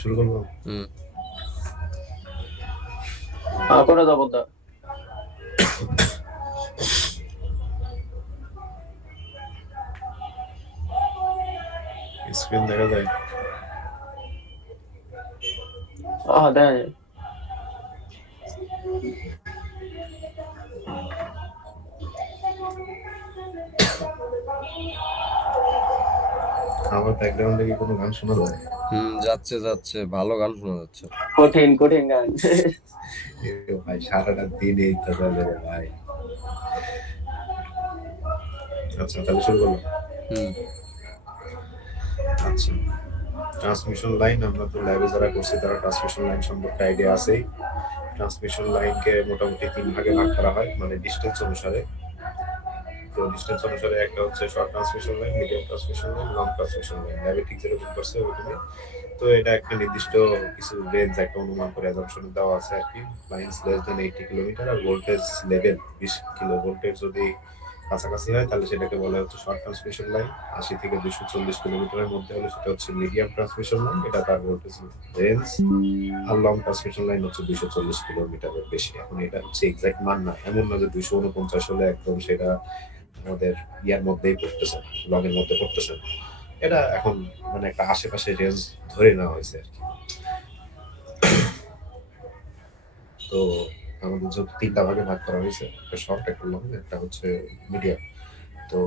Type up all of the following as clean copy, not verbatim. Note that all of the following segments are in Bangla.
শুরু করবো। করে যাবো দা। স্ক্রিন দেখা যায়? দেখা যায়। আমার ব্যাকগ্রাউন্ডে কি কোনো গান শোনা যায়? যাচ্ছে যাচ্ছে, ভালো গান শোনা যাচ্ছে। কঠিন কঠিন গান। ভাই সারাটা দিন এই তো চলে রে ভাই। আচ্ছা তাহলে শুরু করলাম। আচ্ছা, ট্রান্সমিশন লাইন আমরা তো ল্যাবে যারা করছি তারা ট্রান্সমিশন লাইন সম্পর্কে আইডিয়া আছেই। ট্রান্সমিশন লাইনকে মোটামুটি 3 ভাগে ভাগ করা হয়, মানে ডিস্টেন্স অনুসারে। তো ডিস্টেন্স অনুসারে একটা হচ্ছে short transmission line, medium transmission line, long transmission line. ল্যাবে ঠিক যেরকম করছে ওইখানে। তো এটা একটা নির্দিষ্ট কিছু রেঞ্জ একটা অনুমান করে অ্যাজাম্পশনে দেওয়া আছে আর কি। লাইন্স লেস দেন 80 কিলোমিটার আর ভোল্টেজ লেভেল 20 কিলো ভোল্টেজ যদি কাছাকাছি হয় তাহলে সেটাকে বলা হচ্ছে শর্ট ট্রান্সমিশন লাইন। 80 থেকে 240 কিলোমিটারের মধ্যে হলে সেটা হচ্ছে মিডিয়াম ট্রান্সমিশন লাইন, এটা তার ভোল্টেজ রেঞ্জ। আর লং ট্রান্সমিশন লাইন হচ্ছে 240 কিলোমিটারের বেশি। এখন এটা হচ্ছে এক্সাক্ট মান না, এমন না যে 249 হলে একদম সেটা আমাদের ইয়ার মধ্যেই পড়তেছে, লং এর মধ্যে পড়তেছে। এটা এখন মানে একটা আশেপাশে রেঞ্জ ধরে নেওয়া হয়েছে আর কি। তো আমাদের যত 3টা ভাগে ভাগ করা হয়েছে, একটা শর্ট, একটা লং, একটা হচ্ছে মিডিয়াম। তো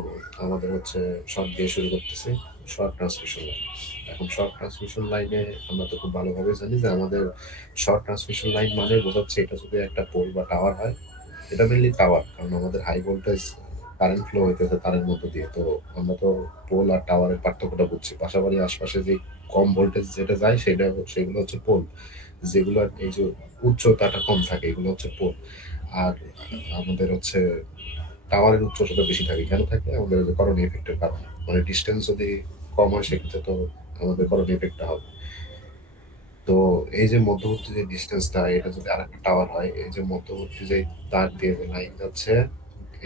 আমাদের হচ্ছে শর্ট দিয়ে শুরু করতেছি, শর্ট ট্রান্সমিশন লাইন। এখন শর্ট ট্রান্সমিশন লাইনে আমরা তো খুব ভালোভাবে জানি যে আমাদের শর্ট ট্রান্সমিশন লাইন মানে বোঝাচ্ছে এটা যদি একটা পোল বা টাওয়ার হয়, এটা মেনলি টাওয়ার, কারণ আমাদের হাই ভোল্টেজ কারেন্ট ফ্লো হইতেছে তারের মধ্য দিয়ে। তো আমরা তো পোল আর টাওয়ারের পার্থক্যটা বুঝছি। পাশাপাশি আশপাশে যে কম ভোল্টেজ যেটা যায় সেগুলো হচ্ছে পোল। যেগুলো এই যে উচ্চতাটা কম থাকে এগুলো হচ্ছে পোল। আর আমাদের হচ্ছে টাওয়ারের উচ্চতাটা বেশি থাকে। কেন থাকে? আমাদের যে করোনা এফেক্টের কারণে। মানে ডিস্টেন্স যদি কম হয় সেক্ষেত্রে তো আমাদের করোনা এফেক্টটা হবে। তো এই যে মধ্যবর্তী যে ডিস্টেন্সটা, এটা যদি আরেকটা টাওয়ার হয়, এই যে মধ্যবর্তী যে তার দিয়ে যে লাইন যাচ্ছে,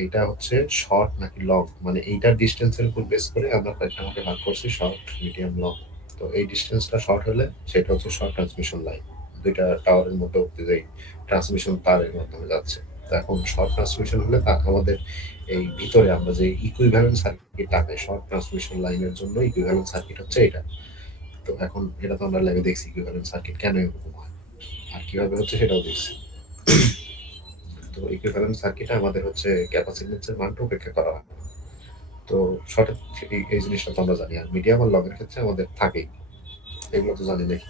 এইটা হচ্ছে শর্ট নাকি লং, মানে এইটার ডিস্টেন্সের উপর বেস করে আমরা কয়েকটা ভাগে ভাগ করছি, শর্ট, মিডিয়াম, লং। তো এই ডিস্টেন্সটা শর্ট হলে সেটা হচ্ছে শর্ট ট্রান্সমিশন লাইন, দুইটা টাওয়ারের মধ্যবর্তী যে ট্রান্সমিশন তারের মাধ্যমে যাচ্ছে। তো এখন শর্ট ট্রান্সমিশন হলে তা আমাদের এই ভিতরে আমরা যে ইকুইভ্যালেন্ট সার্কিট টানে শর্ট ট্রান্সমিশন লাইনের জন্য, ইকুইভ্যালেন্ট সার্কিট হচ্ছে এটা। তো এখন এটা তো আমরা ল্যাবে দেখছি ইকুইভ্যালেন্ট সার্কিট কেন এরকম হয় আর কিভাবে হচ্ছে সেটাও দেখছি। তো ইকুইভ্যালেন্ট সার্কিটে আমাদের হচ্ছে ক্যাপাসিট্যান্সের মানটা উপেক্ষা করা হয়। তো শর্ট এই জিনিসটা তো আমরা জানি, আর মিডিয়াম আর লং এর ক্ষেত্রে আমাদের থাকেই, এগুলো তো জানি নাকি।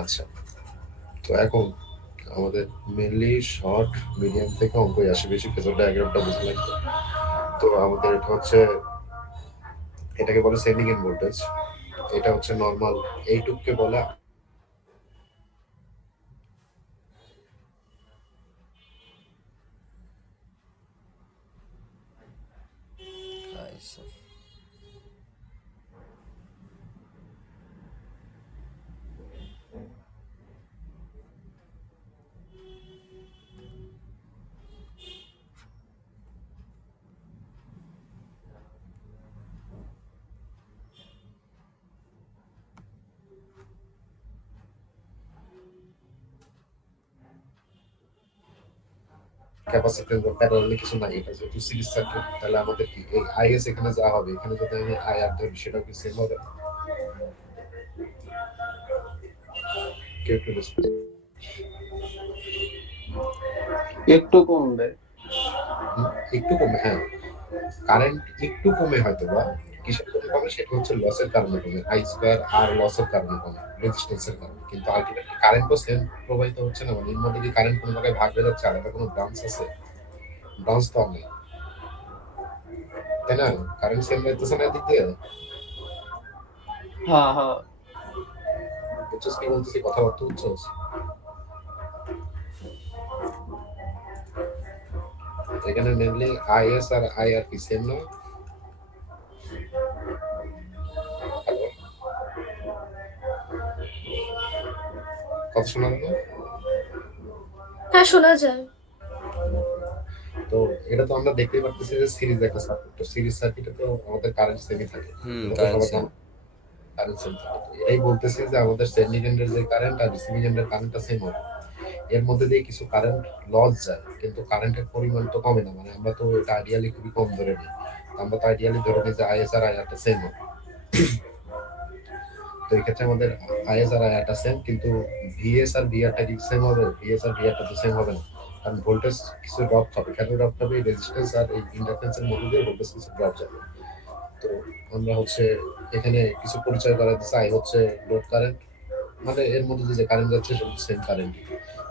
আচ্ছা, তো এখন আমাদের মেনলি শর্ট, মিডিয়াম থেকে অঙ্কই আসে বেশি, ফেজর ডায়াগ্রামটা বুঝে লাগবে। তো আমাদের এটা হচ্ছে, এটাকে বলে সেন্ডিং এন্ড ভোল্টেজ। এটা হচ্ছে নর্মাল, এইটুককে বলে ক্যাপাসিট্যান্স বা প্যারালালি কিছু নাই। এটা যেহেতু সিরিজ সার্কিট, তাহলে আমাদের কি এই আইএস এখানে যা হবে, এখানে যদি আমি আইআর ধরি সেটাও কি সেম হবে? কেউ একটু একটু কমবে। একটু কমে, হ্যাঁ। কারেন্ট একটু কমে হয়তো বা কিসের জন্য কমে, সেটা হচ্ছে লসের কারণে কমে, আই স্কোয়ার আর লসের কারণে কমে, রেজিস্ট্যান্সের কারণে। কিন্তু আলটিমেটলি কারেন্ট তো সেম প্রবাহিত হচ্ছে না, মানে এর মধ্যে কি কারেন্ট কোনো জায়গায় ভাগ হয়ে যাচ্ছে, আলাদা কোনো ব্রাঞ্চ আছে? ব্রাঞ্চ তো নেই, তাই না? কারেন্ট সেম যাইতেছে না এদিক দিয়ে। হ্যাঁ হ্যাঁ। বুঝছস কি বলতেছি? কথাবার্তা বুঝছস? এখানে মেনলি আইএস আর আইআর কি সেম না? হ্যালো, কথা শোনা গেল? হ্যাঁ, শোনা যায়। তো এটা তো আমরা দেখতেই পারতেছি যে সিরিজ একটা সার্কিট, তো সিরিজ সার্কিটে তো আমাদের কারেন্ট সেমই থাকে, এটা তো কারেন্ট সবাই সেম। জানে কারেন্ট সেম থাকে। তো এটাই বলতেছি যে আমাদের সেন্ডিং এন্ডের যে কারেন্ট আর রিসিভিং এন্ডের কারেন্টটা সেম হবে, এর মধ্যে দিয়ে কিছু কারেন্ট লস যায় কিন্তু কারেন্টের পরিমাণ তো কমে না, মানে আমরা তো এটা আইডিয়ালি খুবই কম ধরে নিই, আমরা তো আইডিয়ালি ধরে নিই যে আইএস আর আইআরটা সেম হবে। তো এই ক্ষেত্রে আমাদের আইএস আর আইআরটা সেম, কিন্তু ভিএস আর ভিআরটা কি সেম হবে? ভিএস আর ভিআরটা তো সেম হবে না, কারণ ভোল্টেজ কিছু ড্রপ হবে। কেন ড্রপ হবে? রেজিস্ট্যান্স আর এই ইন্ডাকট্যান্সের মধ্যে দিয়ে ভোল্টেজ কিছু ড্রপ যাবে। তো আমরা হচ্ছে এখানে কিছু পরিচয় করা দিচ্ছে, আই হচ্ছে লোড কারেন্ট, মানে এর মধ্যে যে কারেন্ট যাচ্ছে সেটা সেম কারেন্ট।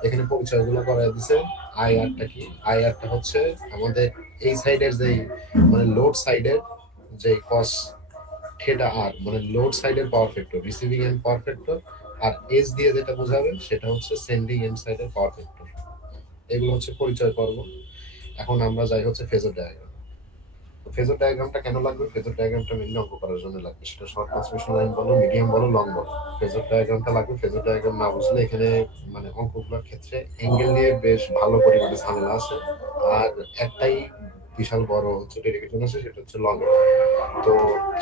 এখানে পরিচয়গুলো করা দিচ্ছে। আইআরটা কি? আইআরটা হচ্ছে আমাদের এই সাইডের যে, মানে লোড সাইডের যে কস থিটা আর, মানে লোড সাইডের power factor, receiving end power factor, R S দিয়ে যেটা বোঝাবে সেটা হচ্ছে সেন্ডিং এন্ড সাইডের পাওয়ার ফ্যাক্টর। এগুলো হচ্ছে পরিচয় পর্ব। এখন আমরা যাই হচ্ছে ফেজর ডায়াগ্রাম। ফেজর ডায়াগ্রামটা কেন লাগবে? ফেজর ডায়াগ্রামটা মেনলি অঙ্ক করার জন্য লাগবে, সেটা শর্ট ট্রান্সমিশন লাইন বলো, মিডিয়াম বলো, লং বলো, ফেজর ডায়াগ্রামটা লাগবে। ফেজর ডায়াগ্রাম না বুঝলে এখানে মানে অঙ্কগুলোর ক্ষেত্রে অ্যাঙ্গেল নিয়ে বেশ ভালো পরিমাণে ঝামেলা আছে। আর একটাই বিশাল বড় হচ্ছে ডেরিভেশন আছে, সেটা হচ্ছে লং। তো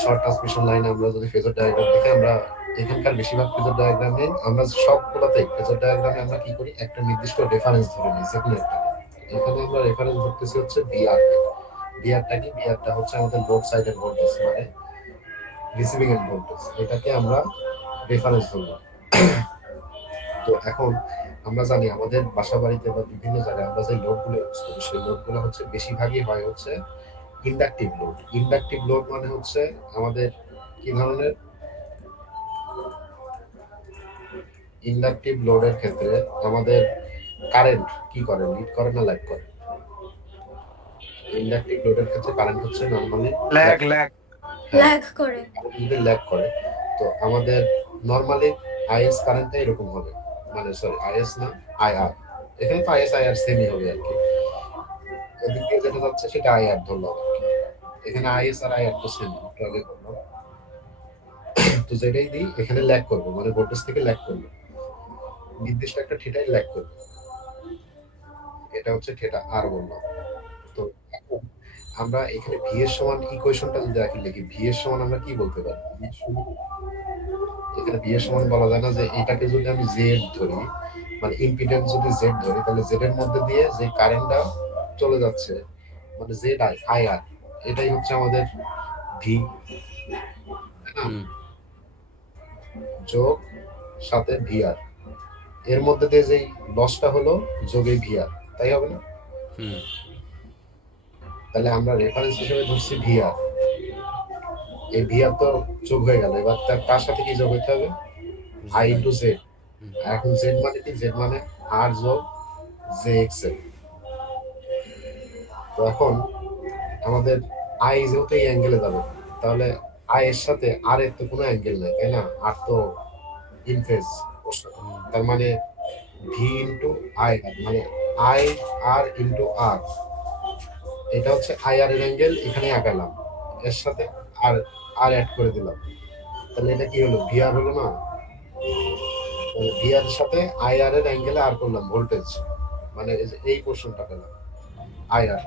শর্ট ট্রান্সমিশন লাইন আমরা যদি ফেজর ডায়াগ্রাম দেখে, আমরা এখানকার বেশিরভাগ ফেজর ডায়াগ্রামে, আমরা সবগুলোতেই ফেজর ডায়াগ্রামে আমরা কি করি, একটা নির্দিষ্ট রেফারেন্স ধরে নিই, যেকোনো একটা। এখানে আমরা রেফারেন্স ধরতেছি হচ্ছে ভিআর। ভিআরটা কি? ভিআরটা হচ্ছে আমাদের লোড সাইডের ভোল্টেজ, মানে রিসিভিং এন্ড ভোল্টেজ, এটাকে আমরা রেফারেন্স ধরলাম। তো এখন আমরা জানি আমাদের বাসা বাড়িতে বা বিভিন্ন জায়গায় আমরা যে লোডগুলো ইউজ করি, সেই লোডগুলো হচ্ছে বেশিরভাগই হয় হচ্ছে ইন্ডাকটিভ লোড। ইন্ডাকটিভ লোড মানে হচ্ছে আমাদের কি ধরনের? ইন্ডাকটিভ লোডের ক্ষেত্রে আমাদের কারেন্ট কি করে? লিড করে না ল্যাগ করে? ইন্ডাকটিভ লোডের ক্ষেত্রে কারেন্ট হচ্ছে নরমালি ল্যাগ ল্যাগ ল্যাগ করে। যদি ল্যাগ করে, তো আমাদের নরমালি আইএস কারেন্টটা এরকম হবে, মানে সরি আইএস না, আইআর। এখানে তো আইএস আইআর সেমই হবে আর কি, এদিক দিয়ে যেটা যাচ্ছে সেটা আইআর ধরলাম আর কি। এখানে আইএস আর আইআর তো সেম, একটু আগে করলাম। তো যেটাই দিই এখানে ল্যাগ করবে, মানে ভোল্টেজ থেকে ল্যাগ করবে, নির্দিষ্ট একটা থিটায় ল্যাগ করবে, এটা হচ্ছে থিটা আর বললাম। তো এখন আমরা এখানে ভি এর সমান ইকুয়েশনটা যদি আগে লিখি, ভি এর সমান আমরা কি বলতে পারি? এখানে ভি এর সমান বলা যায় না যে এটাকে যদি আমি জেড ধরি, মানে ইম্পিডেন্স যদি জেড ধরি, তাহলে জেড এর মধ্যে দিয়ে যে কারেন্টটা চলে যাচ্ছে, মানে জেড আই আই আর, এটাই হচ্ছে আমাদের ভি, যোগ সাথে ভিআর, এর মধ্যে দিয়ে যেই লসটা হলো যোগে ভিআর, তাই হবে না? তাহলে আমরা রেফারেন্স হিসেবে ধরছি ভিআর। এই ভিআর তো যোগ হয়ে গেল, এবার তার কার সাথে কি যোগ হইতে হবে? I into Z. এখন জেড মানে কি? জেড মানে আর যোগ জে এক্স এল। তো এখন আমাদের আই যেহেতু এই অ্যাঙ্গেলে যাবে, তাহলে আই এর সাথে আর এর তো কোনো অ্যাঙ্গেল নাই, তাই না? আর তো ইন ফেজ, তার মানে ভি ইন্টু আই আর, মানে আই আর ইন্টু আর, এটা হচ্ছে আই আর এর অ্যাঙ্গেল, এখানে আঁকালাম, এর সাথে আর আর অ্যাড করে দিলাম, তাহলে এটা কি হলো? ভি আর হলো না? ভি আর এর সাথে আই আর এর অ্যাঙ্গেলে আর করলাম ভোল্টেজ, মানে এই পোর্শনটা পেলাম আই আর।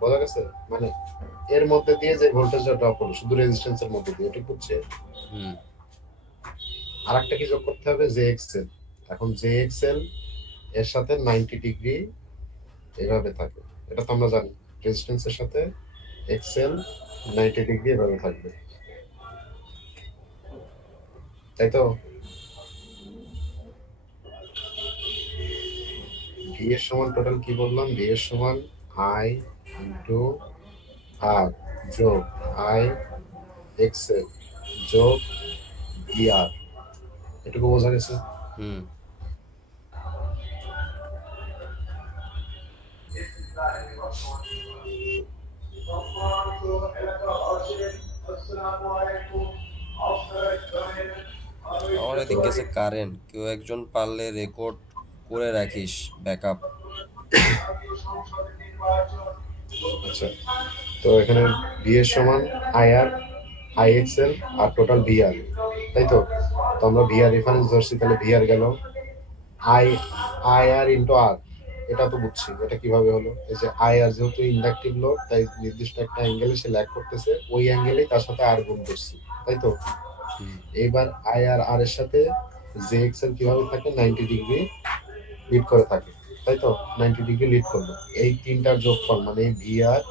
বোঝা গেছে? মানে এর মধ্যে দিয়ে যে ভোল্টেজটা ড্রপ হলো শুধু রেজিস্ট্যান্সের মধ্যে দিয়ে, এটা বুঝছে? আর একটা কি যোগ করতে হবে? J XL. এখন জে এক্সএল এর সাথে 90 ডিগ্রি এভাবে থাকে, এটা তো আমরা জানি, রেজিস্ট্যান্সের সাথে এক্সএল 90 ডিগ্রি এভাবে থাকবে, তাই তো? ভি এর সমান টোটাল কি বললাম? ভি এর সমান আই ইন্টু আর যোগ আই এক্সএল যোগ ভি আর। এটুকু বোঝা গেছে? আমার এদিকে গেছে কারেন্ট, কেউ একজন পারলে রেকর্ড করে রাখিস ব্যাকআপ। আচ্ছা, তো এখানে ভি এর সমান আই আর আই এক্সএল আর টোটাল ভি আর, তাই তো? তো আমরা ভি আর রেফারেন্স ধরছি, তাহলে ভি আর গেল আই আই আর ইন্টু আর, এটা তো বুঝছি, এটা কিভাবে হলো? এই যে আই আর যেহেতু ইন্ডাকটিভ লোড, তাই নির্দিষ্ট একটা অ্যাঙ্গেলে সে ল্যাগ করতেছে, ওই অ্যাঙ্গেলেই তার সাথে আর গুণ করছি, তাই তো? হুম এইবার আই আর আর এর সাথে জে এক্সেল কিভাবে থাকে, 90 ডিগ্রি লিড করে থাকে, তাই তো? 90 ডিগ্রি লিড করলো। এই তিনটার যোগফল মানে V R,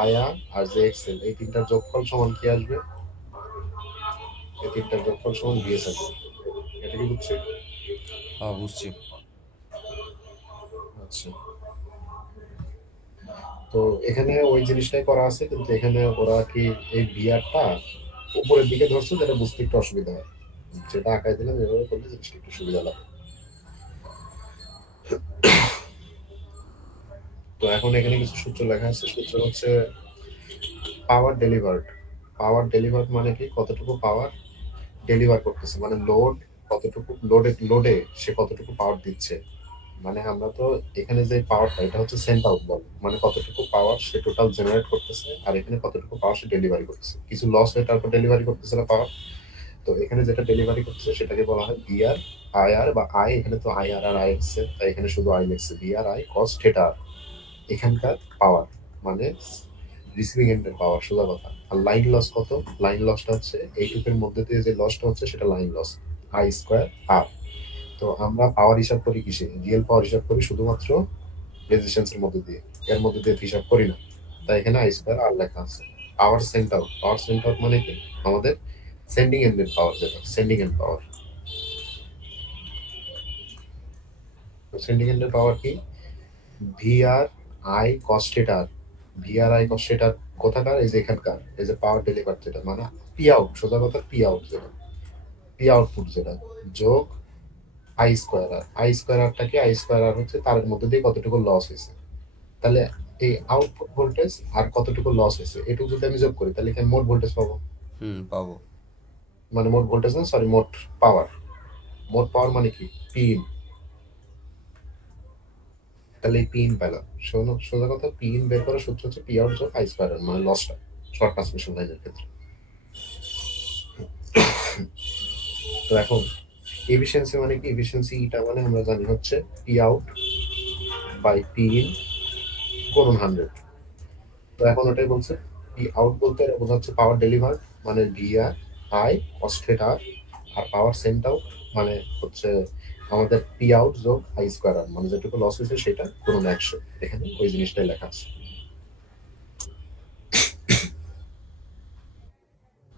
I R J X L, এই তিনটার যোগফল সমান কি আসবে? এই তিনটার যোগফল সমান ভিএস আসবে। এটা কি বুঝছি? হ্যাঁ বুঝছি। আচ্ছা, তো এখানে ওই জিনিসটাই করা আছে, কিন্তু এখানে ওরা কি এই বিয়ারটা উপরের দিকে ধরছে, যেটা বুঝতে একটু অসুবিধা হয়। যেটা আঁকায় দিলাম এভাবে করলে জিনিসটা একটু সুবিধা লাগে। তো এখন এখানে কিছু সূত্র লেখা আছে। সূত্র হচ্ছে পাওয়ার ডেলিভার্ড। পাওয়ার ডেলিভার্ড মানে কি, কতটুকু পাওয়ার ডেলিভার করতেছে, মানে লোড কতটুকু, লোডে সে কতটুকু পাওয়ার দিচ্ছে। মানে আমরা তো এখানে যে পাওয়ারটা, এটা হচ্ছে সেন্ট আউট বল, মানে কতটুকু পাওয়ার সে টোটাল জেনারেট করতেছে, আর এখানে কতটুকু পাওয়ার সে ডেলিভারি করতেছে। কিছু লস হয়ে তারপর ডেলিভারি করতেছে না পাওয়ার। তো এখানে যেটা ডেলিভারি করতেছে সেটাকে বলা হয় বিআর, আইআর বা আই। এখানে তো আইআর আর আই এসছে, তাই এখানে শুধু আই লিখছে, বিআর আই কস থিটা। এখানকার পাওয়ার মানে রিসিভিং এন্ডের পাওয়ার, সোজা কথা। আর লাইন লস কত? লাইন লসটা হচ্ছে এইটুকের মধ্যে দিয়ে যে লসটা হচ্ছে সেটা লাইন লস, আই স্কোয়ার আর। তো আমরা পাওয়ার হিসাব করি কিসে? রিয়েল পাওয়ার হিসাব করি শুধুমাত্র রেজিস্ট্যান্সের মধ্যে দিয়ে, এর মধ্যে দিয়ে হিসাব করি না। তাই এখানে আই স্কোয়ার আর লেখা আছে। Power sent out, power sent out মানে কি? আমাদের সেন্ডিং এন্ডের পাওয়ার, যেটা সেন্ডিং এন্ড পাওয়ার। সেন্ডিং এন্ডের পাওয়ার কি? V R I cos theta. V R I cos theta কোথাকার? এই যে এখানকার, এই যে পাওয়ার ডেলিভার যেটা, মানে পি আউট, সোজা কথা পি আউট যেটা, পি আউটপুট যেটা, যোগ I square R. I square আরটা কি? আই স্কোয়ার আর হচ্ছে তার মধ্যে দিয়ে কতটুকু লস হয়েছে। তাহলে এই আউটপুট ভোল্টেজ আর কতটুকু লস হয়েছে, এটুকু যদি আমি যোগ করি তাহলে এখানে মোট ভোল্টেজ পাবো। পাবো। মানে মোট ভোল্টেজ না, সরি, মোট পাওয়ার। মোট পাওয়ার মানে কি? P in. তাহলে এই পি ইন পেলাম। শোনো, সোজা কথা, পি ইন বের করার সূত্র হচ্ছে পি আউট যোগ আই স্কোয়ার আর, মানে লসটা শর্ট ট্রান্সমিশন লাইনের ক্ষেত্রে। তো এখন এফিসিয়েন্সি মানে কি? এফিসিয়েন্সি এটা মানে আমরা জানি হচ্ছে P out by P in গুণন 100। তো এখন ওটাই বলছে, পি আউট বলতে এটা বোঝাচ্ছে পাওয়ার ডেলিভার, মানে V R I cos theta, আর পাওয়ার সেন্ট আউট মানে হচ্ছে আমাদের পি আউট যোগ আই স্কোয়ার আর, মানে যেটুকু লস হয়েছে সেটা গুণন 100। এখানে ওই জিনিসটাই লেখা আছে।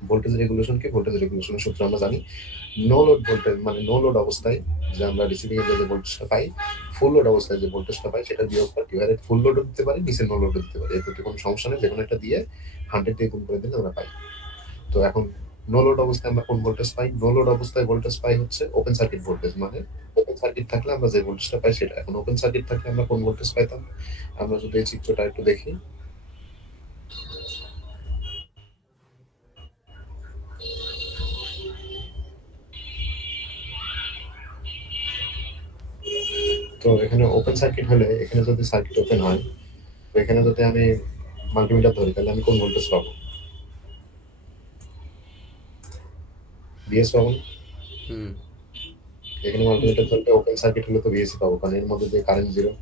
ভোল্টেজ রেগুলেশন কি? ভোল্টেজ রেগুলেশনের সূত্র আমরা জানি, নো লোড ভোল্টেজ মানে নো লোড অবস্থায় যে আমরা রিসিভিং এর যে ভোল্টেজটা পাই, ফুল লোড অবস্থায় যে ভোল্টেজটা পাই সেটা বিয়োগ করে ডিভাইডেড ফুল লোডও দিতে পারি, নিচে নো লোডও দিতে পারি, এতে কোনো সমস্যা নেই। যেকোনো একটা দিয়ে 100 দিয়ে গুণ করে দিলে আমরা পাই। তো এখন নো লোড অবস্থায় আমরা কোন ভোল্টেজ পাই? নো লোড অবস্থায় ভোল্টেজ পাই হচ্ছে ওপেন সার্কিট ভোল্টেজ, মানে ওপেন সার্কিট থাকলে আমরা যে ভোল্টেজটা পাই সেটা। এখন ওপেন সার্কিট থাকলে আমরা কোন ভোল্টেজ পাইতাম? আমরা যদি এই চিত্রটা একটু দেখি, তো এখানে ওপেন সার্কিট হলে, এখানে যদি সার্কিট ওপেন হয়, তো এখানে যদি আমি মাল্টিমিটার ধরি তাহলে আমি কোন ভোল্টেজ পাবো? ভিএস পাবো না? হুম এখানে মাল্টিমিটার ধরলে ওপেন সার্কিট হলে তো ভিএসি পাবো, কারণ এর মধ্যে দিয়ে কারেন্ট জিরো,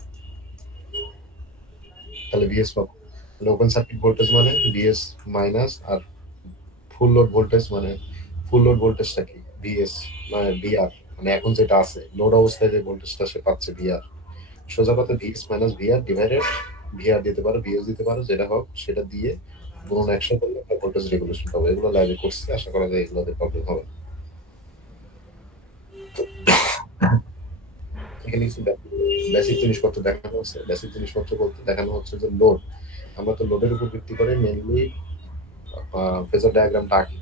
তাহলে ভিএস পাবো। তাহলে ওপেন সার্কিট ভোল্টেজ মানে ভিএস মাইনাস, আর ফুল লোড ভোল্টেজ মানে, ফুল লোড ভোল্টেজটা কি? ভিএস মানে ভিআর, মানে এখন যেটা আছে লোড অবস্থায় যে ভোল্টেজটা সে পাচ্ছে ভিআর। সোজা কথা VS minus VR divided, VR দিতে পারো, ভিএস দিতে পারো, যেটা হোক সেটা দিয়ে গুণন 100 করলে একটা ভোল্টেজ রেগুলেশন পাবো। এগুলো লাইভে করছি, আশা করা যায় এগুলোতে প্রবলেম হবে না। এখানে কিছু বেসিক জিনিসপত্র দেখানো হচ্ছে। বেসিক জিনিসপত্র বলতে দেখানো হচ্ছে যে লোড, আমরা তো লোডের উপর ভিত্তি করে মেইনলি ফেজর ডায়াগ্রামটা আঁকি।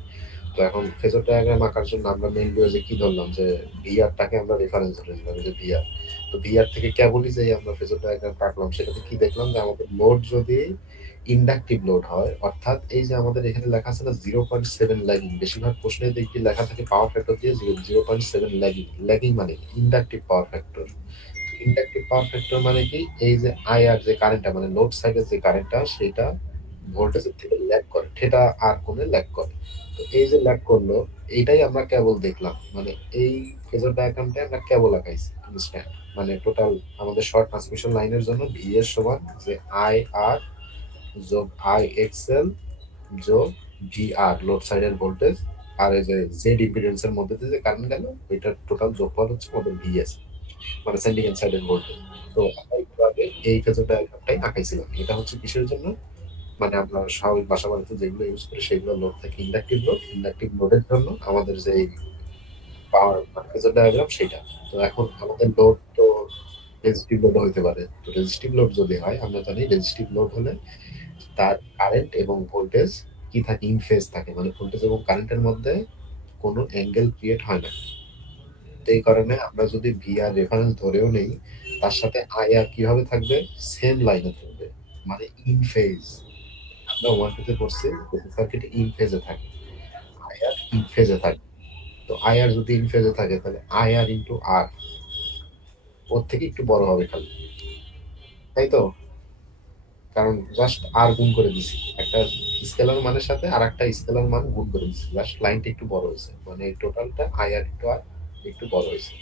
তো এখন ফেজর ডায়াগ্রাম আঁকার জন্য আমরা মেইনলি যে কি ধরলাম, যে ভিআরটাকে আমরা রেফারেন্স ধরে নিলাম, যে ভিআর। তো ভিআর থেকে কেবলই যে আমরা ফেজর ডায়াগ্রাম আঁকলাম, সেটাতে কি দেখলাম, যে আমাদের লোড যদি ইন্ডাকটিভ লোড হয়, অর্থাৎ এই যে আমাদের এখানে লেখা আছে না 0.7 ল্যাগিং, বেশিরভাগ প্রশ্নে দেখি লেখা থাকে পাওয়ার ফ্যাক্টর দিয়ে 0.7 ল্যাগিং। ল্যাগিং মানে ইন্ডাকটিভ পাওয়ার ফ্যাক্টর। ইন্ডাকটিভ পাওয়ার ফ্যাক্টর মানে কি? এই যে আইআর যে কারেন্টটা, মানে লোড সাইডের যে কারেন্টটা, সেটা ভোল্টেজের থেকে ল্যাগ করে, থিটা আর কোণে ল্যাগ করে। তো এই যে ল্যাগ করলো, এইটাই আমরা কেবল দেখলাম, মানে এই ফেজর ডায়াগ্রামটা আমরা কেবল আঁকাইছি। ইনস্ট্যান্ট, মানে টোটাল আমাদের শর্ট ট্রান্সমিশন লাইনের জন্য ভি এর সমান যে আই আর যোগ আই এক্সএল যোগ ভি আর লোড সাইডের ভোল্টেজ, আর এই যে জেড ইম্পিডেন্সের মধ্যে দিয়ে যে কারেন্ট গেল, ওইটার টোটাল যোগফল হচ্ছে আমাদের ভিএস, মানে সেন্ডিং এন্ড সাইডের ভোল্টেজ। তো আমরা একটু আগে এই ফেজর ডায়াগ্রামটাই আঁকাইছিলাম। এটা হচ্ছে কিসের জন্য, মানে আমরা স্বাভাবিক বাসা বাড়িতে যেগুলো ইউজ করি সেগুলো লোড থাকে ইন্ডাকটিভ লোড, ইন্ডাকটিভ লোডের জন্য আমাদের যে পাওয়ার মানে ফেজর ডায়াগ্রাম সেটা। তো এখন আমাদের লোড তো রেজিস্টিভ লোড হইতে পারে। তো রেজিস্টিভ লোড যদি হয়, আমরা জানি রেজিস্টিভ লোড হলে তার কারেন্ট এবং ভোল্টেজ কি থাকে, ইন ফেজ থাকে, মানে ভোল্টেজ এবং কারেন্টের মধ্যে কোনো অ্যাঙ্গেল ক্রিয়েট হয় না। তো এই কারণে আমরা যদি ভিআর রেফারেন্স ধরেও নেই, তার সাথে আইআর কিভাবে থাকবে, সেম লাইনে থাকবে, মানে ইন ফেজ। আমরা ওয়ান টুতে করছি সার্কিট ইন ফেজে থাকে, আইআর ইন ফেজে থাকে। তো আইআর যদি ইন ফেজে থাকে তাহলে আইআর ইন্টু আর ওর থেকে একটু বড় হবে খালি, তাই তো? কারণ জাস্ট আর গুণ করে দিছি, একটা স্কেলার মানের সাথে আর একটা স্কেলার মান গুণ করে দিছি, জাস্ট লাইনটা একটু বড় হয়েছে, মানে এই টোটালটা আইআর ইন্টু আর একটু বড় হয়েছে।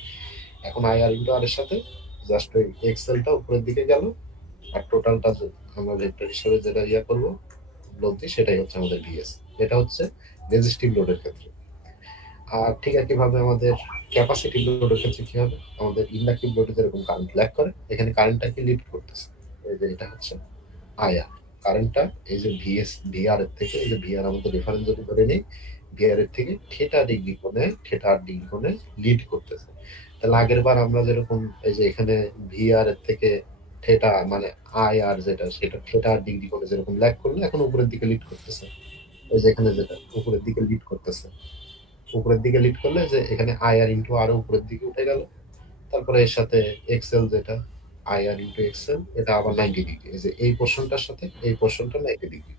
এখন আইআর ইন্টু আর এর সাথে জাস্ট ওই এক্সেলটা উপরের দিকে গেল, আর টোটালটা আমরা ভেক্টর হিসেবে যেটা ইয়া করবো লোড দিই, সেটাই হচ্ছে আমাদের ভিএস। এটা হচ্ছে রেজিস্টিভ লোডের ক্ষেত্রে। আর ঠিক একইভাবে আমাদের ক্যাপাসিটিভ লোডের ক্ষেত্রে কি হবে, আমাদের ইন্ডাকটিভ লোডে যেরকম কারেন্ট ল্যাগ করে, এখানে কারেন্টটাকে লিড করতেছে। এই যে এটা হচ্ছে আইআর, কারেন্টটা এই যে ভিএস ভিআর এর থেকে, এই যে ভিআর আমাদের রেফারেন্স যদি ধরে নিই, ভিআর এর থেকে থেটা ডিগ্রি কোণে লিড করতেছে। তাহলে আগের বার আমরা যেরকম এই যে এখানে ভিআর এর থেকে থেটা মানে আইআর যেটা, সেটা থেটা ডিগ্রি কোণে যেরকম ল্যাগ করলে এখন উপরের দিকে লিড করতেছে। এই যে এখানে যেটা উপরের দিকে লিড করতেছে, উপরের দিকে লিড করলে যে এখানে আইআর ইন্টু আরো উপরের দিকে উঠে গেল। তারপরে এর সাথে এক্সেল যেটা আইআর ইন্টু এক্সেল, এটা আবার 90 ডিগ্রি, এই যে এই পোর্শনটার সাথে এই পোর্শনটা 90 ডিগ্রি।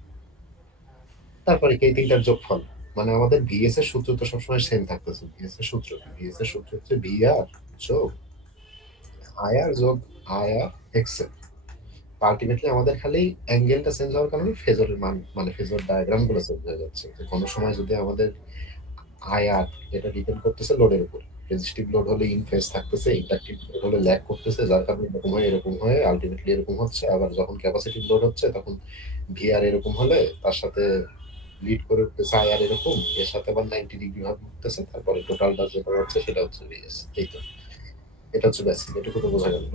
তারপরে কি এই তিনটার যোগফল, মানে আমাদের ভিএস এর সূত্র তো সবসময় সেম থাকতেছে। ভিএস এর সূত্র হচ্ছে ভিআর যোগ আইআর যোগ আইআর এক্সেল। আলটিমেটলি আমাদের খালি অ্যাঙ্গেলটা চেঞ্জ হওয়ার কারণে ফেজরের মান, মানে ফেজর ডায়াগ্রাম গুলো চেঞ্জ হয়ে যাচ্ছে। যে কোনো সময় যদি আমাদের আইআর, এটা ডিপেন্ড করতেছে লোডের উপর, রেজিস্টিভ লোড হলে ইন ফেজ থাকতেছে, ইন্ডাকটিভ লোড হলে ল্যাগ করতেছে, যার কারণে এরকম হয়ে আলটিমেটলি এরকম হচ্ছে। আবার যখন ক্যাপাসিটিভ লোড হচ্ছে তখন ভিআর এরকম হলে তার সাথে লিড করে উঠতেছে আইআর এরকম, এর সাথে আবার 90 ডিগ্রি ভাবে উঠতেছে, তারপরে টোটালটা যেটা হচ্ছে সেটা হচ্ছে ভিএস। এই তো, এটা হচ্ছে বেসিক, এটুকু তো বোঝা গেল।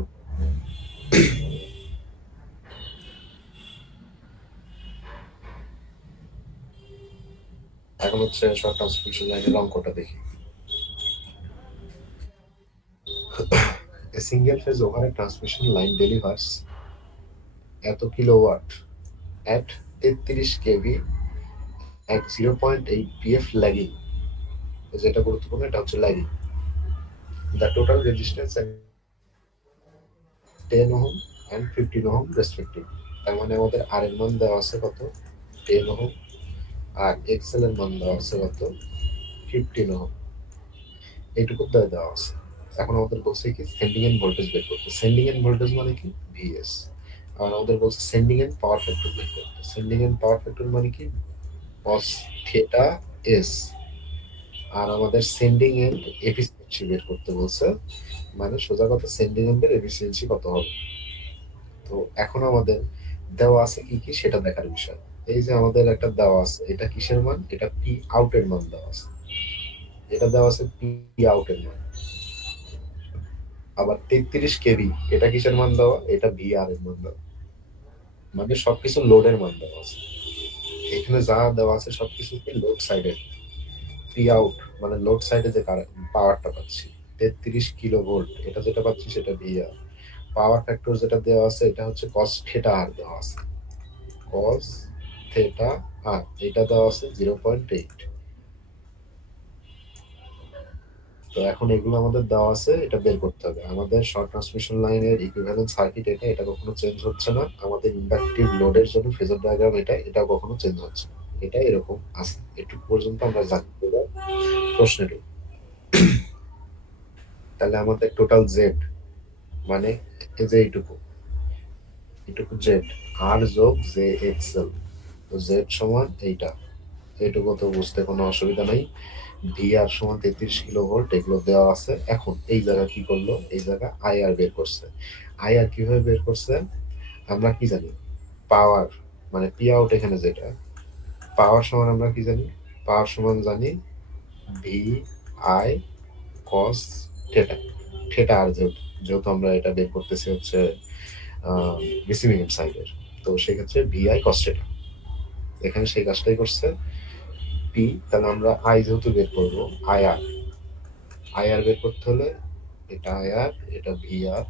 এখন হচ্ছে শর্ট ট্রান্সমিশন লাইনের অঙ্কটা দেখি। A single phase overhead transmission line delivers এত kilowatt at 33 kV at 0.8 pf lagging, যেটা গুরুত্বপূর্ণ এটা হচ্ছে lagging. The total resistance at 10 ohm and 15 ohm respectively. তার মানে আমাদের আর এর মান দেওয়া আছে কত, 10 ohm, আর এক্সএল এর মান দেওয়া আছে কত, 15 ohm। এইটুকু দেওয়া আছে। এখন আমাদের বলছে কি সেন্ডিং এন্ড ভোল্টেজ বের করতে। সেন্ডিং এন্ড ভোল্টেজ মানে কি, ভিএস। আর আমাদের বলছে সেন্ডিং এন্ড পাওয়ার ফ্যাক্টর বের করতে। সেন্ডিং এন্ড পাওয়ার ফ্যাক্টর মানে কি, cos থিটা এস। আর আমাদের সেন্ডিং এন্ড এফিসিয়েন্সি বের করতে বলছে, মানে সোজা কথা সেন্ডিং এন্ডের এফিসিয়েন্সি কত হবে। তো এখন আমাদের দেওয়া আছে কি কি সেটা দেখার বিষয়। এই যে আমাদের একটা দেওয়া আছে, এটা কিসের মান, এটা পি আউটের মান দেওয়া আছে, এটা দেওয়া আছে পি আউটের মান। আবার 33 কেভি, এটা কিসের মান দেওয়া, এটা ভিআর এর মান দেওয়া, মানে সবকিছু লোডের মান দেওয়া আছে। এখানে যা দেওয়া আছে সবকিছু লোড সাইডের, পি আউট মানে লোড সাইডে যে পাওয়ারটা পাচ্ছি 33 কিলো ভোল্ট, এটা যেটা পাচ্ছি সেটা ভিআর। পাওয়ার ফ্যাক্টর যেটা দেওয়া আছে এটা হচ্ছে কস থিটা আর দেওয়া আছে, কস থিটা আর, এটা দেওয়া আছে 0.8। তো এখন এগুলো আমাদের দেওয়া আছে, এটা বের করতে হবে। আমাদের শর্ট ট্রান্সমিশন লাইনের ইকুইভ্যালেন্ট সার্কিট এটা, এটা কখনো চেঞ্জ হচ্ছে না। আমাদের ইন্ডাকটিভ লোডের জন্য ফেজর ডায়াগ্রাম এটা, এটা কখনো চেঞ্জ হচ্ছে না, এটা এরকম আছে। এটুকু পর্যন্ত আমরা জানি প্রশ্নটি। তাহলে আমাদের টোটাল জেড মানে এই যে এইটুকু, এটুকু জেড, আর যোগ জে এক্সএল, তো জেড সমান এইটা, এইটুকু তো বুঝতে কোনো অসুবিধা নাই। ভি আর সমান 33 কিলো ভোল্ট এগুলো দেওয়া আছে। এখন এই জায়গা কি করলো, এই জায়গা আই আর বের করছে। আই আর কিভাবে বের করছে, আমরা কি জানি পাওয়ার মানে পি আউট, এখানে যেটা পাওয়ার সমান আমরা কি জানি, পাওয়ার সমান জানি V I cos theta. Theta আর যেহেতু যেহেতু আমরা এটা বের করতেছি হচ্ছে রিসিভিং এন্ড সাইডের, তো সেক্ষেত্রে ভি আই কস থিটা। এখানে সেই কাজটাই করছে পি। তাহলে আমরা আই যেহেতু বের করবো, আই আর বের করতে হলে এটা আই আর, এটা ভি আর।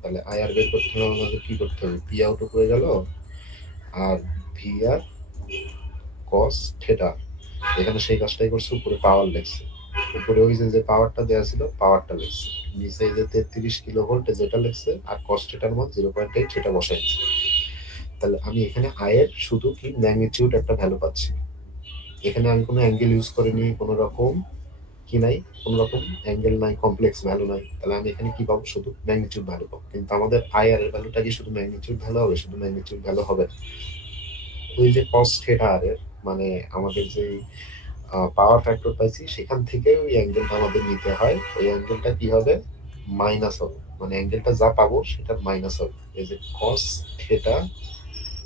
তাহলে আই আর বের করতে হলে আমাদের কি করতে হবে, পি আউট হয়ে গেল আর ভি আর কস থিটা। এখানে সেই কাজটাই করছে, উপরে পাওয়ার লেগছে, উপরে ওই যে পাওয়ারটা দেওয়া ছিল পাওয়ারটা লেগছে, নিচে এই যে 33 কিলো ভোল্টে যেটা লেগছে আর কস থিটার মান 0.8 সেটা বসাইছে। তাহলে আমি এখানে আয়ের শুধু কি ম্যাগনিটিউড একটা ভ্যালু পাচ্ছি। এখানে আমি কোনো অ্যাঙ্গেল ইউজ করিনি, কোনো রকম কি নাই, কোনো রকম অ্যাঙ্গেল নাই, কমপ্লেক্স ভ্যালু নাই। তাহলে আমি এখানে কি পাবো, শুধু ম্যাগনিটিউড ভ্যালু পাবো। কিন্তু আমাদের আই আর এর ভ্যালুটা কি শুধু ম্যাগনিটিউড ভ্যালু হবে, শুধু ম্যাগনিটিউড ভ্যালু হবে না। ওই যে কস থিটা আর এর মানে আমাদের যে পাওয়ার ফ্যাক্টর পাইছি সেখান থেকে ওই অ্যাঙ্গেলটা আমাদের নিতে হয়। ওই অ্যাঙ্গেলটা কি হবে, মাইনাস হবে, মানে অ্যাঙ্গেলটা যা পাবো সেটা মাইনাস হবে। এই যে কস থিটা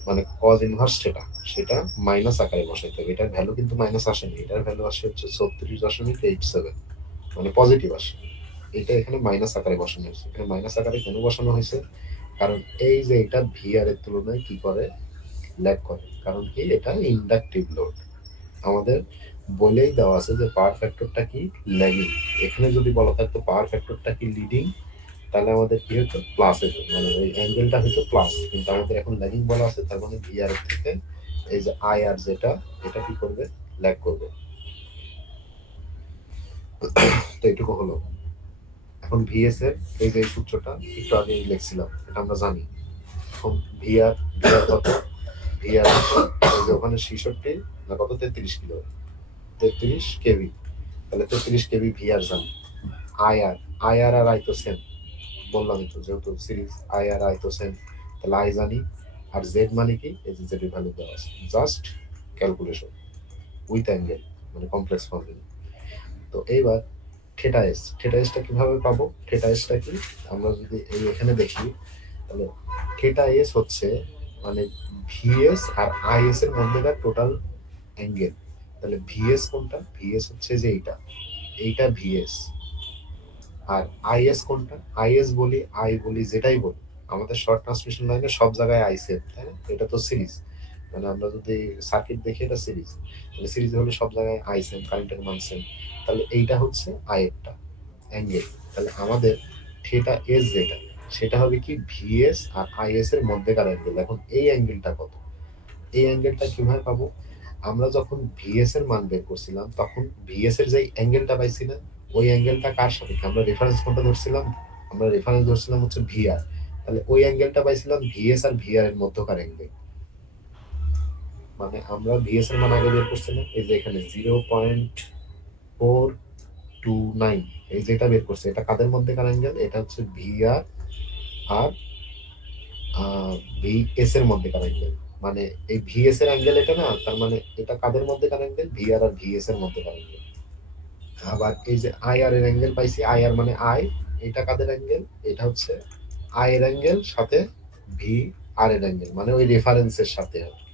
মানে কজ ইনভার্স থিটা, সেটা মাইনাস আকারে বসাইতে হবে। এটার ভ্যালু কিন্তু মাইনাস আসেনি, এটার ভ্যালু আসে হচ্ছে 36.87, মানে পজিটিভ আসে। এটা এখানে মাইনাস আকারে বসানো হয়েছে। এখানে মাইনাস আকারে কেন বসানো হয়েছে, কারণ এই যে এটা ভি আর এর তুলনায় কি করে, ল্যাগ করে। কারণ কি, এটা ইন্ডাকটিভ লোড। আমাদের বলেই দেওয়া আছে যে পাওয়ার ফ্যাক্টরটা কি, ল্যাগিং। এখানে যদি বলা থাকতো পাওয়ার ফ্যাক্টরটা কি লিডিং, তাহলে আমাদের কি হতো, প্লাস হতো, মানে ওই অ্যাঙ্গেলটা হতো প্লাস। কিন্তু আমাদের এখন ল্যাগিং বলা আছে, তার মানে ভি আর থেকে এই যে আই আর যেটা, এটা কি করবে, ল্যাগ করবে। তো এইটুকু হলো। এখন ভিএস এর এই যে সূত্রটা একটু আগে লিখছিলাম, এটা আমরা জানি। এখন ভি আর কত, ভি আর এই যে ওখানে 66 না কত, 33 কিলো, 33 কেভি। তাহলে 33 কেভি ভি আর জানি। আই আর আর আই তো সেম, বললামই তো, যেহেতু সিরিজ আই তো সেম। তাহলে আই জানি, আর জেড মানে কি, এই যে জেড এর ভ্যালু দেওয়া আছে, জাস্ট ক্যালকুলেশন উইথ অ্যাঙ্গেল, মানে কমপ্লেক্স ফর্মুলা। তো এইবার থিটা এসটা কিভাবে পাবো, থিটা এসটা কি, আমরা যদি এই এখানে দেখি, তাহলে থিটা এস হচ্ছে মানে ভিএস আর আইএস এর মধ্যেকার টোটাল অ্যাঙ্গেল। তাহলে ভিএস কোনটা, ভিএস হচ্ছে যে এইটা, এইটা ভিএস। আর আইএস কোনটা, আইএস বলি আই বলি যেটাই বলি, আমাদের শর্ট ট্রান্সমিশন লাইনে সব জায়গায় আই সেভ, তাই না? এটা তো সিরিজ, মানে আমরা যদি সার্কিট দেখি এটা সিরিজ, তাহলে সিরিজ হলে সব জায়গায় আই সেম, কারেন্টের মান সেম। তাহলে এইটা হচ্ছে আই এরটা অ্যাঙ্গেল। তাহলে আমাদের থিটা এস যেটা, সেটা হবে কি ভিএস আর আইএস এর মধ্যেকার অ্যাঙ্গেল। এখন এই অ্যাঙ্গেলটা কত, এই অ্যাঙ্গেলটা কিভাবে পাবো, আমরা যখন ভিএস এর মান বের করছিলাম তখন ভিএস এর যে অ্যাঙ্গেলটা পাইছি না, ওই অ্যাঙ্গেলটা কার সাপেক্ষে, আমরা রেফারেন্স কোনটা ধরছিলাম, আমরা রেফারেন্স ধরছিলাম হচ্ছে ভিআর। তাহলে ওই অ্যাঙ্গেলটা পাইছিলাম ভিএস আর ভিআর এর মধ্যকার অ্যাঙ্গেল। মানে আমরা ভিএস এর মান আগে বের করছিলাম, এই যে এখানে 0.429, এই যেটা বের করছে এটা কাদের মধ্যেকার অ্যাঙ্গেল, এটা হচ্ছে ভিআর আর ভিএস এর মধ্যেকার অ্যাঙ্গেল। মানে এই ভিএস এর অ্যাঙ্গেল এটা না, তার মানে এটা কাদের মধ্যেকার অ্যাঙ্গেল, ভিআর আর ভিএস এর মধ্যেকার অ্যাঙ্গেল। আবার এই যে আই আর এর অ্যাঙ্গেল পাইছি, আই আর মানে আই, এটা কাদের অ্যাঙ্গেল, এটা হচ্ছে আই এর অ্যাঙ্গেল সাথে ভি আর এর অ্যাঙ্গেল, মানে ওই রেফারেন্সের সাথে আর কি,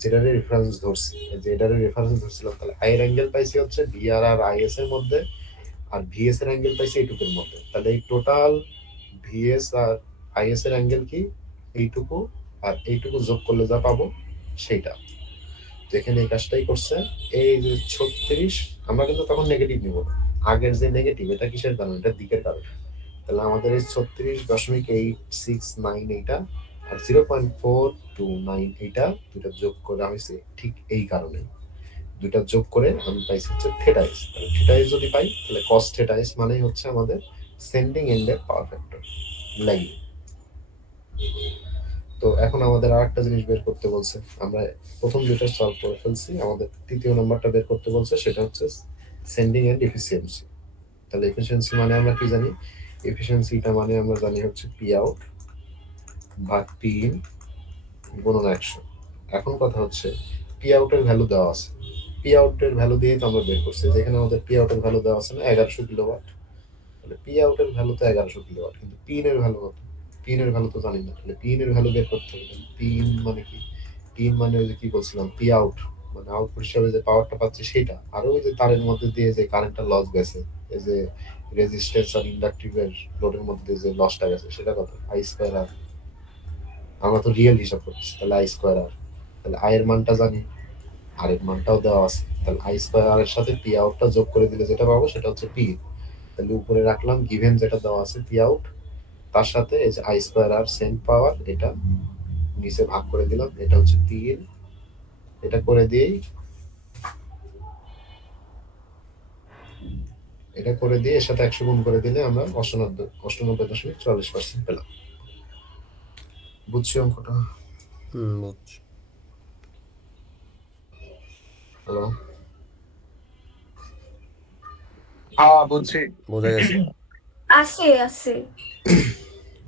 যেটারে রেফারেন্স ধরছি, যেটারে রেফারেন্স ধরছিলাম। তাহলে আই এর অ্যাঙ্গেল পাইছি হচ্ছে ভিআর আর আইএস এর মধ্যে, আর ভিএস এর অ্যাঙ্গেল পাইছি এইটুকুর মধ্যে। তাহলে এই টোটাল ভিএস আর আইএস এর অ্যাঙ্গেল কি, এইটুকু আর এইটুকু যোগ করলে যা পাবো সেইটা। তো এখানে এই কাজটাই করছে। এই যে 36, আমরা কিন্তু তখন নেগেটিভ নিব না, আগের যে নেগেটিভ এটা কিসের কারণ, এটা দিকের কারণ। তাহলে আমাদের এই 36.869 এইটা আর 0.429 এইটা দুটা যোগ করা হয়েছে ঠিক এই কারণে। দুটা যোগ করে আমি পাইছি হচ্ছে থিটা এস। তাহলে থিটা এস যদি পাই, তাহলে কস থিটা এস মানেই হচ্ছে আমাদের সেন্ডিং এন্ডের পাওয়ার ফ্যাক্টর, লাইন। তো এখন আমাদের আর একটা জিনিস বের করতে বলছে, আমরা প্রথম দুটো সলভ করে ফেলছি, আমাদের তৃতীয় নাম্বারটা বের করতে বলছে, সেটা হচ্ছে সেন্ডিং এন্ড এফিসিয়েন্সি। তাহলে এফিসিয়েন্সি মানে আমরা কি জানি, এফিসিয়েন্সিটা মানে আমরা জানি হচ্ছে পি আউট ভাগ পি ইন গুণন 100। এখন কথা হচ্ছে পি আউটের ভ্যালু দেওয়া আছে, পি আউটের ভ্যালু দিয়ে তো আমরা বের করছি, যেখানে আমাদের পি আউটের ভ্যালু দেওয়া আছে না 1100 কিলোওয়াট, তাহলে পি আউটের ভ্যালু তো 1100 কিলোওয়াট, কিন্তু পিন এর ভ্যালু কত? পিন এর ভ্যালু তো জানি না, তাহলে পিন এর ভ্যালু বের করতে হবে। পিন মানে কি? পিন মানে ওই যে কি বলছিলাম, পি আউট মানে আউটপুট হিসাবে যে পাওয়ারটা পাচ্ছি সেটা, আর ওই যে তারের মধ্যে দিয়ে যে কারেন্টটা লস গেছে, এই যে রেজিস্ট্যান্স আর ইন্ডাকটিভের লোডের মধ্যে দিয়ে যে লসটা গেছে সেটা কত? আই স্কোয়ার আর। আমরা তো রিয়েল হিসাব করতেছি, তাহলে আই স্কোয়ার আর, তাহলে আই এর মানটা জানি, আর এর মানটাও দেওয়া আছে, তাহলে আই স্কোয়ার আর এর সাথে পি আউটটা যোগ করে দিলে যেটা পাবো সেটা হচ্ছে পি। তাহলে উপরে রাখলাম গিভেন যেটা দেওয়া আছে পি আউট, তার সাথে এই যে I square R same power, এটা নিচে ভাগ করে দিলাম, এটা হচ্ছে পি ইন। এটা করে দিয়েই এটা করে দিয়ে এর সাথে 100 গুণ করে দিলে আমরা 98.44% পেলাম। বুঝছি অঙ্কটা? বুঝছি। হ্যালো, বুঝছি। বোঝা গেছে। আছে আছে।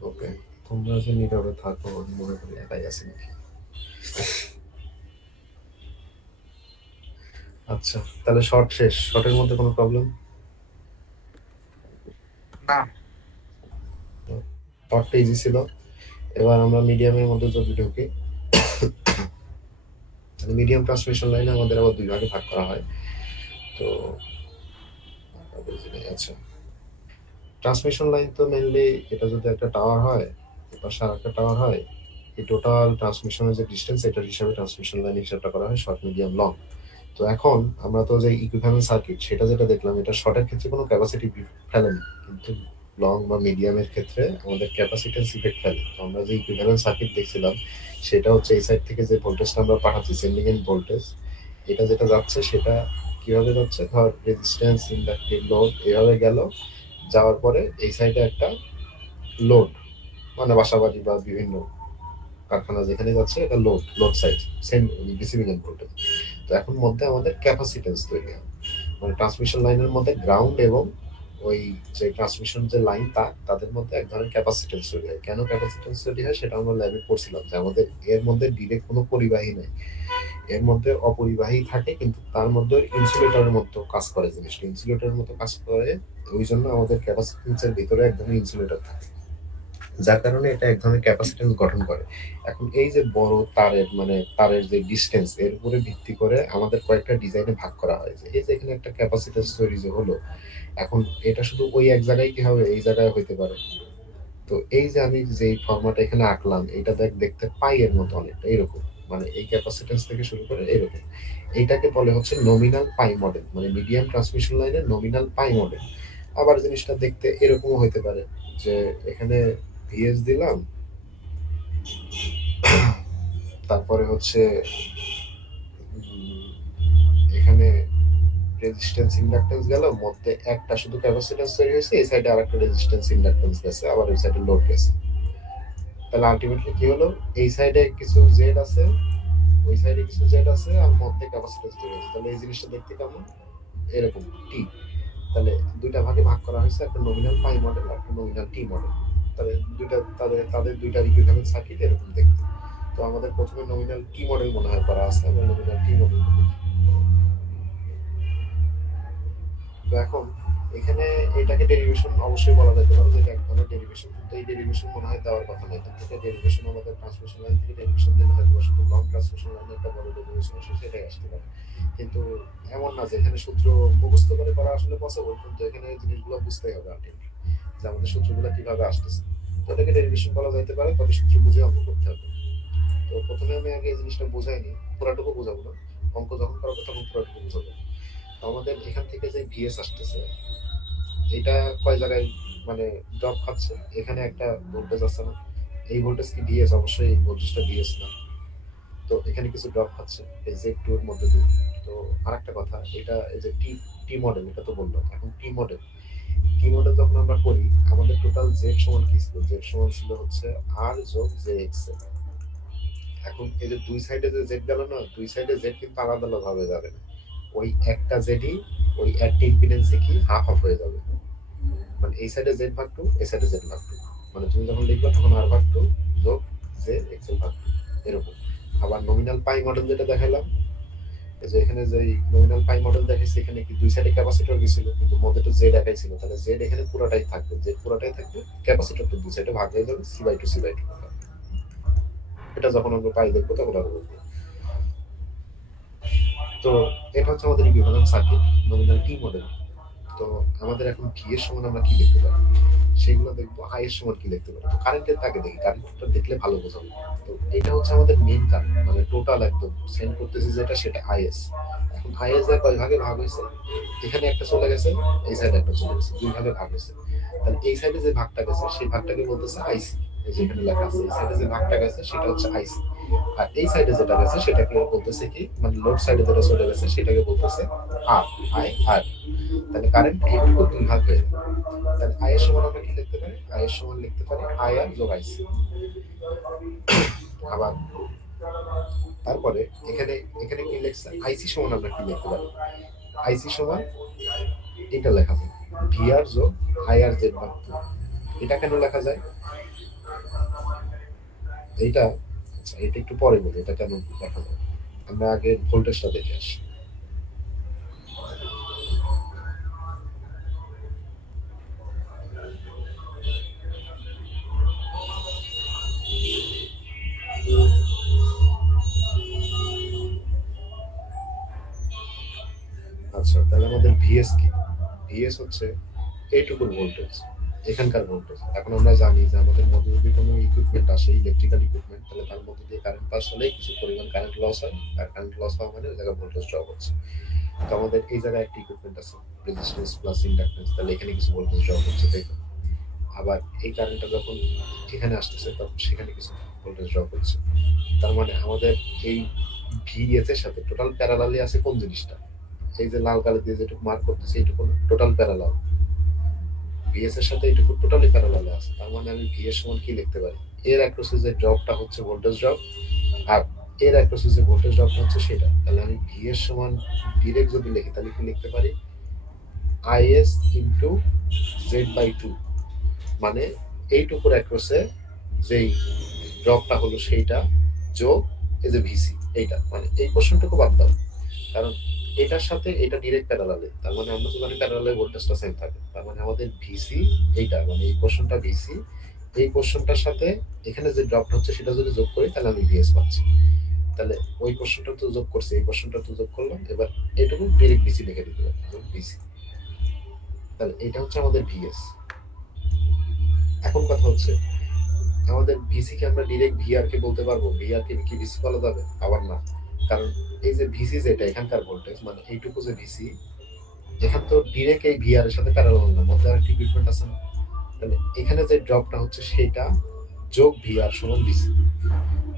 ওকে। তোমরা যে নীরবে থাকো আমি মনে করি একাই আছি নাকি। আচ্ছা, তাহলে শর্ট শেষ। শর্টের মধ্যে কোনো প্রবলেম? না, শর্টটা ইজি ছিল। এবার আমরা মিডিয়ামের মধ্যে যদি ঢুকি, মিডিয়াম ট্রান্সমিশন লাইনে আমাদের আবার দুই ভাগে ভাগ করা হয়। তো আচ্ছা, ট্রান্সমিশন লাইন তো মেনলি এটা যদি একটা টাওয়ার হয়, এপাশে আর একটা টাওয়ার হয়, এই টোটাল ট্রান্সমিশনের যে ডিস্টেন্স এটার হিসাবে ট্রান্সমিশন লাইন হিসাবটা করা হয় শর্ট, মিডিয়াম, লং। তো এখন আমরা তো যে ইকুইভ্যালেন্ট সার্কিট সেটা যেটা দেখলাম, এটা শর্টের ক্ষেত্রে কোনো ক্যাপাসিটি ফেলেনি, কিন্তু লং বা মিডিয়ামের ক্ষেত্রে আমাদের ক্যাপাসিটেন্স ইফেক্ট ফেলে। তো আমরা যে ইকুইভ্যালেন্ট সার্কিট দেখছিলাম সেটা হচ্ছে এই সাইড থেকে যে ভোল্টেজটা আমরা পাঠাচ্ছি, সেন্ডিং এন্ড ভোল্টেজ, এটা যেটা যাচ্ছে সেটা কিভাবে যাচ্ছে, ধর রেজিস্ট্যান্স, ইন্ডাকটিভ, লোড এভাবে গেল, যাওয়ার পরে এই সাইডে একটা লোড, মানে বাসাবাড়ি বা বিভিন্ন কারখানা যেখানে যাচ্ছে এটা load, load side, same receiving and voltage. তো এখন মধ্যে আমাদের ক্যাপাসিটেন্স তৈরি হয়, মানে ট্রান্সমিশন লাইনের মধ্যে গ্রাউন্ড এবং ওই যে ট্রান্সমিশন যে লাইন তাদের মধ্যে এক ধরনের ক্যাপাসিটেন্স তৈরি হয়। কেন ক্যাপাসিটেন্স তৈরি হয় সেটা আমরা ল্যাবে পড়ছিলাম, যে আমাদের এর মধ্যে ডিরেক্ট কোনো পরিবাহী নেই, এর মধ্যে অপরিবাহী থাকে, কিন্তু তার মধ্যে ইনসুলেটরের মতো কাজ করে, জিনিসটা ইনসুলেটরের মতো কাজ করে। ওই জন্য আমাদের ক্যাপাসিটেন্সের ভিতরে এক ধরনের ইনসুলেটর থাকে, যার কারণে এটা এক ধরনের ক্যাপাসিটেন্স গঠন করে। এখন এই যে বড় তারের, মানে তারের যে ডিসটেন্স, এর উপরে ভিত্তি করে আমাদের কয়েকটা ডিজাইনে ভাগ করা হয়, যে এই যে এখানে একটা ক্যাপাসিটেন্স তৈরি যে হলো, এখন এটা শুধু ওই এক জায়গায় কি হবে, এই জায়গায় হইতে পারে। তো এই যে আমি যে ফর্মাট এখানে আঁকলাম, এটা দেখতে পাই এর মতো অনেকটা এরকম, মানে এই ক্যাপাসিটেন্স থেকে শুরু করে এরকম। এইটাকে বলে হচ্ছে নমিনাল পাই মডেল, মানে মিডিয়াম ট্রান্সমিশন লাইনের নমিনাল পাই মডেল। আবার জিনিসটা দেখতে এরকমও হইতে পারে, যে এখানে ভিএস দিলাম, তারপরে হচ্ছে এখানে রেজিস্ট্যান্স, ইন্ডাকটেন্স গেল, মধ্যে একটা শুধু ক্যাপাসিটেন্স তৈরি হয়েছে, এই সাইডে আরেকটা রেজিস্ট্যান্স, ইন্ডাকটেন্স গেছে, আবার ওই সাইডে লোড গেছে। তাহলে আলটিমেটলি কি হলো, এই সাইডে কিছু জেড আছে, ওই সাইডে কিছু জেড আছে, আর মধ্যে ক্যাপাসিটেন্স তৈরি হয়েছে। তাহলে এই জিনিসটা দেখতে কেমন, এরকম টি। তাহলে দুইটা ভাগে ভাগ করা হয়েছে, একটা নমিনাল পাই মডেল আর একটা নমিনাল টি মডেল। তাহলে দুইটা তাদের দুইটার ইকুইভ্যালেন্ট সার্কিট এরকম দেখতে। তো আমাদের প্রথমে নমিনাল টি মডেল মনে হয় করা আছে, আমরা নমিনাল টি মডেল। তো এখন এখানে এটাকে ডেরিভেশন অবশ্যই বলা যেতে পারে, যেটা এক ধরনের ডেরিভেশন, কিন্তু এই ডেরিভেশন মনে হয় দেওয়ার কথা নয়। এখান থেকে ডেরিভেশন আমাদের ট্রান্সমিশন লাইন থেকে ডেরিভেশন দিলে হয়তো শুধু লং ট্রান্সমিশন লাইনে একটা বড় ডেরিভেশন আসে, সেটাই আসতে পারে। কিন্তু এমন না যে এখানে সূত্র মুখস্থ করে করা আসলে পসিবল, কিন্তু এখানে এই জিনিসগুলো বুঝতেই হবে আলটিমেটলি, যে আমাদের সূত্রগুলো কিভাবে আসতেছে। তো এটাকে ডেরিভেশন বলা যেতে পারে, তবে সূত্র বুঝে অঙ্ক করতে হবে। তো প্রথমে আমি আগে এই জিনিসটা বোঝাইনি, পুরাটুকু বোঝাবো না, অঙ্ক যখন করাবো তখন পুরাটুকু বোঝাবো। আমাদের এখান থেকে যে ভিএস আসতেছে, এটা কয় জায়গায় মানে ড্রপ খাচ্ছে, এখানে একটা ভোল্টেজ আছে না, এই ভোল্টেজ কি ডিএস? অবশ্যই এই ভোল্টেজটা ডিএস না। তো এখানে কিছু ড্রপ খাচ্ছে এই জেড টু এর মধ্যে দিয়ে। তো আরেকটা কথা, এটা এই যে টি টি মডেল, এটা তো বললাম। এখন টি মডেল যখন আমরা করি, আমাদের টোটাল জেড সমান কি ছিল? জেড সমান ছিল হচ্ছে আর যোগ জে এক্স। এখন এই যে দুই সাইডে যে জেড গেল না, দুই সাইডে জেড কিন্তু আলাদা আলাদা ভাবে যাবে না, ওই একটা জেডই ওই একটা ইম্পিডেন্সই কি হাফ হাফ হয়ে যাবে, মানে এই সাইডে জেড ভাগ টু, এই সাইডে জেড ভাগ টু, মানে তুমি যখন লিখবা তখন আর ভাগ টু যোগ জে এক্সেল ভাগ টু, এরকম। আবার নমিনাল পাই মডেল যেটা দেখালাম, এই যে এখানে যে নমিনাল পাই মডেল দেখাইছে এখানে কি দুই সাইডে ক্যাপাসিটর গেছিল কিন্তু মধ্যে তো জেড একাই ছিল, তাহলে জেড এখানে পুরোটাই থাকবে, জেড পুরোটাই থাকবে, ক্যাপাসিটর তো দুই সাইডে ভাগ হয়ে যাবে সি বাই টু। এটা যখন আমরা পাই দেখবো তখন আমরা বলবো। তো এটা হচ্ছে আমাদের ইকুইভ্যালেন্ট সার্কিট নমিনাল টি মডেল। তো আমাদের এখন ভি এর সমান আমরা কি লিখতে পারি সেগুলো দেখবো, আই এর সমান কি লিখতে পারি। তো কারেন্টের তাকে দেখি, কারেন্টটা দেখলে ভালো বোঝাবো। তো এটা হচ্ছে আমাদের মেইন কারেন্ট, মানে টোটাল একদম সেন্ড করতেছি যেটা সেটা আইএস। এখন আইএস এর কয় ভাগে ভাগ হয়েছে, এখানে একটা চলে গেছে, এই সাইডে একটা চলে গেছে, দুই ভাগে ভাগ হয়েছে। তাহলে এই সাইডে যে ভাগটা গেছে সেই ভাগটাকে বলতেছে আইসি। এই যে এখানে লেখা আছে এই সাইডে যে ভাগটা গেছে সেটা হচ্ছে আইসি, আর এই সাইডে যেটা গেছে সেটাকে বলতেছে কি, মানে লোড সাইডে যেটা চলে গেছে সেটাকে বলতেছে আর, আই আর। তাহলে কারেন্ট এইটুকু দুই ভাগ হয়ে যাবে। তাহলে আই এর সমান আমরা কি লিখতে পারি, আই এর সমান লিখতে পারি আই আর যোগ আইসি। আবার তারপরে এখানে এখানে কি লিখছে, আইসি সমান আমরা কি লিখতে পারি, আইসি সমান এটা লেখা যায় ভি আর যোগ আই আর জেড ভাগ টু। এটা কেন লেখা যায় এইটা, আচ্ছা এটা একটু পরে বলি এটা কেন লেখা যায়। আমরা আগে ভোল্টেজটা দেখে আসি। আচ্ছা তাহলে আমাদের ভিএস কি, ভিএস হচ্ছে এইটুকুর ভোল্টেজ, এখানকার ভোল্টেজ। এখন আমরা জানি যে আমাদের মধ্যে যদি কোনো ইকুইপমেন্ট আসে, ইলেকট্রিক্যাল ইকুইপমেন্ট, তাহলে তার মধ্যে দিয়ে কারেন্ট পাস হলে কিছু পরিমাণ কারেন্ট লস হয়, আর কারেন্ট লস হওয়া মানে ওই জায়গায় ভোল্টেজ ড্রপ হচ্ছে। তো আমাদের এই জায়গায় একটা ইকুইপমেন্ট আছে রেজিস্ট্যান্স প্লাস ইন্ডাকট্যান্স, তাহলে এখানে কিছু ভোল্টেজ ড্রপ হচ্ছে, তাই তো। আবার এই কারেন্টটা যখন এখানে আসতেছে তখন সেখানে কিছু ভোল্টেজ ড্রপ হচ্ছে। তার মানে আমাদের এই ভিএস এর সাথে টোটাল প্যারালালি আছে কোন জিনিসটা, এই যে লাল কালি দিয়ে যেটুকু মার্ক করতেছে এইটুকু টোটাল প্যারালাল, ভিএস এর সাথে এইটুকু টোটালি প্যারালালে আছে। তার মানে আমি ভি এর সমান কি লিখতে পারি, এর অ্যাক্রসে যে ড্রপটা হচ্ছে ভোল্টেজ ড্রপ, আর এর অ্যাক্রসে যে ভোল্টেজ ড্রপটা হচ্ছে সেটা। তাহলে আমি ভি এর সমান ডিরেক্ট যদি লিখি তাহলে কি লিখতে পারি, IS into Z by two, মানে এইটুকুর অ্যাক্রসে যেই ড্রপটা হলো সেইটা যোগ এই যে ভিসি এইটা, মানে এই কোশ্চেনটুকু বাদ দাও, কারণ এটার সাথে এটা ডিরেক্ট প্যারালালে। তার মানে আমরা তো জানি প্যারালালে ভোল্টেজটা সেম থাকে, তার মানে আমাদের ভিসি এইটা, মানে এই পোর্শনটা ভিসি, এই পোর্শনটার সাথে এখানে যে ড্রপটা হচ্ছে সেটা যদি যোগ করি তাহলে আমি ভিএস পাচ্ছি। তাহলে ওই পোর্শনটা তো যোগ করছি, এই পোর্শনটা তো যোগ করলাম, এবার এটুকু ডিরেক্ট ভিসি লিখে দিতে পারি, যোগ ভিসি। তাহলে এটা হচ্ছে আমাদের ভিএস। এখন কথা হচ্ছে আমাদের ভিসি কে আমরা ডিরেক্ট ভিআর কে বলতে পারবো, ভিআর কে কি ভিসি বলা যাবে, আবার না। কারণ এই যে ভিসি যেটা এখানকার ভোল্টেজ, মানে এইটুকু যে ভিসি, এখান তো ডিরেক্ট এই ভিআর এর সাথে প্যারালাল না, মধ্যে আরেকটি ইকুইপমেন্ট আছে না। তাহলে এখানে যে ড্রপটা হচ্ছে সেটা যোগ ভিআর সমান ভিসি।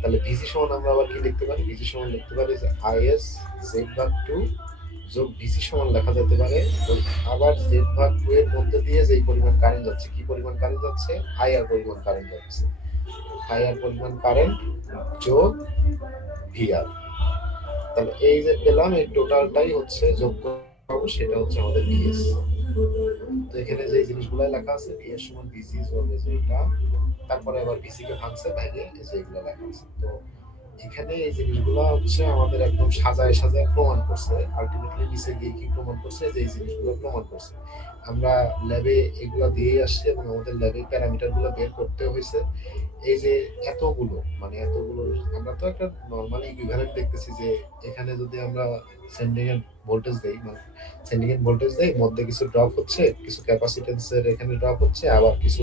তাহলে ভিসি সমান আমরা আবার কি লিখতে পারি, ভিসি সমান লিখতে পারি যে আইএস জেড ভাগ টু যোগ ভিসি সমান লেখা যেতে পারে আবার জেড ভাগ টু এর মধ্যে দিয়ে যে পরিমাণ কারেন্ট যাচ্ছে, কি পরিমাণ কারেন্ট যাচ্ছে, আইআর পরিমাণ কারেন্ট যাচ্ছে, আইআর পরিমাণ কারেন্ট যোগ ভিআর। তাহলে এই যে পেলাম এই টোটালটাই হচ্ছে যোগ করব, সেটা হচ্ছে আমাদের ভিএস। তো এখানে যে জিনিসগুলো লেখা আছে ভিএস সমান ভিসি যোগ এটা, তারপরে আবার ভিসি কে ভাঙছে ভাঙে এই যে এগুলো লেখা আছে। তো এখানে এই জিনিসগুলো হচ্ছে আমাদের একদম সাজায় সাজায় প্রমাণ করছে, আলটিমেটলি নিচে গিয়ে কি প্রমাণ করছে যে এই জিনিসগুলো প্রমাণ করছে। আমরা ল্যাবে এগুলো দিয়ে আসছি এবং আমাদের ল্যাবে প্যারামিটার গুলো বের করতে হয়েছে। এই যে এতগুলো, মানে এতগুলো আমরা তো একটা নর্মালি ইকুইভ্যালেন্ট দেখতেছি যে এখানে যদি আমরা সেন্ডিং এর ভোল্টেজ দেই, মানে সেন্ডিং এর ভোল্টেজ দেই, মধ্যে কিছু ড্রপ হচ্ছে, কিছু ক্যাপাসিটেন্সের এখানে ড্রপ হচ্ছে, আবার কিছু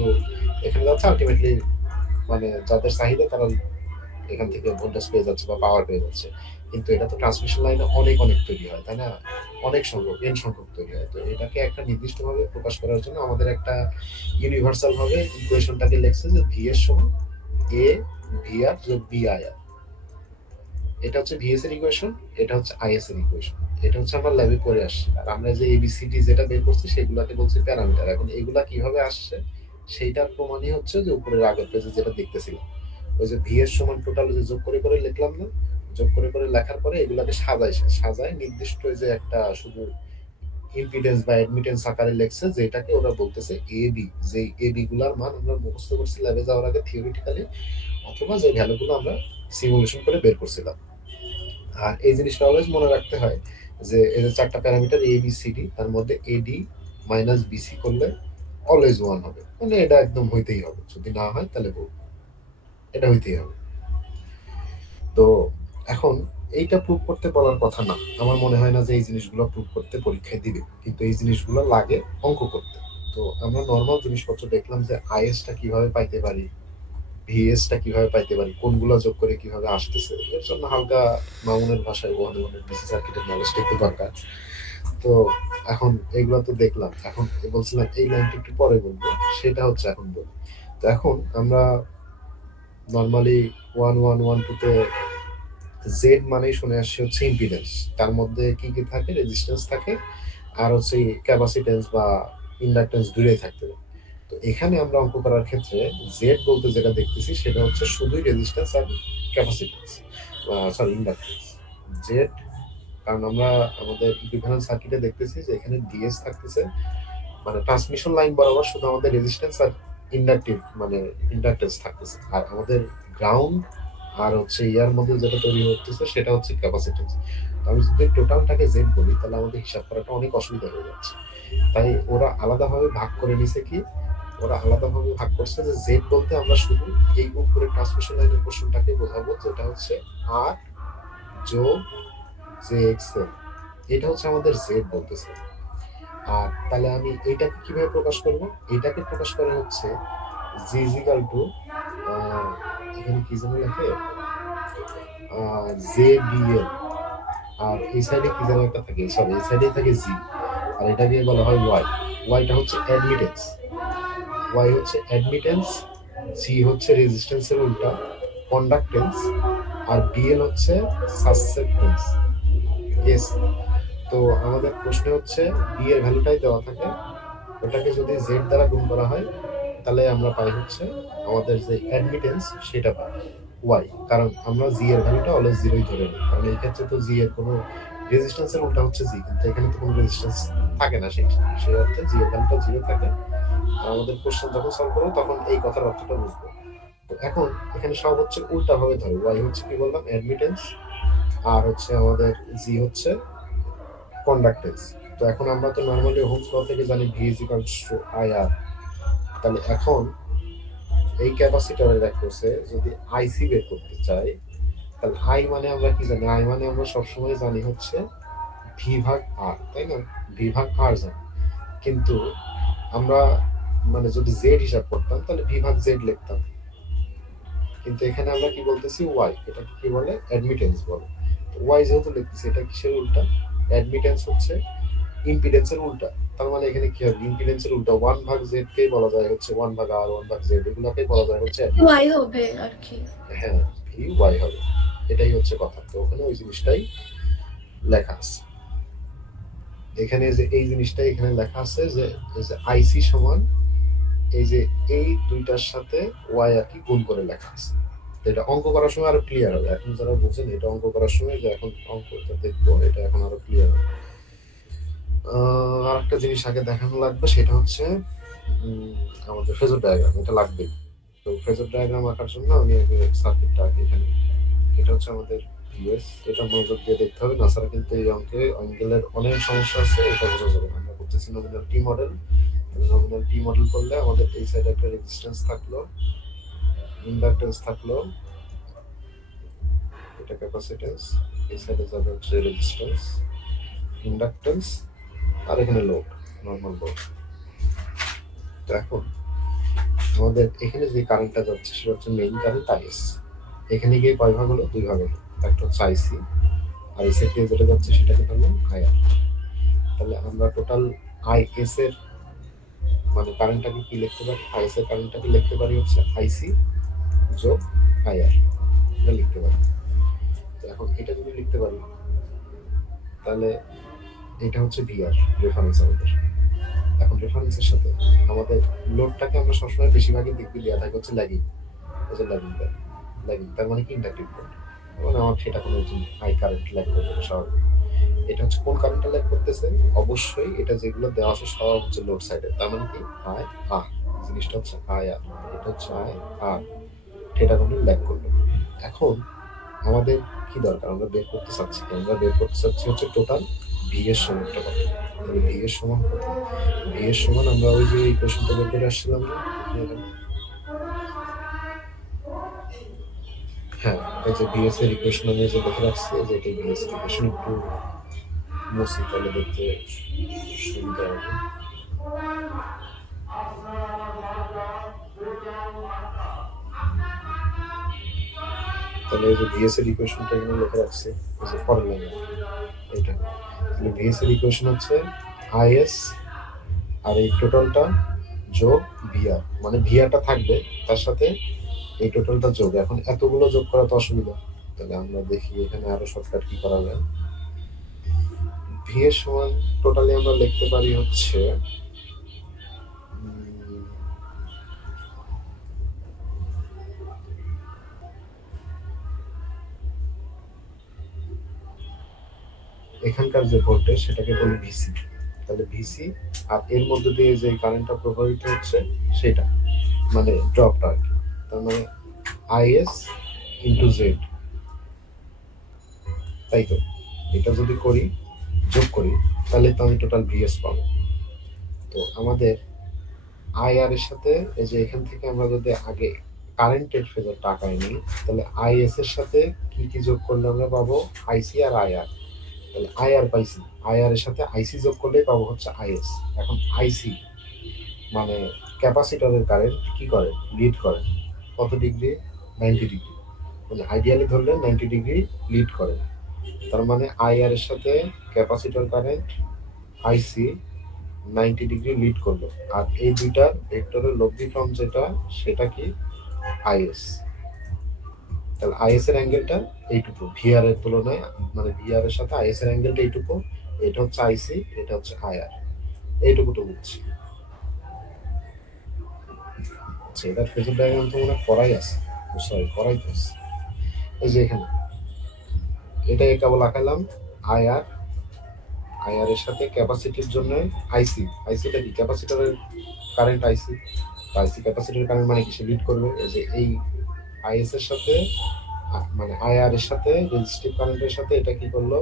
এখানে যাচ্ছে, আলটিমেটলি মানে যাদের চাহিদা তারা এখান থেকে ভোল্টেজ পেয়ে যাচ্ছে বা পাওয়ার পেয়ে যাচ্ছে। কিন্তু এটা তো ট্রান্সমিশন লাইনে অনেক অনেক তৈরি হয়, তাই না, অনেক সংখ্যক এন সংখ্যক তৈরি হয়। তো এটাকে একটা নির্দিষ্টভাবে প্রকাশ করার জন্য আমাদের একটা ইউনিভার্সাল ভাবে ইকুয়েশনটাকে লিখছে যে ভি এর সমান এ ভিআর যোগ বিআইআর। এটা হচ্ছে ভিএস এর ইকুয়েশন, এটা হচ্ছে আইএস এর ইকুয়েশন। এটা হচ্ছে আমরা ল্যাবে পড়ে আসছি, আর আমরা যে এবিসিডি যেটা বের করছি সেগুলোকে বলছি প্যারামিটার। এখন এগুলা কিভাবে আসছে সেইটার প্রমাণই হচ্ছে যে উপরের আগের পেজে যেটা দেখতেছিলাম, ওই যে ভি এর সমান টোটাল যে যোগ করে করে লিখলাম না, যোগ করে করে লেখার পরে এগুলাকে সাজায় নির্দিষ্ট যে একটা শুধু ইম্পিডেন্স বা অ্যাডমিটেন্স আকারে লেখছে, যেটাকে ওরা বলতেছে এবি। যে এবি গুলার মান আমরা মুখস্থ করছি ল্যাবে যাওয়ার আগে থিওরিটিক্যালি, অথবা যে ভ্যালুগুলো আমরা সিমুলেশন করে বের করছিলাম। আর এই জিনিসটা অলওয়েজ মনে রাখতে হয় যে এই যে চারটা parameter A B C D, তার মধ্যে এডি মাইনাস বিসি করলে অলওয়েজ ওয়ান হবে, মানে এটা একদম হইতেই হবে, যদি না হয় তাহলে ভুল, এটা হইতেই হবে। তো এখন এইটা প্রুভ করতে বলার কথা না, আমার মনে হয় না যে এই জিনিসগুলো প্রুভ করতে পরীক্ষায় দিবে, কিন্তু এই জিনিসগুলো লাগে অঙ্ক করতে। তো আমরা নর্মাল জিনিসপত্র দেখলাম যে আইএসটা কিভাবে পাইতে পারি, ভিএসটা কিভাবে পাইতে পারি, কোনগুলো যোগ করে কিভাবে আসতেছে, এর জন্য হালকা মামুনের ভাষায় ওয়ানের ডিসি সার্কিটের নলেজটা একটু দরকার। তো এখন এগুলো তো দেখলাম, এখন বলছিলাম এই লাইনটা একটু পরে বলবো, সেটা হচ্ছে এখন বলি। তো এখন আমরা নর্মালি 1 1 1 2 তে জেড মানেই শুনে আসছে হচ্ছে ইম্পিডেন্স, তার মধ্যে কি কি থাকে, রেজিস্ট্যান্স থাকে, আর হচ্ছে ক্যাপাসিটেন্স বা ইন্ডাকটেন্স দূরে থাকতে পারে। তো এখানে আমরা অঙ্ক করার ক্ষেত্রে জেড বলতে যেটা দেখতেছি সেটা হচ্ছে শুধুই রেজিস্ট্যান্স আর ক্যাপাসিটেন্স, সরি ইন্ডাকটেন্স। জেড, কারণ আমরা আমাদের ইকুইভ্যালেন্ট সার্কিটে দেখতেছি যে এখানে ডিএস থাকতেছে, মানে ট্রান্সমিশন লাইন বরাবর শুধু আমাদের রেজিস্ট্যান্স আর ইন্ডাকটিভ মানে ইন্ডাকটেন্স থাকতেছে, আর আমাদের গ্রাউন্ড আর হচ্ছে ইয়ার মধ্যে যেটা তৈরি হচ্ছে সেটা হচ্ছে ক্যাপাসিটেন্স। আমি যদি টোটালটাকে জেড বলি তাহলে আমাদের হিসাব করাটা অনেক অসুবিধা হয়ে যাচ্ছে। তাই ওরা আলাদাভাবে ভাগ করে নিছে কি, ওরা আলাদাভাবে ভাগ করছে যে জেড বলতে আমরা শুধু এই উপরে ট্রান্সমিশন লাইনের পোর্শনটাকে বোঝাবো, যেটা হচ্ছে আর যোগ জে এক্স এল, এটা হচ্ছে আমাদের জেড বলতেছে। আর তাহলে আমি এটাকে কিভাবে প্রকাশ করব, এটাকে প্রকাশ করা হচ্ছে জি ইজিক্যাল টু, এখানে কি যেন লেখে, জে বি এল, আর এই সাইডে কি যেন একটা থাকে, সরি এই সাইডে থাকে জি, আর এটাকে বলা হয় ওয়াই। ওয়াইটা হচ্ছে অ্যাডমিটেন্স, ওয়াই হচ্ছে অ্যাডমিটেন্স, সি হচ্ছে রেজিস্ট্যান্সের উল্টা কন্ডাক্টেন্স, আর বিএল হচ্ছে সাসেপ্টেন্স। ইয়েস। তো আমাদের প্রশ্নে হচ্ছে বি এর ভ্যালুটাই দেওয়া থাকে, ওটাকে যদি জেড দ্বারা গুণ করা হয় তাহলে আমরা পাই হচ্ছে আমাদের যে অ্যাডমিটেন্স সেটা পাই ওয়াই, কারণ আমরা জি এর ভ্যালুটা অলওয়েজ জিরোই ধরে নিই, কারণ এই ক্ষেত্রে তো জি এর কোনো রেজিস্ট্যান্সের উল্টা হচ্ছে জি, কিন্তু এখানে তো কোনো রেজিস্ট্যান্স থাকে না, সেই অর্থে জি এর ভ্যালুটা জিরো থাকে। আর আমাদের কোশ্চেন যখন সলভ করবো তখন এই কথার অর্থটা বুঝবো। তো এখন এখানে সব হচ্ছে উল্টা ভাবে ধরে, ওয়াই হচ্ছে কি বললাম অ্যাডমিটেন্স, আর হচ্ছে আমাদের জি হচ্ছে কন্ডাক্টেন্স। তো এখন আমরা তো নর্মালি হোমস ল থেকে জানি V is equals to I R, তাহলে এখন এই ক্যাপাসিটরের অ্যাক্রসে যদি আইসি বের করতে চাই, তাহলে আই মানে আমরা কি জানি, আই মানে আমরা সবসময় জানি হচ্ছে ভি ভাগ আর, তাই না, ভি ভাগ আর জানি, কিন্তু আমরা মানে যদি জেড হিসাব করতাম তাহলে ভি ভাগ জেড লিখতাম, কিন্তু এখানে আমরা কি বলতেছি ওয়াই, এটা কি বলে অ্যাডমিটেন্স বলে। ওয়াই যেহেতু লিখতেছি, এটা কিসের উল্টা, অ্যাডমিটেন্স হচ্ছে ইম্পিডেন্সের উল্টা, তার মানে এখানে কি হবে, ইম্পিডেন্সের উল্টা ওয়ান ভাগ জেড কে বলা যায় হচ্ছে ওয়ান ভাগ আর, ওয়ান ভাগ জেড এগুলোকে বলা যায় হচ্ছে ওয়াই হবে আর কি। হ্যাঁ ভি ওয়াই হবে, এটাই হচ্ছে কথা। তো ওখানে ওই জিনিসটাই লেখা আছে, এখানে যে এই জিনিসটাই এখানে লেখা আছে যে এই যে আইসি সমান এই যে এই দুইটার সাথে ওয়াই আর কি গুণ করে লেখা আছে। এটা অঙ্ক করার সময় আরো ক্লিয়ার হবে, এখন যারা বুঝেন এটা অঙ্ক করার সময় যে এখন অঙ্কটা দেখবো এটা এখন আরো ক্লিয়ার হবে। আর একটা জিনিস আগে দেখানো লাগবে, সেটা হচ্ছে আমাদের ফেজর ডায়াগ্রাম, এটা লাগবেই। তো ফেজর ডায়াগ্রাম আঁকার জন্য আমি আগে সার্কিটটা আঁকি এখানে, এটা হচ্ছে আমাদের ভিএস, এটা মনোযোগ দিয়ে দেখতে হবে, নাসারা কিন্তু এই অঙ্কে অ্যাঙ্গেলের অনেক সমস্যা আছে, এটা বোঝা যাবে না। আমরা করতেছি নমিনাল টি মডেল, নমিনাল টি মডেল করলে আমাদের এই সাইডে একটা রেজিস্ট্যান্স থাকলো, ইন্ডাকটেন্স থাকলো, এটা ক্যাপাসিটেন্স, এই সাইডে যাবে হচ্ছে রেজিস্ট্যান্স, ইন্ডাকটেন্স, আর এখানে লোড, নর্মাল লোড। তো এখন আমাদের এখানে যে কারেন্টটা যাচ্ছে সেটা হচ্ছে মেইন কারেন্ট আইএস, এখানে গিয়ে কয় ভাগ হলো, দুই ভাগ হলো, একটা হচ্ছে আইসি আর এই সাইড দিয়ে যেটা যাচ্ছে সেটাকে ধরলাম আইআর। তাহলে আমরা টোটাল আইএস এর মানে কারেন্টটাকে কি লিখতে পারি, আইএস এর কারেন্টটাকে লিখতে পারি হচ্ছে আইসি যোগ আইআর, এটা লিখতে পারি। তো এখন এটা যদি লিখতে পারি তাহলে এটা হচ্ছে ভিআর রেফারেন্স আমাদের। এখন রেফারেন্সের সাথে আমাদের লোডটাকে আমরা সবসময় বেশিরভাগই দিক দিয়ে দেওয়া থাকে হচ্ছে ল্যাগিং, এই যে ল্যাগিং দেয়, ল্যাগিং তার মানে কি ইন্ডাকটিভ লোড, মানে আমার সেটা কোনো হাই কারেন্ট ল্যাগ করবে না স্বাভাবিক। এটা হচ্ছে কোন কারেন্টটা ল্যাগ করতেছে, অবশ্যই এটা যেগুলো দেওয়া আছে সব হচ্ছে লোড সাইডে, তার মানে কি আই আর, জিনিসটা হচ্ছে আই আর, এটা হচ্ছে আই আর, এটা কোনো ল্যাগ করবে। এখন আমাদের কি দরকার, আমরা বের করতে চাচ্ছি কি? আমরা বের করতে চাচ্ছি হচ্ছে টোটাল ভি এর সমানটা কত। তাহলে ভি এর সমান কত? ভি এর সমান আমরা ওই যে ইকুয়েশনটা বের করে আসছিলাম না এখানে। হ্যাঁ, এই যে ভিএস এর ইকুয়েশন আমি যে দেখে রাখছি, যে এটা ভিএস এর ইকুয়েশন একটু মুছি তাহলে দেখতে সুবিধা হবে। তাহলে এই যে ভিএস এর ইকুয়েশনটা এখানে লিখে রাখছি, এই যে পরের লাইনে এটা। তাহলে ভিএস এর ইকুয়েশন হচ্ছে আইএস আর এই টোটালটা যোগ ভিআর, মানে ভিআরটা থাকবে তার সাথে এই টোটালটা যোগ। এখন এতগুলো যোগ করা তো অসুবিধা, তাহলে আমরা দেখি এখানে আরো শর্টকাট কি করা যায়। ভি এর সমান টোটালি আমরা লিখতে পারি হচ্ছে এখানকার যে ভোল্টেজ সেটাকে বলি ভিসি। তাহলে ভিসি আর এর মধ্যে দিয়ে যে কারেন্টটা প্রবাহিত হচ্ছে সেটা, মানে ড্রপটা আর কি। তার মানে আইএস ইন্টু জেড, তাই তো? এটা যদি করি, যোগ করি, তাহলে তো আমি টোটাল ভিএস পাবো। তো আমাদের আইআর এর সাথে এই যে এখান থেকে আমরা যদি আগে কারেন্টের ফেজার টাকায় নিই, তাহলে আইএস এর সাথে কি কি যোগ করলে আমরা পাবো আইসি আর আইআর। তাহলে আইআর পাইছি, আইআর এর সাথে আইসি যোগ করলেই পাবো হচ্ছে আইএস। এখন আইসি মানে ক্যাপাসিটরের কারেন্ট কি করে, লিড করে কত ডিগ্রি, 90 ডিগ্রি, মানে আইডিয়ালি ধরলে 90 ডিগ্রি লিড করে। তার মানে আইআর এর সাথে ক্যাপাসিটর কারেন্ট আইসি 90 ডিগ্রি লিড করলো। আর এই দুইটার ভেক্টরের লব্ধি ফর্ম যেটা, সেটা কি আইএস। তাহলে আইএস এর অ্যাঙ্গেলটা এইটুকু ভিআর এর তুলনায়, মানে ভিআর এর সাথে আইএস এর অ্যাঙ্গেলটা এইটুকু। এটা হচ্ছে আইসি, এটা হচ্ছে আইআর, এইটুকু তো বুঝছি। আচ্ছা, এটার ফেজর ডায়াগ্রাম তো মনে হয় করাই আছে, সরি করাই তো আছে। এই যে এখানে এটাই কেবল আঁকালাম আইআর, আইআর এর সাথে ক্যাপাসিটির জন্য আইসি। আইসিটা কি, ক্যাপাসিটরের কারেন্ট আইসি। আইসি ক্যাপাসিটরের কারেন্ট মানে কি, সে লিড করবে। এই যে এই আইএস এর সাথে মানে আইআর এর সাথে রেজিস্টিভ কারেন্টের সাথে এটা কি করলো,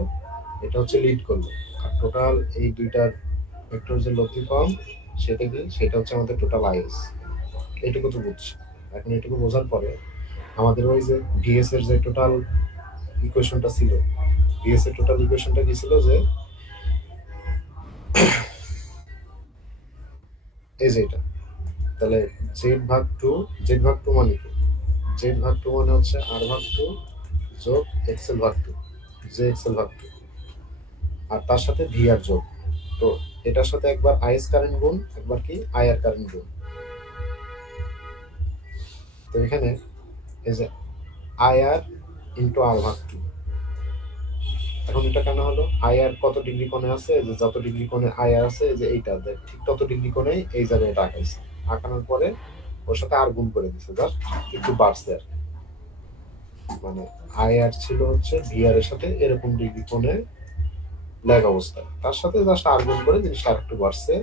এটা হচ্ছে লিড করলো। আর টোটাল এই দুইটার ভেক্টর যে লব্ধি ফর্ম সেটা কি, সেটা হচ্ছে আমাদের টোটাল আইএস। এইটুকু তো বুঝছি। এখন এটুকু বোঝার পরে আমাদের ওই যে ভিএস এর যে টোটাল ইকুয়েশনটা ছিল, ভিএস এর টোটাল ইকুয়েশনটা কি ছিল, যে এই যে এটা। তাহলে জেড ভাগ টু, জেড ভাগ টু মানে কি, জেড ভাগ টু মানে হচ্ছে আর ভাগ টু যোগ এক্সেল ভাগ টু, জে এক্সেল ভাগ টু, আর তার সাথে ভি আর যোগ। তো এটার সাথে একবার আইএস কারেন্ট গুণ, একবার কি আইআর কারেন্ট গুণ। তো এখানে এই যে আইআর ইন্টু আর ভাগ টু। এখন এটা কেন হলো, আইআর কত ডিগ্রি কোণে আছে, যে যত ডিগ্রি কোণে আইআর আছে, যে এইটা ঠিক তত ডিগ্রি কোণে এই জায়গায় এটা আঁকাইছে। আঁকানোর পরে ওর সাথে আর গুণ করে দিছে, জাস্ট একটু বাড়ছে আর কি। মানে আইআর ছিল হচ্ছে ভিআর এর সাথে এরকম ডিগ্রি কোণে ল্যাগ অবস্থায়, তার সাথে জাস্ট আর গুণ করে জিনিসটা আর একটু বাড়ছে,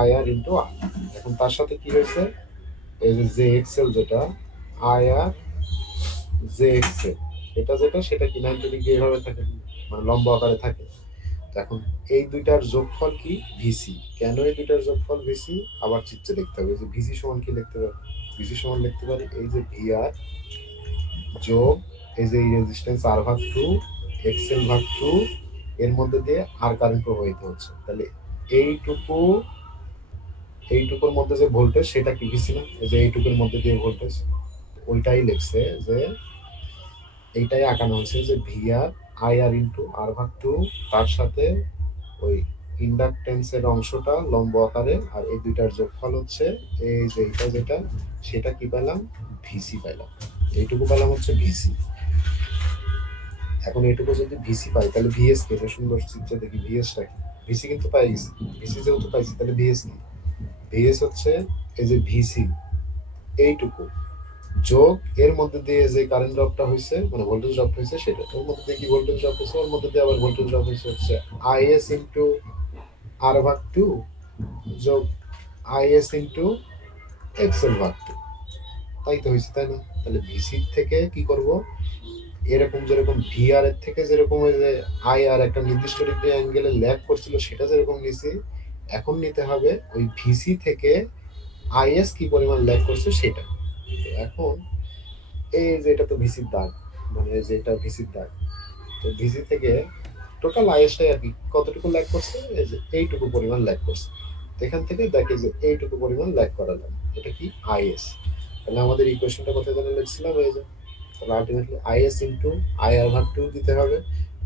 আইআর ইন্টু আর। এখন তার সাথে কি হয়েছে, এই যে জে এক্সেল যেটা, আইআর জে এক্সেল, এটা যেটা সেটা কি 90 ডিগ্রি এভাবে থাকে, মানে লম্বা আকারে থাকে। তো এখন এই দুইটার যোগফল কি, ভিসি। কেন এই দুইটার যোগফল ভিসি, আবার চিত্রে দেখতে হবে। যে ভিসি সমান কি লিখতে পারি, ভিসি সমান লিখতে পারি এই যে ভিআর যোগ এই যে রেজিস্ট্যান্স আর ভাগ টু এক্সেল ভাগ টু, এর মধ্যে দিয়ে আর কারেন্ট প্রবাহিত হচ্ছে। তাহলে এইটুকু, এইটুকুর মধ্যে যে ভোল্টেজ সেটা কি ভিসি না, এই যে এইটুকুর মধ্যে দিয়ে ভোল্টেজ, ওইটাই লিখছে যে এইটাই আঁকানো হয়েছে যে ভিআর আইআর ইন্টু আর ভাগ টু, তার সাথে ওই ইন্ডাকটেন্সের অংশটা লম্ব আকারে, আর এই দুইটার যোগফল হচ্ছে এই যে এইটা যেটা, সেটা কি পেলাম, ভিসি পেলাম। এইটুকু পেলাম হচ্ছে ভিসি। এখন এইটুকু যদি ভিসি পাই, তাহলে ভিএস কে, সুন্দর চিত্র দেখি ভিএসটা কি। ভিসি কিন্তু পাই গেছি, ভিসি যেহেতু পাইছি, তাহলে ভিএস কি, ভিএস হচ্ছে এই যে ভিসি এইটুকু যোগ এর মধ্যে দিয়ে যে কারেন্ট ড্রপটা হয়েছে, মানে ভোল্টেজ ড্রপ হয়েছে সেটা, ওর মধ্যে দিয়ে কি ভোল্টেজ ড্রপ হয়েছে, ওর মধ্যে দিয়ে আবার ভোল্টেজ ড্রপ হয়েছে হচ্ছে আইএস ইন্টু আর ভাগ টু যোগ আইএস ইন্টু এক্সেল ভাগ টু। তাই তো হয়েছে, তাই না? তাহলে ভিসি থেকে কি করব, এরকম যেরকম ভিআর এর থেকে যেরকম ওই যে আইআর একটা নির্দিষ্ট ডিগ্রি অ্যাঙ্গেলে ল্যাগ করছিল সেটা যেরকম নিছি, এখন নিতে হবে ওই ভিসি থেকে আইএস কি পরিমাণ ল্যাগ করছে সেটা। তো এখন এই যে এটা তো ভিসির দাগ, মানে এই যে এটা ভিসির দাগ, তো ভিসি থেকে টোটাল আইএসআই আর কি কতটুকু ল্যাগ করছে, এই যে এইটুকু পরিমাণ ল্যাগ করছে। তো এখান থেকে দেখে যে এইটুকু পরিমাণ ল্যাগ করালাম, এটা কি আইএস। তাহলে আমাদের ইকুয়েশনটা কোথায় যেন লিখছিলাম, এই যে তাহলে আলটিমেটলি আইএস ইন্টু আইআর ভাগ টু দিতে হবে,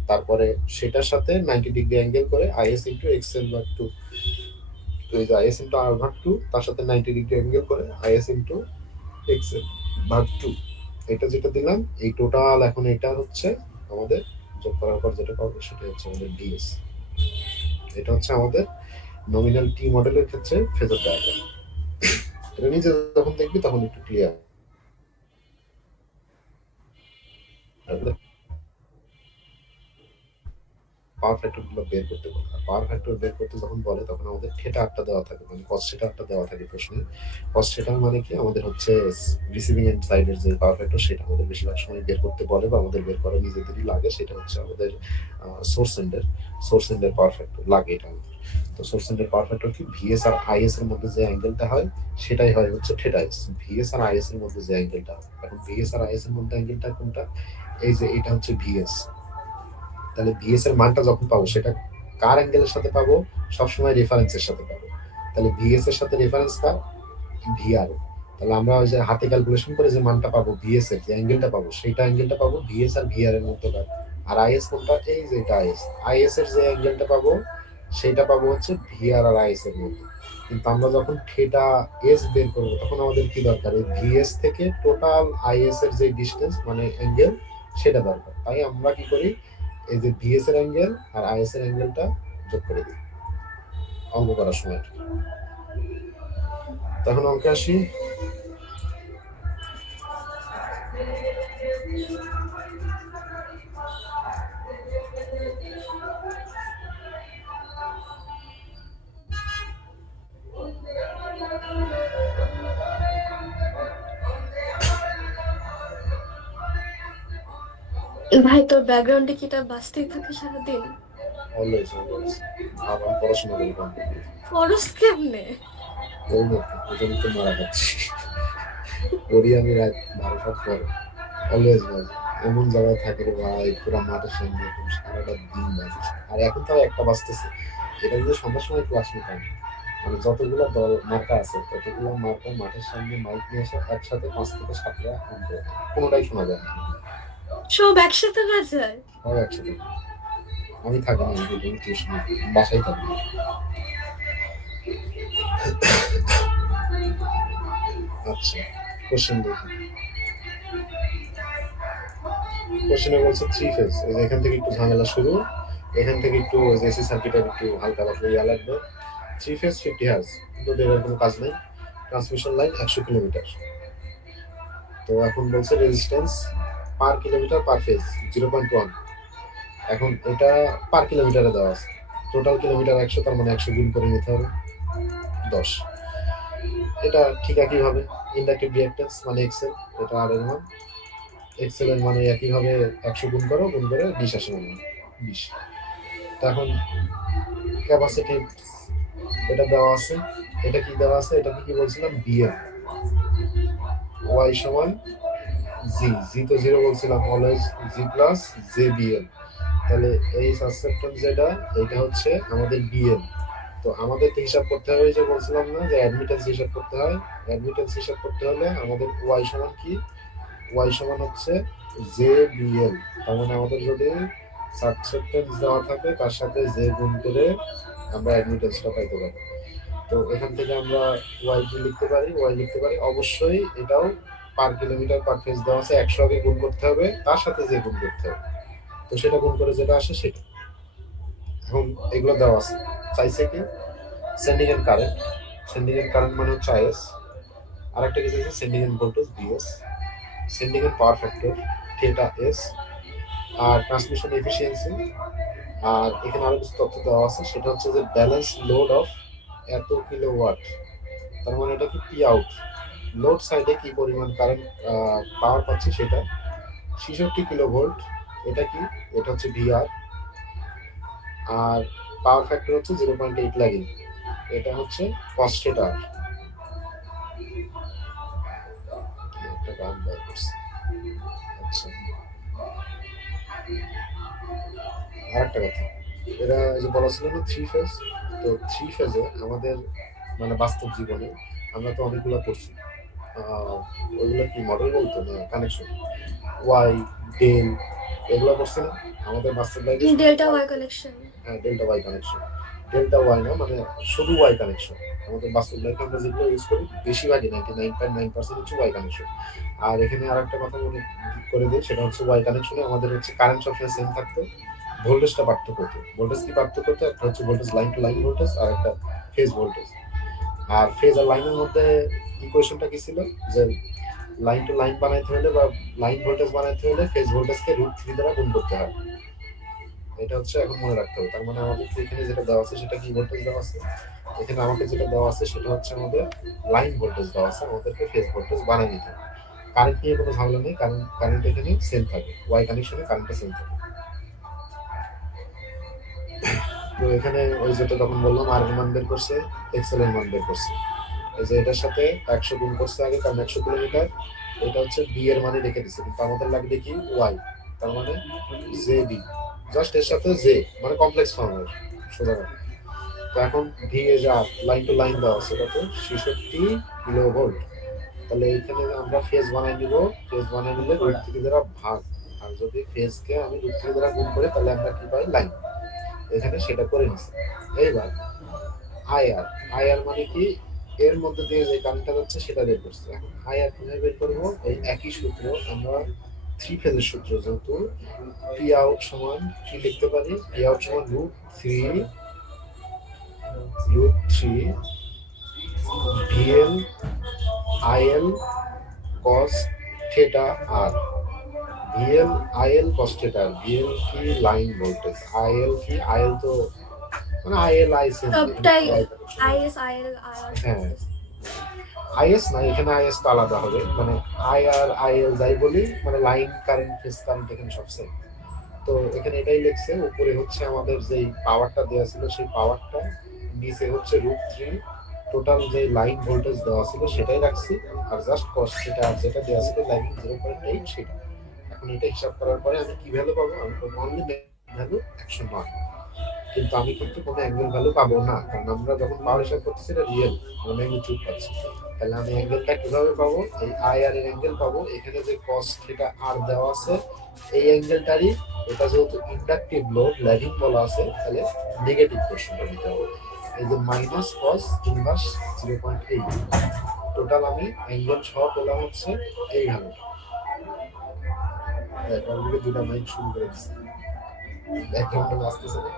তারপরে সেটার সাথে 90 ডিগ্রি অ্যাঙ্গেল করে আইএস ইন্টু এক্সএল ভাগ টু। তো এই যে আইএস ইন্টু আর ভাগ টু তার সাথে 90 ডিগ্রি অ্যাঙ্গেল করে আইএস ইন্টু এক্সএল ভাগ টু, এটা যেটা দিলাম এই টোটাল, এখন এটা হচ্ছে আমাদের যোগ করার পর যেটা পাবো সেটা হচ্ছে আমাদের ডিএস। এটা হচ্ছে আমাদের নমিনাল টি মডেলের ক্ষেত্রে ফেজর ডায়াগ্রাম। এটা নিজে যখন দেখবি তখন একটু ক্লিয়ার হবে। পাওয়ার ফ্যাক্টর গুলো বের করতে বলে, আর পাওয়ার ফ্যাক্টর বের করতে যখন বলে তখন আমাদের থেটা আটটা দেওয়া থাকে, মানে কস থেটা আটটা দেওয়া থাকে প্রশ্নে। কস থেটা মানে কি, আমাদের হচ্ছে রিসিভিং এন্ড সাইডের যে পাওয়ার ফ্যাক্টর সেটা আমাদের বেশিরভাগ সময় বের করতে বলে বা আমাদের বের করা নিজেদেরই লাগে, সেটা হচ্ছে আমাদের সোর্স এন্ডের পাওয়ার ফ্যাক্টর লাগে এটা আমাদের। তো সোর্স এন্ডের পাওয়ার ফ্যাক্টর কি, ভিএস আর আইএস এর মধ্যে যে অ্যাঙ্গেলটা হয় সেটাই হয় হচ্ছে থেটা এস। ভিএস আর আইএস এর মধ্যে যে অ্যাঙ্গেলটা হয়, এখন ভিএস আর আইএস এর মধ্যে অ্যাঙ্গেলটা কোনটা, এই যে এটা হচ্ছে ভিএস। তাহলে ভিএস এর মানটা যখন পাবো সেটা কার অ্যাঙ্গেলের সাথে পাবো, সবসময় রেফারেন্সের সাথে পাবো। তাহলে ভিএস এর সাথে রেফারেন্স কার, ভিআর। তাহলে আমরা ওই যে হাতে ক্যালকুলেশন করে যে মানটা পাবো, ভিএস এর যে অ্যাঙ্গেলটা পাবো সেইটা অ্যাঙ্গেলটা পাবো ভিএস আর ভিআর এর মধ্যে। আর আইএস কোনটা, এই যে এটা আইএস। আইএস এর যে অ্যাঙ্গেলটা পাবো সেটা পাবো হচ্ছে ভিআর আর আইএস এর মধ্যে। কিন্তু আমরা যখন থিটা এস বের করবো তখন আমাদের কি দরকার, এই ভিএস থেকে টোটাল আইএস এর যে ডিসটেন্স মানে অ্যাঙ্গেল সেটা দরকার। তাই আমরা কি করি, এই যে ভিএস এর অ্যাঙ্গেল আর আইএস এর অ্যাঙ্গেলটা যোগ করে দিই অঙ্ক করার সময়। তখন অঙ্কে আসি। ভাই তোর ব্যাকগ্রাউন্ডে কি এটা বাজতেই থাকে সারাদিন? Always always. আর আমি পড়াশোনা করি কম, পরস কেমনে? ওই মতো ওই জন্য তো মারা খাচ্ছি। করি আমি রাত 12টার পর, অলওয়েজ বাজে। এমন জায়গায় থাকে রে ভাই, পুরা মাঠের সামনে এখন সারাটা দিন বাজে। আর এখন তাও একটা বাজতেছে, এটা যদি সন্ধ্যার সময় ক্লাস নিতাম, মানে যতগুলো দল মার্কা আছে ততগুলো মার্কা মাঠের সামনে মাইক নিয়ে এসে একসাথে 5 থেকে 7টা অঙ্ক, কোনোটাই শোনা যায় না, সব একসাথে বাজায়? সব একসাথে। আমি থাকি না, আমি টিউশন বাসায় থাকি। আচ্ছা, কোশ্চেন দেখি। কোশ্চেনে বলছে থ্রি ফেজ, এখান থেকে একটু ঝামেলা শুরু, এখান থেকে একটু এসি সার্কিটের একটু হালকা পাতলা ইয়া লাগবে। থ্রি ফেজ 50 হার্জ, কিন্তু এর কোনো কাজ নাই। Transmission line 100 kilometre. তো এখন বলছে রেজিস্ট্যান্স পার কিলোমিটার পার ফেজ 0.1। এখন এটা পার কিলোমিটারে দেওয়া আছে, টোটাল কিলোমিটার 100, তার মানে 100 গুণ করে নিতে হবে 10। এটা ঠিক একইভাবে ইন্ডাকটিভ রিঅ্যাক্ট্যান্স মানে এক্সেল, এটা আর এর মান, এক্সেল এর মানে একইভাবে 100 গুণ করো, গুণ করে 20 আসে, মানে 20। এখন ক্যাপাসিটি এটা দেওয়া আছে, এটা কি দেওয়া আছে, এটা কি বলছিলাম, বিএম ওয়াই সমান জি, জি তো 0 বলছিলাম, always G plus J BM. তাহলে এই সাসেপ্টেন্স যেটা, এটা হচ্ছে আমাদের বিএম। তো আমাদের তো হিসাব করতে হবে, যে বলছিলাম না যে অ্যাডমিটেন্স হিসাব করতে হয়। অ্যাডমিটেন্স হিসাব করতে হলে আমাদের ওয়াই সমান কি, ওয়াই সমান হচ্ছে জে বিএল। তার মানে আমাদের যদি সাবসেপ্টেন্স দেওয়া থাকে তার সাথে জে গুণ করে আমরা অ্যাডমিটেন্সটা পাইতে পারি। তো এখান থেকে আমরা ওয়াই কি লিখতে পারি, ওয়াই লিখতে পারি, অবশ্যই এটাও পার কিলোমিটার পার ফেজ দেওয়া আছে, 100 আগে গুণ করতে হবে, তার সাথে জে গুণ করতে হবে। তো সেটা গুণ করে যেটা আসে সেটা। এখন এগুলো দেওয়া আছে, চাইছে কি sending end current, sending end current মানে হচ্ছে আইএস, আর একটা কিছু আছে sending end voltage VS, sending end power factor theta S, আর ট্রান্সমিশন এফিসিয়েন্সি। আর এখানে আরো কিছু তথ্য দেওয়া আছে, সেটা হচ্ছে যে ব্যালেন্স লোড অফ এত কিলোওয়াট, তার মানে এটা কি পি আউট, লোড সাইডে কি পরিমাণ কারেন্ট পাওয়ার পাচ্ছে সেটা। 66 কিলো ভোল্ট। এটা কি? এটা হচ্ছে ভিআর। আর পাওয়ার ফ্যাক্টর হচ্ছে 0.8 ল্যাগিং। এটা হচ্ছে কস্টেটার। একটা গান বার করছে। আচ্ছা, আর একটা কথা, এরা এই যে বলা ছিল না থ্রি ফেজ, তো থ্রি ফেজে আমাদের মানে বাস্তব জীবনে আমরা তো অনেকগুলো করছি। ওইগুলো কি মডেল বলতো না কানেকশন, ওয়াই, ডেল, এগুলো করছে না আমাদের বাস্তব লাইফে। Delta Y connection. হ্যাঁ, delta Y connection. Delta Y না, মানে শুধু ওয়াই কানেকশন। আমাদের বাস্তব লাইফে আমরা যেগুলো ইউজ করি বেশিরভাগই 99.9% হচ্ছে ওয়াই কানেকশন। আর এখানে আর একটা কথা মনে করে দিই, সেটা হচ্ছে ওয়াই কানেকশনে আমাদের হচ্ছে কারেন্ট সবসময় সেম থাকতো, ভোল্টেজটা পার্থক্য হতো। ভোল্টেজ কি পার্থক্য হতো? একটা হচ্ছে voltage line to line voltage, আর একটা ফেজ ভোল্টেজ। আর ফেজ আর লাইনের মধ্যে ইকুয়েশনটা কি ছিল? যে লাইন টু লাইন বানাইতে হলে বা লাইন ভোল্টেজ বানাইতে হলে ফেজ ভোল্টেজকে √3 দ্বারা গুণ করতে হয়। এটা হচ্ছে এখন মনে রাখতে হবে। তার মানে আমাদের এখানে যেটা দেওয়া আছে সেটা কি ভোল্টেজ দেওয়া আছে, এখানে আমাকে যেটা দেওয়া আছে সেটা হচ্ছে আমাদের লাইন ভোল্টেজ দেওয়া আছে, আমাদেরকে ফেজ ভোল্টেজ বানিয়ে নিতে হবে। কারেন্ট নিয়ে কোনো ঝামেলা নেই, কারণ কারেন্ট এখানে সেম থাকে, ওয়াই কানেকশনে কারেন্টটা সেম থাকে। তো এখানে ওই যেটা তখন বললাম আর এর মান বের করছে, এক্সেল এর মান বের করছে। এই যে এটার সাথে 100 গুণ করছে আগে, কারণ 100 কিলোমিটার। এটা হচ্ছে বি এর মানে রেখে দিচ্ছে, কিন্তু আমাদের লাগবে কি ওয়াই, তার মানে জে বি। জাস্ট এর সাথে জে মানে কমপ্লেক্স ফর্মের সোজা কথা। তো এখন ভি এ যা লাইন টু লাইন দেওয়া আছে কত, 66 কিলো ভোল্ট। তাহলে এখানে আমরা ফেজ বানাই নিব, ফেজ বানাই নিলে √3 দ্বারা ভাগ, আর যদি ফেজকে আমি √3 দ্বারা গুণ করি তাহলে আমরা কি পাই? লাইন। এখানে সেটা করে নিচ্ছি। এইবার আইআর, আইআর মানে কি? এর মধ্যে দিয়ে যে কারেন্টটা যাচ্ছে সেটা বের করছে। এখন আইআর কিভাবে বের করবো? এই একই সূত্র আমরা থ্রি ফেজের সূত্র, যেহেতু পি আউট সমান কি লিখতে পারি? পি আউট সমান √3 ভিএল আইএল কস থিটা আর। ভিএল আইএল কস থিটা আর। ভিএল কি? Line voltage. আইএল কি? আইএল তো মানে আইএল আইসেন সবটাই আইএস আইএল আর। হ্যাঁ, আইএস না, এখানে আইএস তো আলাদা হবে, মানে আই আর আইএল যাই বলি, মানে লাইন কারেন্ট ফেজ কারেন্ট এখানে সব সেম। তো এখানে এটাই লিখছে, উপরে হচ্ছে আমাদের যেই পাওয়ারটা দেওয়া ছিল সেই পাওয়ারটা, নিচে হচ্ছে √3 টোটাল যে লাইন ভোল্টেজ দেওয়া ছিল সেটাই রাখছি, আর জাস্ট কস থিটা আর যেটা দেওয়া ছিল লাইন 0.8 সেটা। এখন এটা হিসাব করার পরে আমি কি ভ্যালু পাবো? আমি পাবো অনলি ভ্যালু 109। কিন্তু আমি কিন্তু কোনো অ্যাঙ্গেল ভ্যালু পাবো না, কারণ আমরা যখন পাওয়ার হিসাব করতেছি এটা রিয়েল, আমরা ম্যাগনিটিউড পাচ্ছি। তাহলে আমি অ্যাঙ্গেলটা কিভাবে পাবো? এই আই আর এর অ্যাঙ্গেল পাবো। এখানে যে কস থিটা আর দেওয়া আছে এই অ্যাঙ্গেলটারই, এটা যেহেতু ইন্ডাকটিভ লোড ল্যাগিং বলা আছে, তাহলে নেগেটিভ পোর্শনটা নিতে হবে। এই যে মাইনাস কস ইনভার্স 0.8, টোটাল আমি অ্যাঙ্গেল 6 পেলাম হচ্ছে এই ভ্যালুটা। দেখ অলরেডি দুটা মাইক শুরু করে দিচ্ছে, একটা মনে আসতেছে না।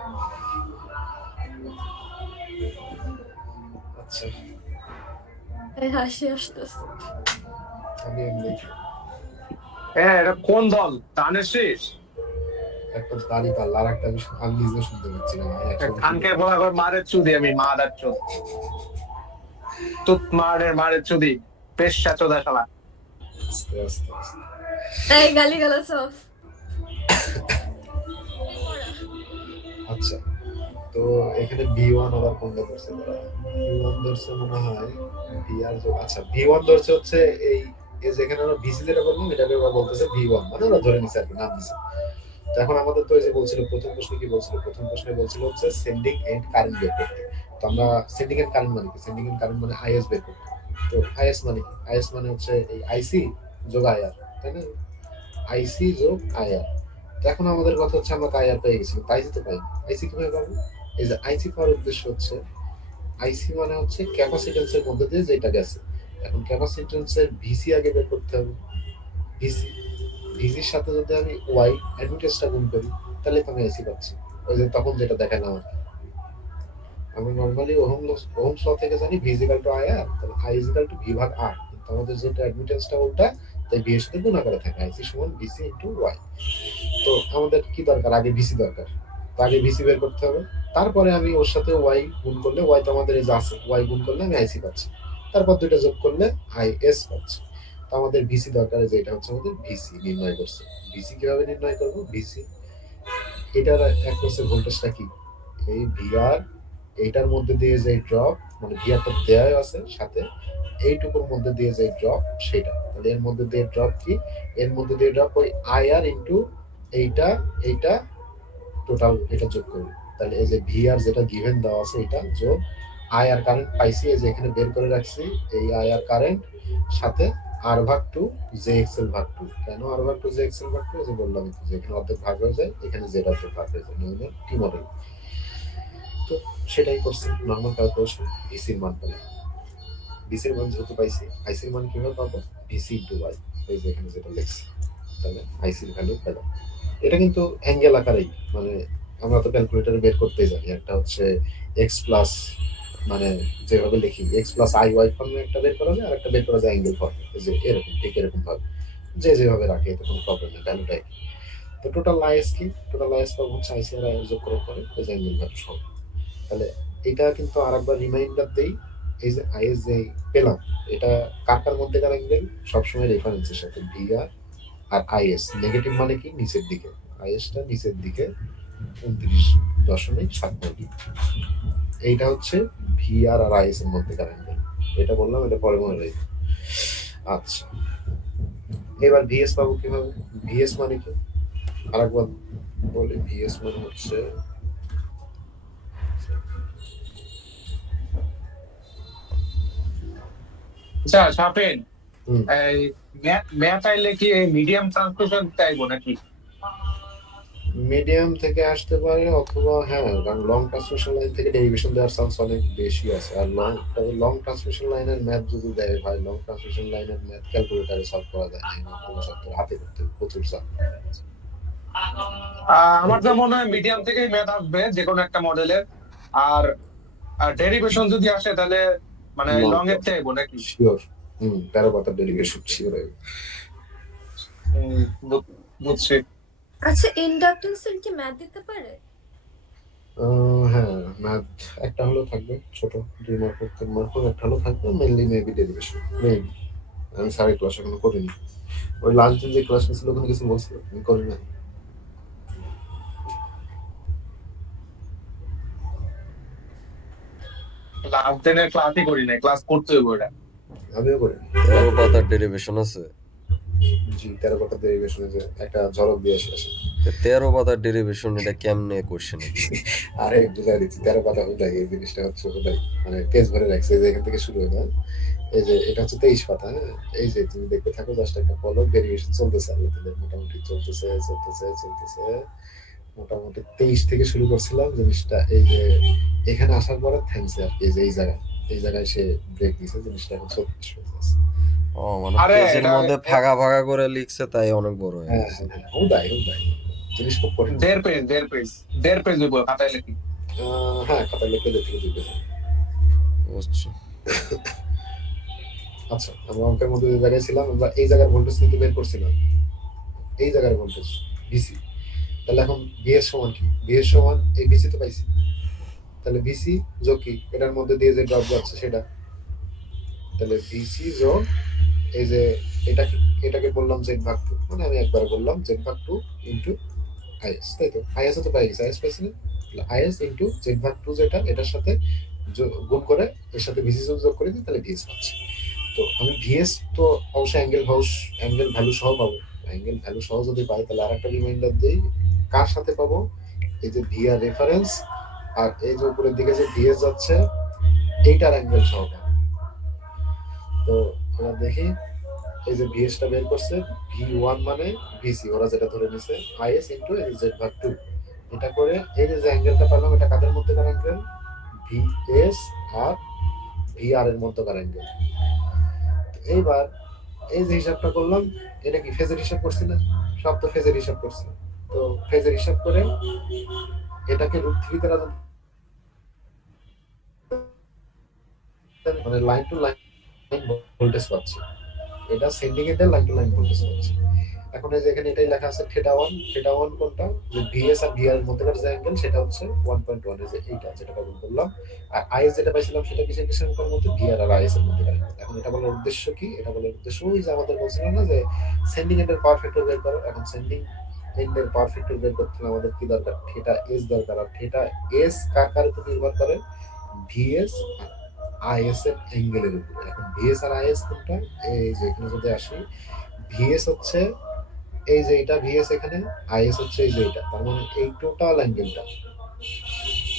আচ্ছা, হাসি আসতেছে। আমি এমনি হ্যাঁ, এটা কোন দল? ধানের শীষ? একটা দাড়ি পাল্লা, আর একটা আমি নিজে শুনতে পাচ্ছি না ভাই, একসাথে খানকে বলা করে মারের চুদি, আমি মাদার চোদ, তুত মারের চুদি, পেশা চোদা শালা। আস্তে আস্তে আস্তে। এই গালি গালাজ অফ। আচ্ছা, তো এখানে V1 আবার কোনটা ধরছে তারা? V1 ধরছে মনে হয় VR আচ্ছা V1 ধরছে হচ্ছে এই যেখানে আমরা VC যেটা বললাম এটাকে ওরা বলতেছে V1, মানে ওরা ধরে নিছে আর কি, নাম দিছে। তো এখন আমাদের তো এই যে বলছিল প্রথম প্রশ্নে কি বলছিল? প্রথম প্রশ্নে বলছিল হচ্ছে সেন্ডিং এন্ড কারেন্ট বের করতে। তো আমরা সেন্ডিং এন্ড কারেন্ট মানে কি? সেন্ডিং এন্ড কারেন্ট মানে আইএস বের করতে। তো আইএস মানে কি? আইএস মানে হচ্ছে এই আইসি যোগ আইআর, তাই না? আইসি যোগ আইআর। তো এখন আমাদের কথা হচ্ছে আমরা আইআর পেয়ে গেছি, আইসি তো পাই। আইসি কিভাবে পাবো? এই যে আইসি পাওয়ার উদ্দেশ্য হচ্ছে, আইসি মানে হচ্ছে ক্যাপাসিট্যান্সের মধ্যে দিয়ে যেটা গেছে। এখন ক্যাপাসিট্যান্সের ভিসি আগে বের করতে হবে। ভিসি, ভিসির সাথে যদি আমি ওয়াই অ্যাডমিটেন্সটা গুণ করি তাহলে তো আমি আইসি পাচ্ছি। ওই যে তখন যেটা দেখালাম আর কি। আমি নরমালি ওহমস ল থেকে জানি V is equal to IR, তাহলে I is equal to V ভাগ আর। কিন্তু আমাদের যেটা অ্যাডমিটেন্সটা উল্টা, তাই ভি এর সাথে গুণ করে থাকে, আইসি সমান ভিসি ইনটু ওয়াই। তো আমাদের কি দরকার? আগে ভিসি দরকার। তো আগে ভিসি বের করতে হবে, তারপরে আমি ওর সাথে ওয়াই গুণ করলে, ওয়াই তো আমাদের এই যে আছে, ওয়াই গুণ করলে আমি আইসি পাচ্ছি, তারপর দুইটা যোগ করলে আই এস পাচ্ছি। তো আমাদের ভিসি দরকার, যে এটা হচ্ছে আমাদের ভিসি নির্ণয় করছে। ভিসি কিভাবে নির্ণয় করব? ভিসি এটার অ্যাক্রসের ভোল্টেজটা কি, এই ভিআর এইটার মধ্যে দিয়ে যে ড্রপ, মানে ভিআরটা দেওয়া আছে সাথে এইটুকুর মধ্যে দিয়ে যে ড্রপ সেটা, তাহলে এর মধ্যে দিয়ে ড্রপ কি, এর মধ্যে দিয়ে ড্রপ ওই আইআর ইনটু এইটা, এইটা টোটাল এটা যোগ করবে। তাহলে এই যে ভিআর যেটা গিভেন দেওয়া আছে এটা যোগ আইআর কারেন্ট পাইছি, এই যে এখানে বের করে রাখছি এই আইআর কারেন্ট সাথে আর ভাগ টু জে এক্সেল ভাগ টু। কেন আর ভাগ টু জে এক্সেল ভাগ টু? যে বললাম যে এখানে অর্ধেক ভাগ হয়ে যায়, এখানে জেড অর্ধেক ভাগ হয়ে যায়, নইলে টি মডেল। তো সেটাই করছি, নর্মাল ক্যালকুলেশন। ভিসির মান পেলাম, ভিসির মান যেহেতু পাইছি, আইসির মান কিভাবে পাবো? ভিসি ইন্টু ওয়াই, এই যে এখানে যেটা লিখছি, তাহলে আইসির ভ্যালু পেলাম। এটা কিন্তু অ্যাঙ্গেল আকারেই, মানে আমরা তো ক্যালকুলেটরে বের করতেই জানি, একটা হচ্ছে এক্স প্লাস, মানে যেভাবে লিখি এক্স প্লাস আই ওয়াই ফর্মে একটা বের করা যায়, আর একটা বের করা যায় অ্যাঙ্গেল ফর্মে, যে এরকম ঠিক এরকম ভাবে যে যেভাবে রাখে, এতে কোনো প্রবলেম নেই, ভ্যালুটাই। তো টোটাল আইএস কি? টোটাল আইএস পাবো হচ্ছে আইসি আর আইএস যোগ করার পরে এই যে অ্যাঙ্গেল ভ্যালু সব। তাহলে এটা কিন্তু আর একবার রিমাইন্ডার দেই, এই যে আইএস যে পেলাম, এটা কার মধ্যেকার অ্যাঙ্গেল? সবসময় রেফারেন্সের সাথে ভিআর আর আইএস। নেগেটিভ মানে কি? নিচের দিকে, আইএসটা নিচের দিকে 29.7 এইটা হচ্ছে ভিআর আর আইএস এর মধ্যেকার অ্যাঙ্গেল। এটা বললাম, এটা পরে মনে রাখবে। আচ্ছা, এবার ভিএস পাবো কিভাবে? ভিএস মানে কি আরেকবার বলি, ভিএস মানে হচ্ছে আচ্ছা শাফিন, হুম, এই ম্যাথ আইলে কি মিডিয়াম ট্রান্সমিশন চাইবো নাকি? মিডিয়াম থেকে আসতে পারে, অথবা হ্যাঁ, কারণ লং ট্রান্সমিশন লাইন থেকে ডেরিভেশন দেওয়ার চান্স অনেক বেশি আছে। আর লং ট্রান্সমিশন লাইনের ম্যাথ যদি দেয় ভাই, লং ট্রান্সমিশন লাইনের ম্যাথ ক্যালকুলেটারে সলভ করা যায় না, কোনো সত্য হাতে করতে হবে, প্রচুর চাপ। আমার যা মনে হয় মিডিয়াম থেকেই ম্যাথ আসবে যে কোনো একটা মডেলের। আর ডেরিভেশন যদি আসে তাহলে মানে লং লং এর চাইবো নাকি? শিওর, 13 পাতার ডেরিভেশন শিওর। বুঝছি। আচ্ছা, ইন্ডাকটেন্সের কি ম্যাথ দিতে পারে? হ্যাঁ, ম্যাথ একটা হলেও থাকবে, ছোট 2 মার্ক 3 মার্ক একটা হলেও থাকবে, মেনলি মেবি ডেরিভেশন মেবি। আমি স্যারের ক্লাস এখনো করিনি, ওই লাস্ট দিন যে ক্লাস নিয়েছিল ওখানে কিছু বলছিল, আমি করি না। লাস্ট দিনের ক্লাসই করি নাই, ক্লাস করতে হইব এটা। আমিও করিনি। 13 পাতার ডেরিভেশন আছে? জি, 13 পাতার ডেরিভেশনে যে একটা ঝলক দিয়ে আসে। 13 পাতার ডেরিভেশন এটা কেমনে কোশ্চেন? আরে বুঝাই দিচ্ছি, 13 পাতা হুদাই, এই জিনিসটা হচ্ছে হুদাই, মানে পেজ ভরে রাখছে, যে এখান থেকে শুরু হয় না। এই যে এটা হচ্ছে 23 পাতা, হ্যাঁ, এই যে তুমি দেখতে থাকো, জাস্ট একটা ফলো ডেরিভেশন চলতেছে, আল্লাহ দিলে মোটামুটি চলতেছে চলতেছে চলতেছে, মোটামুটি 23 থেকে শুরু করছিলাম জিনিসটা, এই যে এখানে আসার পরে থামছে আর কি, এই যে এই জায়গায় সে ব্রেক দিছে, জিনিসটা এখন 36 হয়ে গেছে। ও মানে আরে পেজের এটা মধ্যে ফাঁকা ফাঁকা করে লিখছে, তাই অনেক বড় হয়ে হ্যাঁ গেছে। হ্যাঁ হ্যাঁ, হুদাই হুদাই, জিনিস খুব কঠিন। 1.5 পেজ 1.5 পেজ হইব খাতায় লিখি। হ্যাঁ, খাতায় লিখে দেখতে দিবে। বুঝছি। আচ্ছা, আমরা অঙ্কের মধ্যে যে জায়গায় ছিলাম, আমরা এই জায়গার ভোল্টেজ কিন্তু বের করছিলাম, এই জায়গার ভোল্টেজ ভিসি। তাহলে এখন ভিএস সমান কি? ভিএস সমান এই ভিসি তো পাইছি, তাহলে ভিসি যোগ কি, এটার মধ্যে দিয়ে যে ড্রপ যাচ্ছে সেটা, তাহলে ভিসি যোগ এই যে এটাকে, এটাকে বললাম জেড ভাগ টু, মানে আমি একবার বললাম জেড ভাগ টু ইন্টু আইএস, তাই তো? আইএস তো পাই গেছে, আইএস পাইছি না? তাহলে আইএস ইন্টু জেড ভাগ টু, যেটা এটার সাথে গুণ করে এর সাথে ভিসি যোগ করে দিই, তাহলে ভিএস পাচ্ছি। তো আমি ভিএস তো অবশ্যই অ্যাঙ্গেল ভ্যালু সহ পাবো। অ্যাঙ্গেল ভ্যালু সহ যদি পাই, তাহলে আর একটা রিমাইন্ডার দিই, কার সাথে পাবো? এই যে ভিআর রেফারেন্স আর এই যে উপরের দিকে যে ভিএস যাচ্ছে, এইটার অ্যাঙ্গেল সহ পাবো। তো এবার দেখি, এই যে ভিএসটা বের করছে, ভি1 মানে ভিসি, ওরা যেটা ধরে নিছে আইএস ইন্টু জেড ভাগ টু, এটা করে এই যে অ্যাঙ্গেলটা পেলাম, এটা কাদের মধ্যেকার অ্যাঙ্গেল? ভিএস আর ভিআর এর মধ্যকার অ্যাঙ্গেল। এইবার এই যে হিসাবটা করলাম, এটা কি ফেজের হিসাব করছি না? সব তো ফেজের হিসাব করছি। তো ফেজের হিসাব করে এটাকে √3 দ্বারা মানে লাইন টু লাইন ভোল্টেজ পাচ্ছি, এটা সেন্ডিং এর লাইন টু লাইন ভোল্টেজ পাচ্ছি। এখন এই যে এখানে এটাই লেখা আছে থিটা 1 কোনটা, যে ভিএস আর ভিআর এর মধ্যকার যে অ্যাঙ্গেল সেটা হচ্ছে 1.1, এই যে এইটা যেটা কখন বললাম। আর আইএস যেটা পাইছিলাম সেটা কিসের কিসের মধ্যে, ভিআর আর আইএস এর মধ্যে। এখন এটা বলার উদ্দেশ্য কি, এটা বলার উদ্দেশ্য ওই যে আমাদের বলছিলাম না যে সেন্ডিং এন্ডের পাওয়ার ফ্যাক্টর বের করো। এখন সেন্ডিং এন্ডের পাওয়ার ফ্যাক্টর বের করতে হলে আমাদের কি দরকার, থিটা এস দরকার। আর থিটা এস কার কার উপর নির্ভর করে, ভিএস আর আইএস এর অ্যাঙ্গেলের উপর। এখন ভিএস আর আইএস কোনটা, এই যে এখানে যদি আসি, ভিএস হচ্ছে এই যে এটা ভিএস, এখানে আইএস হচ্ছে এই যে এটা। তার মানে এই টোটাল অ্যাঙ্গেলটা,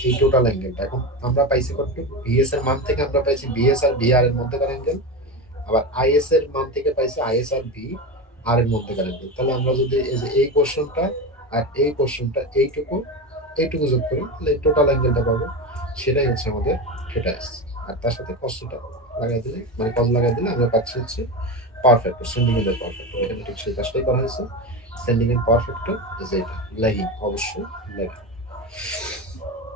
এই টোটাল অ্যাঙ্গেলটা এখন আমরা পাইছি কত, ভিএস এর মান থেকে আমরা পাইছি ভিএস আর ভিআর এর মধ্যেকার অ্যাঙ্গেল, আবার আইএস এর মান থেকে পাইছি আইএস আর ভি আর এর মধ্যেকার অ্যাঙ্গেল। তাহলে আমরা যদি এই যে এই পোরশনটা আর এই পোরশনটা এইটুকু যোগ করি, তাহলে টোটাল অ্যাঙ্গেলটা পাবো, সেটাই হচ্ছে আমাদের থিটা এস। আর তার সাথে কসটা লাগাই দিলে, মানে কস লাগাই দিলে আমরা পাচ্ছি হচ্ছে পাওয়ার ফ্যাক্টর, সেন্ডিং এর পাওয়ার ফ্যাক্টর। এখানে ঠিক সেই কাজটাই করা হয়েছে। সেন্ডিং এর পাওয়ার ফ্যাক্টর যে এটা ল্যাগিং, অবশ্যই ল্যাগিং।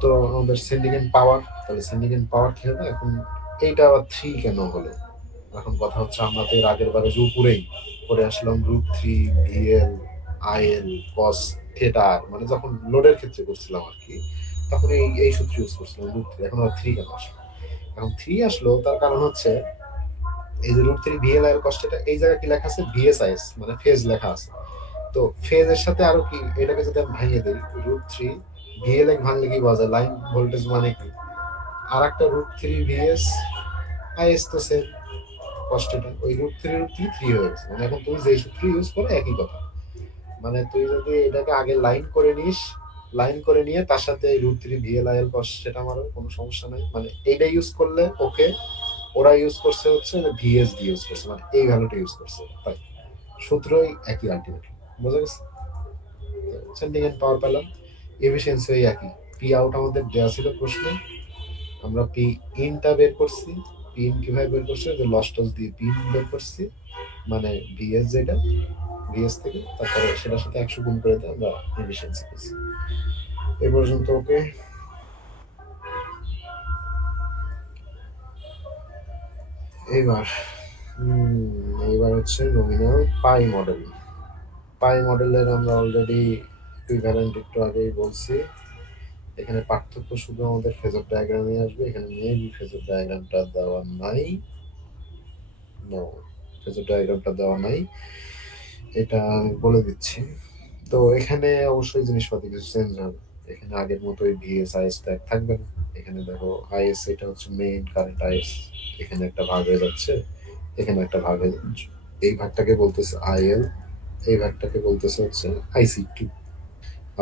তো আমাদের সেন্ডিং এন্ড পাওয়ার, তাহলে সেন্ডিং এন্ড পাওয়ার কি হবে এখন, এইটা আবার 3 কেন হলো। এখন কথা হচ্ছে আমরা তো এর আগের বারে উপরেই করে আসলাম √3 ভিএল আইএল কস থিটা, মানে যখন লোডের ক্ষেত্রে করছিলাম আর কি, তখন এই সূত্র ইউজ করছিলাম √3। এখন আর 3 কেন আসলো, এখন 3 আসলো তার কারণ হচ্ছে এই যে √3 ভিএল আইএল কস থিটা, এই জায়গায় কি লেখা আছে, ভিএসআইএস মানে ফেজ লেখা আছে। তো ফেজের সাথে আরো কি, এটাকে যদি আমি ভাঙিয়ে দিই, √3 ভিএল এক ভাঙলে কি বোঝা যায়, লাইন ভোল্টেজ মানে কি, আর একটা √3 ভিএস আইএস তো সেম কষ্টটা, ওই √3 3 হয়ে গেছে। মানে এখন তুই যে সূত্র ইউজ করে একই কথা, মানে তুই যদি এটাকে আগে লাইন করে নিস, লাইন করে নিয়ে তার সাথে √3 ভিএল আইএল কস সেটা আমারও কোনো সমস্যা নাই, মানে এইটা ইউজ করলে ওকে। ওরা ইউজ করছে হচ্ছে ভিএস দিয়ে ইউজ করছে, মানে এই ভ্যালুটা ইউজ করছে, তাই সূত্রই একই আলটিমেটলি। বোঝা গেছে? সেন্ডিং এন্ড পাওয়ার পেলাম, এফিসিয়েন্সি একই। পি আউট আমাদের দেওয়া ছিল প্রশ্নে, আমরা পি ইনটা বের করছি। পি ইন কিভাবে বের করছি, যে লস টস দিয়ে পি ইন বের করছি, মানে ভিএস যেটা, ভিএস থেকে তারপরে সেটার সাথে 100 গুণ করে দিয়ে আমরা এফিসিয়েন্সি পেয়েছি। এই পর্যন্ত ওকে। এবার এইবার হচ্ছে নমিনাল পাই মডেল। পাই মডেলের আমরা অলরেডি ইকুইভ্যালেন্ট একটু আগেই বলছি। এখানে পার্থক্য শুধু আমাদের ফেজর ডায়াগ্রামে আসবে। এখানে মেবি ফেজর ডায়াগ্রামটা দেওয়া নাই, নো ফেজর ডায়াগ্রামটা দেওয়া নাই, এটা আমি বলে দিচ্ছি। তো এখানে অবশ্যই জিনিসপাতি কিছু চেঞ্জ হবে। এখানে আগের মতোই ভিএস আইএস ট্যাগ থাকবে না। এখানে দেখো আইএস, এটা হচ্ছে মেইন কারেন্ট আইএস, এখানে একটা ভাগ হয়ে যাচ্ছে, এখানে একটা ভাগ হয়ে যাচ্ছে। এই ভাগটাকে বলতেছে আইএল, এই ভাগটাকে বলতেছে হচ্ছে আইসি2।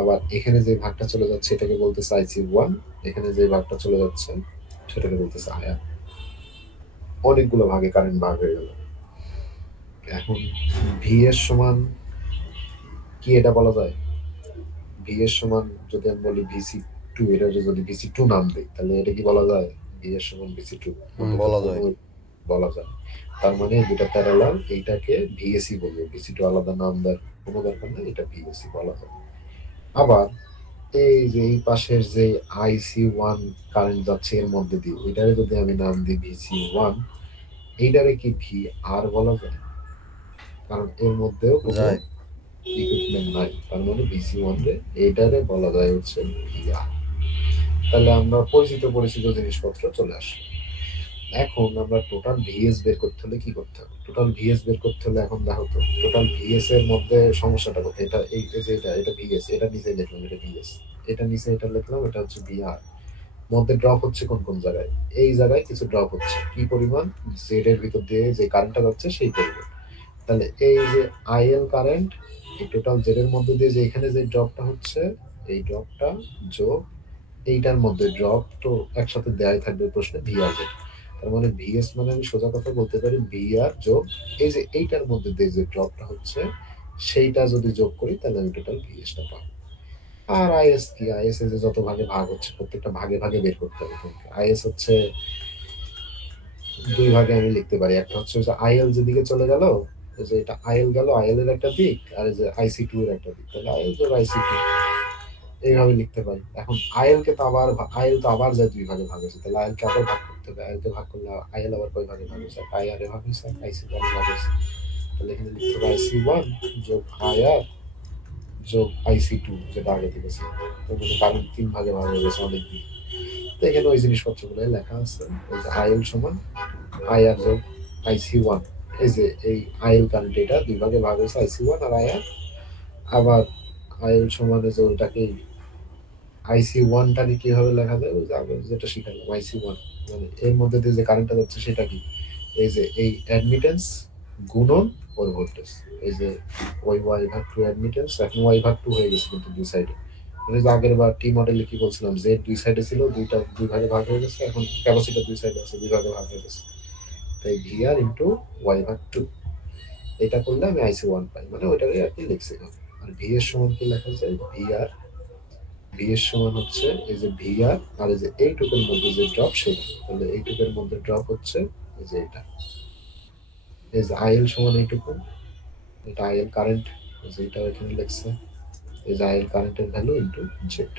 আবার এখানে যে ভাগটা চলে যাচ্ছে এটাকে বলতেছে আইসি1, এখানে যে ভাগটা চলে যাচ্ছে সেটাকে বলতেছে আইআর। অনেকগুলো ভাগে কারেন্ট ভাগ হয়ে গেল। এখন ভি এর সমান কি এটা বলা যায়, ভি এর সমান যদি আমি বলি ভিসি2, এটা যদি ভিসি2 নাম দিই তাহলে এটা কি বলা যায়, ভি এর সমান ভিসি2 বলা যায়। বলা যায়। তার মানে দুটা প্যারালাল, এইটাকে ভিএসি বলবো, ভিসি2 আলাদা নাম দেওয়ার কোনো দরকার নেই, এটা ভিএসি বলা যায়। আবার এই যে এই পাশের যে আইসি1 কারেন্ট যাচ্ছে এর মধ্যে দিয়ে, এটারে যদি আমি নাম দিই ভিসি1, এইটারে কি ভি আর বলা যায়, কারণ এর মধ্যেও কোনো যায়। ইকুইপমেন্ট নাই। তার মানে ভিসি1 রে এইটারে বলা যায় হচ্ছে ভি আর। তাহলে আমরা পরিচিত জিনিসপত্র চলে আসে। এখন আমরা টোটাল ভিএস বের করতে হলে কি করতে হবে, টোটাল ভিএস বের করতে হলে এখন দেখো তো টোটাল ভিএস এর মধ্যে সমস্যাটা কোথায়, এটা এই যে এটা ভিএস, এটা নিচে লিখলাম এটা ভিএস, এটা নিচে এটা লিখলাম এটা হচ্ছে ভিআর। মধ্যে ড্রপ হচ্ছে কোন কোন জায়গায়, এই জায়গায় কিছু ড্রপ হচ্ছে, কি পরিমাণ, জেড এর ভিতর দিয়ে যে কারেন্টটা যাচ্ছে সেই পরিমাণ। তাহলে এই যে আইএল কারেন্ট, এই টোটাল জেড এর মধ্যে দিয়ে যে এখানে যে ড্রপটা হচ্ছে, এই ড্রপটা যোগ এইটার মধ্যে ড্রপ, তো একসাথে দেয়াই থাকবে প্রশ্নে ভিআর জেড। তার মানে ভিএস মানে আমি সোজা কথা বলতে পারি ভিআর যোগ এই যে এইটার মধ্যে দিয়ে যে ড্রপটা হচ্ছে সেইটা যদি যোগ করি তাহলে আমি টোটাল ভিএসটা পাবো। আর আইএস কি, আইএস এ যে যত ভাগে ভাগ হচ্ছে প্রত্যেকটা ভাগে ভাগে বের করতে হবে তোমাকে। আইএস হচ্ছে দুই ভাগে আমি লিখতে পারি, একটা হচ্ছে যে আইএল যেদিকে চলে গেল, এই যে এটা আইএল গেল, আইএল এর একটা দিক, আর এই যে আইসি2 এর একটা দিক, তাহলে আইএল যোগ আইসি2 এইভাবে লিখতে পারি। এখন আইএল কে তো আবার আইএল তো আবার যায় দুই ভাগে ভাগ হয়েছে, তাহলে আইএল কে আবার ভাগ করতে হবে, আইএল কে ভাগ করলে আইএল আবার কয় ভাগে ভাগ হয়েছে, আইআর এ ভাগ হয়েছে, আইসি ভাগে ভাগ হয়েছে। তাহলে এখানে লিখতে হবে IC1 যোগ IR যোগ IC2, যেটা আগে থেকে ছিল। তার মানে কারেন্ট 3 ভাগে ভাগ হয়ে গেছে অনেক দিন। তো এখানে ওই জিনিসপত্রগুলো লেখা আছে, ওই যে IL সমান IR যোগ IC1। এই যে এই IL কারেন্ট এটা 2 ভাগে ভাগ হয়েছে, IC1 আর IR। আবার IL সমান যে ওইটাকে IC1 টাকে কিভাবে লেখা যায়, ওই যে আগে যেটা শিখালাম IC1, মানে এর মধ্যে দিয়ে যে কারেন্টটা যাচ্ছে সেটা কি, এই যে এই অ্যাডমিটেন্স গুণন ওই ভোল্টেজ। এই যে ওই Y/2 অ্যাডমিটেন্স, এখন Y/2 হয়ে গেছে কিন্তু দুই সাইডে। মানে যে আগের বার টি মডেলে কি বলছিলাম, Z দুই সাইডে ছিল, দুইটা দুই ভাগে ভাগ হয়ে গেছে, এখন ক্যাপাসিটর দুই সাইডে আছে, দুই ভাগে ভাগ হয়ে গেছে। তাই VR ইন্টু Y/2, এটা করলে আমি IC1 পাই, মানে ওইটাকে আর কি লিখছি। আর V এর সমান কি লেখা যায়, VR, V এর সমান হচ্ছে এই যে VR আর এই যে এইটুকুর মধ্যে যে ড্রপ সেটা, তাহলে এইটুকুর মধ্যে ড্রপ হচ্ছে এই যে এটা, এই যে IL সমান এইটুকু, এটা IL কারেন্ট, যেটা এখানে লিখছে, এই যে IL কারেন্টের ভ্যালু ইন্টু জেড।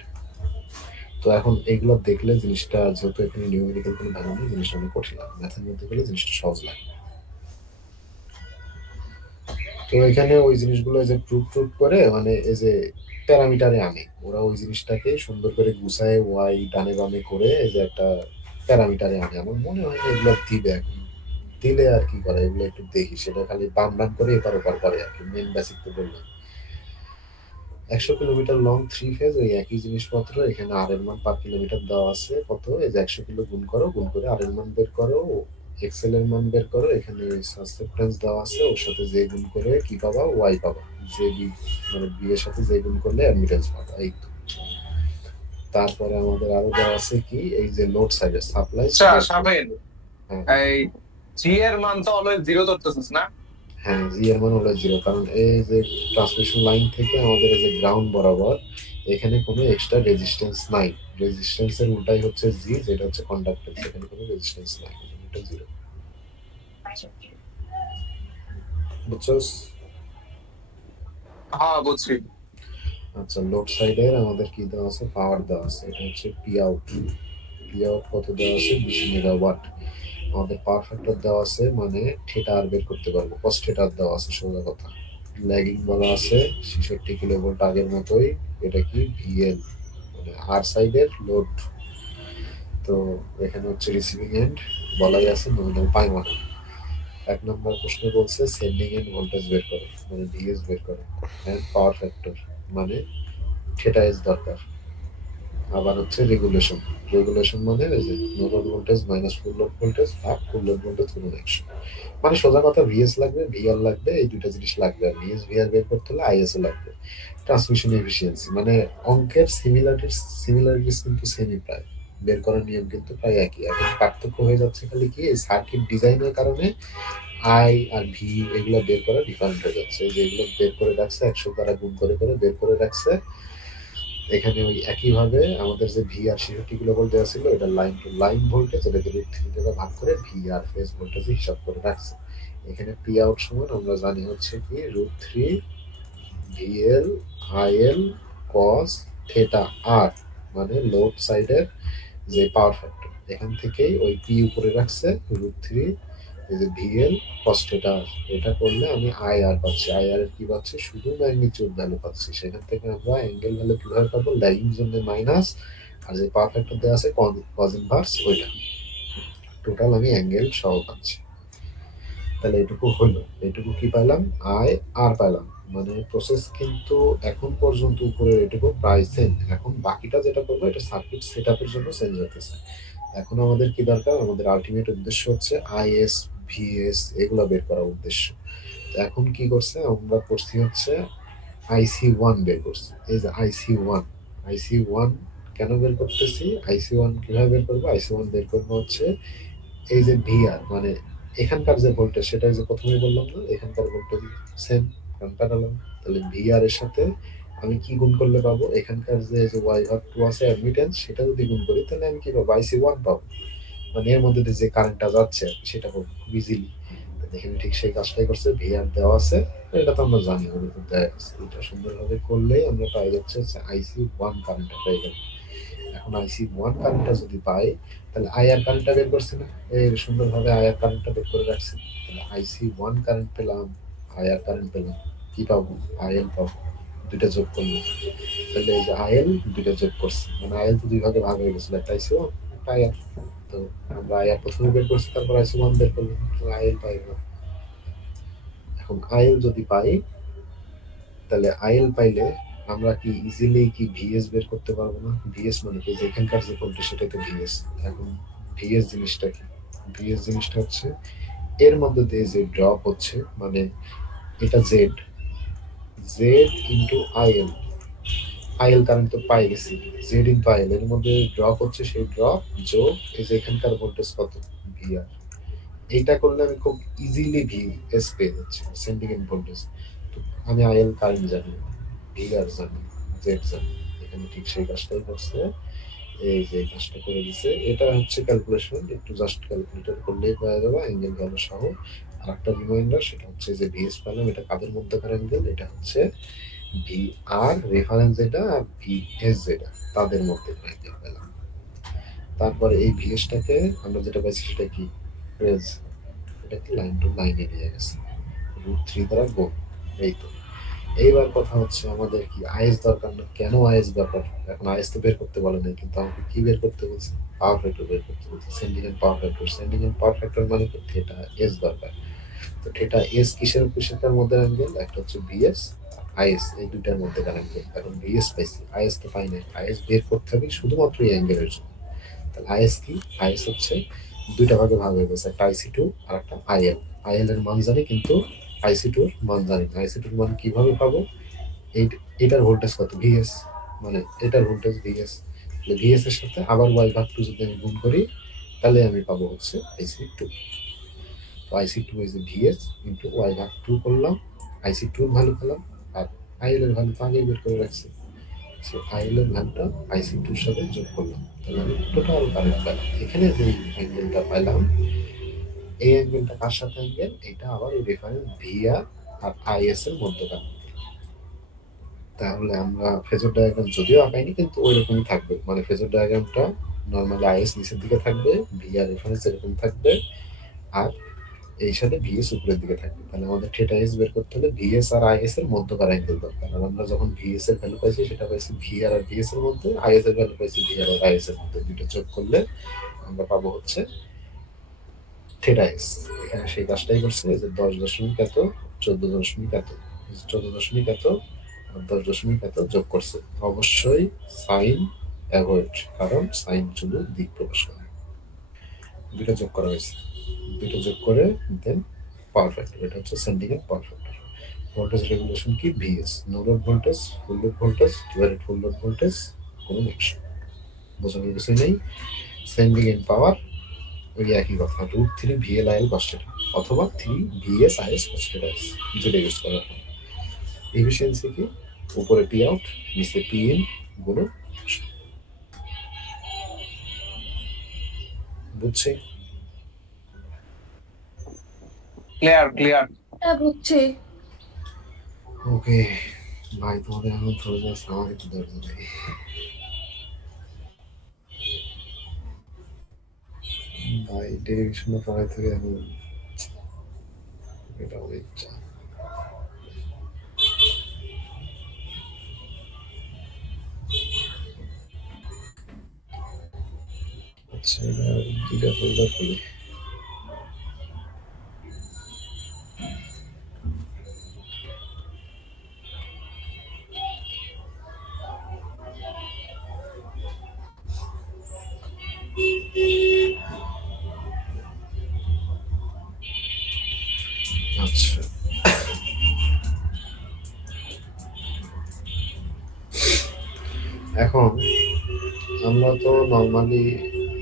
তো এখন এইগুলো দেখলে জিনিসটা, যেহেতু এখানে নিউমেরিক্যাল কোনো ভ্যালু নেই, জিনিসটা অনেক কঠিন লাগে, ম্যাথের মধ্যে গেলে জিনিসটা সহজ লাগে। তো এখানে ওই জিনিসগুলো যে প্রুফ করে, মানে এই যে প্যারামিটারে আনে ওরা, ওই জিনিসটাকে সুন্দর করে গুছায় ওয়াই ডানে বামে করে এই যে একটা প্যারামিটারে আনে। আমার মনে হয় না এগুলো দিবে, এখন দিলে আর কি করে, এগুলো একটু দেখি, সেটা খালি বাম ডান করে এপার ওপার করে আর কি, মেন বেসিক তো বললাম। 100 কিলোমিটার লং 3 ফেজ, ওই একই জিনিসপত্র। এখানে আর এর মান পার কিলোমিটার দেওয়া আছে কত, এই যে 100 কিলো গুণ করো, গুণ করে আর এর মান বের করো, এক্সেল এর মান বের করো। এখানে সাসেপ্টেন্স দেওয়া আছে, ওর সাথে যে গুণ করে কি পাবা, ওয়াই পাবা। যে বি, মানে বি এর সাথে যে গুণ করলে অ্যাডমিটেন্স পাবা, এই তো। তারপরে আমাদের আরো দেওয়া আছে কি, এই যে লোড সাইডে সাপ্লাই। আচ্ছা শামিন, এই জি এর মান তো অলওয়েজ 0 ধরতেছিস না? হ্যাঁ, জি এর মান হলো 0, কারণ এই যে ট্রান্সমিশন লাইন থেকে আমাদের এই যে গ্রাউন্ড বরাবর এখানে কোনো এক্সট্রা রেজিস্ট্যান্স নাই। রেজিস্ট্যান্সের উল্টাই হচ্ছে জি, যেটা হচ্ছে কন্ডাক্টেন্স, এখানে কোনো রেজিস্ট্যান্স নাই, এটা 0। বুঝছস? হ্যাঁ বুঝছি। আচ্ছা, লোড সাইডের আমাদের কি দেওয়া আছে, পাওয়ার দেওয়া আছে, এটা হচ্ছে পি আউট। পি আউট কত দেওয়া আছে, 20 মেগাওয়াট। আমাদের পাওয়ার ফ্যাক্টর দেওয়া আছে, মানে থিটা আর বের করতে পারবো, কস থিটা দেওয়া আছে, সোজা কথা। ল্যাগিং বলা আছে 66 কিলোভোল্ট, আগের মতোই। এটা কি ভিএল, মানে আর সাইডের লোড। তো এখানে হচ্ছে রিসিভিং এন্ড বলাই আছে নমিনাল পাই, মানে 1 নম্বর প্রশ্নে বলছে সেন্ডিং এন্ড ভোল্টেজ বের করো, মানে ভিএস বের করো, এন্ড পাওয়ার ফ্যাক্টর, মানে থিটা এস দরকার। আবার হচ্ছে রেগুলেশন, রেগুলেশন মানে এই যে no load voltage minus full load voltage ভাগ ফুল লোড ভোল্টেজ গুণন 100। মানে সোজা কথা, ভিএস লাগবে, ভিআর লাগবে, এই দুইটা জিনিস লাগবে। আর ভিএস ভিআর বের করতে হলে আইএসও লাগবে। ট্রান্সমিশন এফিসিয়েন্সি, মানে অঙ্কের সিমিলারিটিস কিন্তু সেমই প্রায়, বের করার নিয়ম কিন্তু প্রায় একই। এখন পার্থক্য হয়ে যাচ্ছে খালি কি, এই সার্কিট ডিজাইনের কারণে আই আর ভি এগুলো বের করা ডিফারেন্ট হয়ে যাচ্ছে। যে এগুলো বের করে রাখছে 100 দ্বারা গুণ করে করে বের করে রাখছে। এখানে ওই একইভাবে আমাদের যে ভি আর 66 কিলো ভোল্ট দেওয়া ছিল, এটা লাইন টু লাইন ভোল্টেজ, এটাকে রুট থ্রি দ্বারা ভাগ করে ভি আর ফেজ ভোল্টেজ হিসাব করে রাখছে। এখানে পি আউট সমান আমরা জানি হচ্ছে কি, root three VL IL cos theta আর, মানে লোড সাইডের যে পাওয়ার ফ্যাক্টর, এখান থেকেই ওই পি উপরে রাখছে, রুট থ্রি এই যে ভিএল কস থেটা আর। এটা করলে আমি আই আর পাচ্ছি, আই আর এর কি পাচ্ছি, শুধু ম্যাগনিটিউড ভ্যালু পাচ্ছি। সেখান থেকে আমরা অ্যাঙ্গেল ভ্যালু কিভাবে পাবো, ল্যাগিং জন্য মাইনাস, আর যে পাওয়ার ফ্যাক্টর দেওয়া আছে কজ ইনভার্স ওইটা, টোটাল আমি অ্যাঙ্গেল সহ পাচ্ছি। তাহলে এটুকু হলো, এটুকু কি পাইলাম, আই আর পাইলাম। মানে প্রসেস কিন্তু এখন পর্যন্ত উপরে এটুকু প্রায় সেম। এখন বাকিটা যেটা করবো, এটা সার্কিট সেট আপের জন্য চেঞ্জ হতেছে। এখন আমাদের কি দরকার, আমাদের আলটিমেট উদ্দেশ্য হচ্ছে আইএস ভিএস এগুলো বের করার উদ্দেশ্য। তো এখন কি করছে, আমরা করছি হচ্ছে IC1 বের করছি। এই যে IC1, IC1 কেন বের করতেছি, IC1 কিভাবে বের করবো, IC1 বের করবো হচ্ছে এই যে ভিআর, মানে এখানকার যে ভোল্টেজ, সেটা যে প্রথমেই বললাম না, এখানকার ভোল্টেজ সেম, প্যারালাল। তাহলে ভিআর এর সাথে আমি কি গুণ করলে পাবো, এখানকার যে Y/2 আছে অ্যাডমিটেন্স, সেটা যদি গুণ করি তাহলে আমি কি পাবো, IC1 পাবো। মানে এর মধ্যে দিয়ে যে কারেন্টটা যাচ্ছে সেটা পাবো খুব ইজিলি। এখানে ঠিক সেই কাজটাই করছে, ভিআর দেওয়া আছে, এটা তো আমরা জানি, ওদের তো দেওয়া আছে। এটা সুন্দরভাবে করলেই আমরা পাই যাচ্ছে IC1 কারেন্টটা পেয়ে গেল। এখন IC1 কারেন্টটা যদি পাই, তাহলে আইআর কারেন্টটা বের করছি না, এই সুন্দরভাবে আইআর কারেন্টটা বের করে রাখছি। তাহলে IC1 কারেন্ট পেলাম, আইআর কারেন্ট পেলাম, কি পাবো? আইএল পাবো। দুইটা যোগ করলাম, তাহলে এই যে আইএল দুইটা যোগ করছি, মানে আইএল তো দুই ভাগে ভাগ হয়ে গেছিল, একটা আইসি ওয়ান, একটা আইআর। তো আমরা আইআর প্রথমে বের করছি, তারপর আইসি ওয়ান বের করলাম, তো আইএল পাই না। এখন আইএল যদি পাই, তাহলে আইএল পাইলে আমরা কি ইজিলি কি ভিএস বের করতে পারবো না? ভিএস মানে কি, যে এখানকার যে কোনটা সেটাই তো ভিএস। এখন ভিএস জিনিসটা কি? ভিএস জিনিসটা হচ্ছে এর মধ্যে দিয়ে যে ড্রপ হচ্ছে, মানে এটা Z, Z into IL, IL current তো পাই গেছি, জেড ইন্টু আইএল এর মধ্যে ড্রপ হচ্ছে, সেই ড্রপ যোগ এই যে এখানকার ভোল্টেজ কত, ভিআর। এইটা করলে আমি খুব ইজিলি ভিএস পেয়ে যাচ্ছি, সেন্ডিং এন্ড ভোল্টেজ। তো আমি আইএল কারেন্ট জানি, ভিআর জানি, জেড জানি, এখানে ঠিক সেই কাজটাই করছে। এই যে এই কাজটা করে দিছে, এটা হচ্ছে ক্যালকুলেশন, একটু জাস্ট ক্যালকুলেটর করলেই পাওয়া যাবে অ্যাঙ্গেল ভ্যালু সহ। আর একটা রিমাইন্ডার, সেটা হচ্ছে যে ভিএস পেলাম, এটা কাদের মধ্যকার অ্যাঙ্গেল? এটা হচ্ছে ভি আর রেফারেন্স যেটা আর ভিএস যেটা, তাদের মধ্যে অ্যাঙ্গেল পেলাম। তারপরে এই ভিএসটাকে আমরা যেটা পাইছি সেটা কি, ফেজ, এটাকে লাইন টু লাইনে নিয়ে গেছে √3 দ্বারা গুণ। এই তো এইবার কথা হচ্ছে আমাদের কি আইএস দরকার না? কেন আইএস দরকার? এখন আইএস তো বের করতে বলে নাই, কিন্তু আমাকে কি বের করতে বলছে? পাওয়ার ফ্যাক্টর বের করতে বলছে, sending end power factor. Sending end power factor মানে কি, থিটা এস দরকার। তো থিটা এস কিসের কিসের মধ্যে অ্যাঙ্গেল? একটা হচ্ছে ভিএস, আইএস, এই দুইটার মধ্যে অ্যাঙ্গেল। এখন ভিএস পাইছি, আইএস তো পাই নাই, আইএস বের করতে হবে শুধুমাত্র এই অ্যাঙ্গেলের জন্য। তাহলে আইএস কি? আইএস হচ্ছে দুইটা ভাগে ভাগ হয়ে গেছে, একটা আইসি টু আর একটা আইএল। আইএল এর মান জানি, কিন্তু আইসি টুর মান জানি না। আইসি টুর মান কিভাবে পাবো? এটার ভোল্টেজ কত, ভিএস, মানে এটার ভোল্টেজ ভিএস, ভিএস এর সাথে আবার ওয়াই ভাগ টু যদি আমি গুণ করি, তাহলে আমি পাবো হচ্ছে আইসি টু। তো IC two is VS into Y ভাগ টু করলাম, আইসি টুর ভ্যালু পেলাম। আর আইএল এর ভ্যালু তো আগেই বের করে রাখছি, সো আইএল এর ভ্যালুটা আইসি টুর সাথে যোগ করলাম, তাহলে আমি টোটাল কারেন্ট পেলাম। এখানে যে অ্যাঙ্গেলটা পেলাম, এই অ্যাঙ্গেলটা কার সাথে অ্যাঙ্গেল? এটা আবার ওই রেফারেন্স ভিআর আর আইএস এর মধ্যকার। তাহলে আমরা ফেজর ডায়াগ্রাম যদিও আঁকাইনি, কিন্তু ওই রকমই থাকবে, মানে ফেজর ডায়াগ্রামটা নর্মালি আইএস নিচের দিকে থাকবে, ভিআর রেফারেন্স এরকম থাকবে, আর এই সাথে ভিএস উপরের দিকে থাকবে। তাহলে আমাদের থিটা এস বের করতে হলে ভিএস আর আইএস এর মধ্যকার অ্যাঙ্গেল দরকার। আর আমরা যখন ভিএস এর ভ্যালু পাইছি, সেটা পাইছি ভিআর আর ভিএস এর মধ্যে, আইএস এর ভ্যালু পাইছি ভিআর আর আইএস এর মধ্যে। দুটো যোগ করলে আমরা পাবো হচ্ছে থিটা এস। এখানে সেই কাজটাই করছে, যে 10 দশমিক এত, 14 দশমিক এত, 14 দশমিক এত আর 10 দশমিক এত যোগ করছে। অবশ্যই সাইন অ্যাভয়েড, কারণ সাইন শুধু দিক প্রকাশ করে। দুটো যোগ করা হয়েছে, দুটো যোগ করে দেন পাওয়ার ফ্যাক্টর, এটা হচ্ছে sending end power factor. Voltage regulation কি? VS, no load voltage, full load voltage divided full load voltage, কোনো নেক্সট বোঝানোর কিছুই নেই। সেন্ডিং এন্ড পাওয়ার ওই একই কথা, √3 VLIL cos theta অথবা 3 VS IS cos theta s, যেটা ইউজ করা হয়। এফিসিয়েন্সি কি? উপরে পি আউট, নিচে পি ইন গুণ, বুঝছি? Clear clear. হ্যাঁ বুঝছি। ওকে ভাই, তোমাদের এখন ধরে যাচ্ছে, আমাকে তো ধৈর্য নেই ভাই। ডেরিভেশন পড়াই থেকে এখন এটা অনেক চাপ। আচ্ছা, এটা দুইটা ফোল্ডার খুলি। আচ্ছা, এখন আমরা তো নর্মালি,